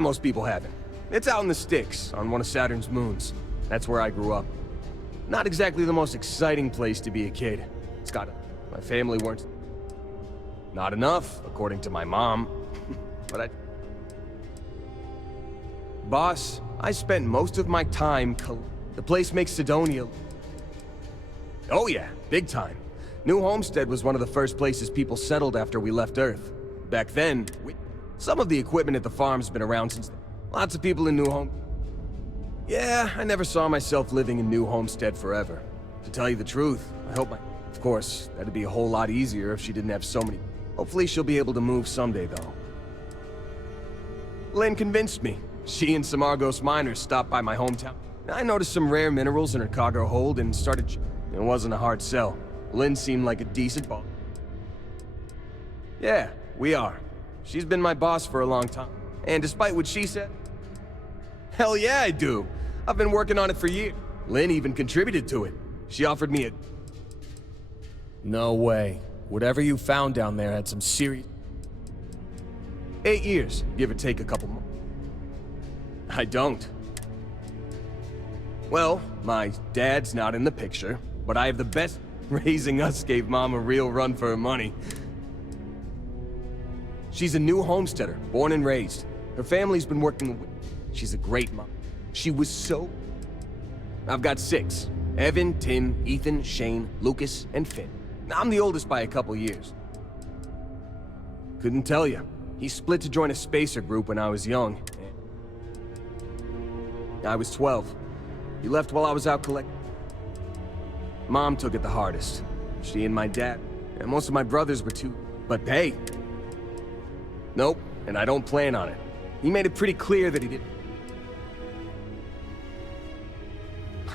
Most people haven't. It's out in the sticks, on one of Saturn's moons. That's where I grew up. Not exactly the most exciting place to be a kid. It's got... My family weren't... Not enough, according to my mom. But Boss, I spent most of my time the place makes Sidonia... Oh yeah, big time. New Homestead was one of the first places people settled after we left Earth. Back then, some of the equipment at the farm's been around since then. Lots of people in New Home... Yeah, I never saw myself living in New Homestead forever. To tell you the truth, I hope my... Of course, that'd be a whole lot easier if she didn't have so many... Hopefully she'll be able to move someday, though. Lynn convinced me. She and some Argos miners stopped by my hometown. I noticed some rare minerals in her cargo hold and started... It wasn't a hard sell. Lynn seemed like a decent boss. Yeah, we are. She's been my boss for a long time. And despite what she said... Hell yeah, I do. I've been working on it for years. Lynn even contributed to it. She offered me a... No way. Whatever you found down there had some serious... 8 years, give or take a couple more. I don't. Well, my dad's not in the picture, but I have the best... Raising us gave Mom a real run for her money. She's a New Homesteader, born and raised. Her family's been working with... She's a great mom. She was so... I've got 6. Evan, Tim, Ethan, Shane, Lucas, and Finn. I'm the oldest by a couple years. Couldn't tell you. He split to join a spacer group when I was young. I was 12. He left while I was out collecting. Mom took it the hardest. She and my dad, and most of my brothers were too... But hey... Nope, and I don't plan on it. He made it pretty clear that he didn't...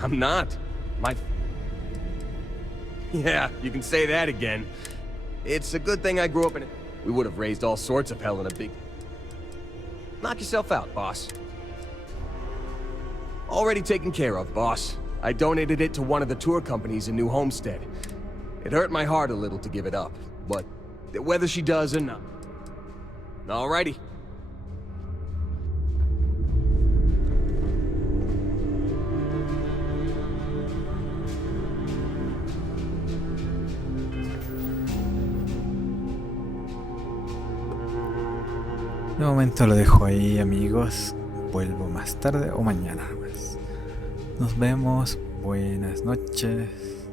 I'm not. Yeah, you can say that again. It's a good thing I grew up in it. We would have raised all sorts of hell in a big... Knock yourself out, boss. Already taken care of, boss. I donated it to one of the tour companies in New Homestead. It hurt my heart a little to give it up, but whether she does or not. Alrighty. De momento lo dejo ahí, amigos. Vuelvo más tarde o mañana más. Nos vemos. Buenas noches.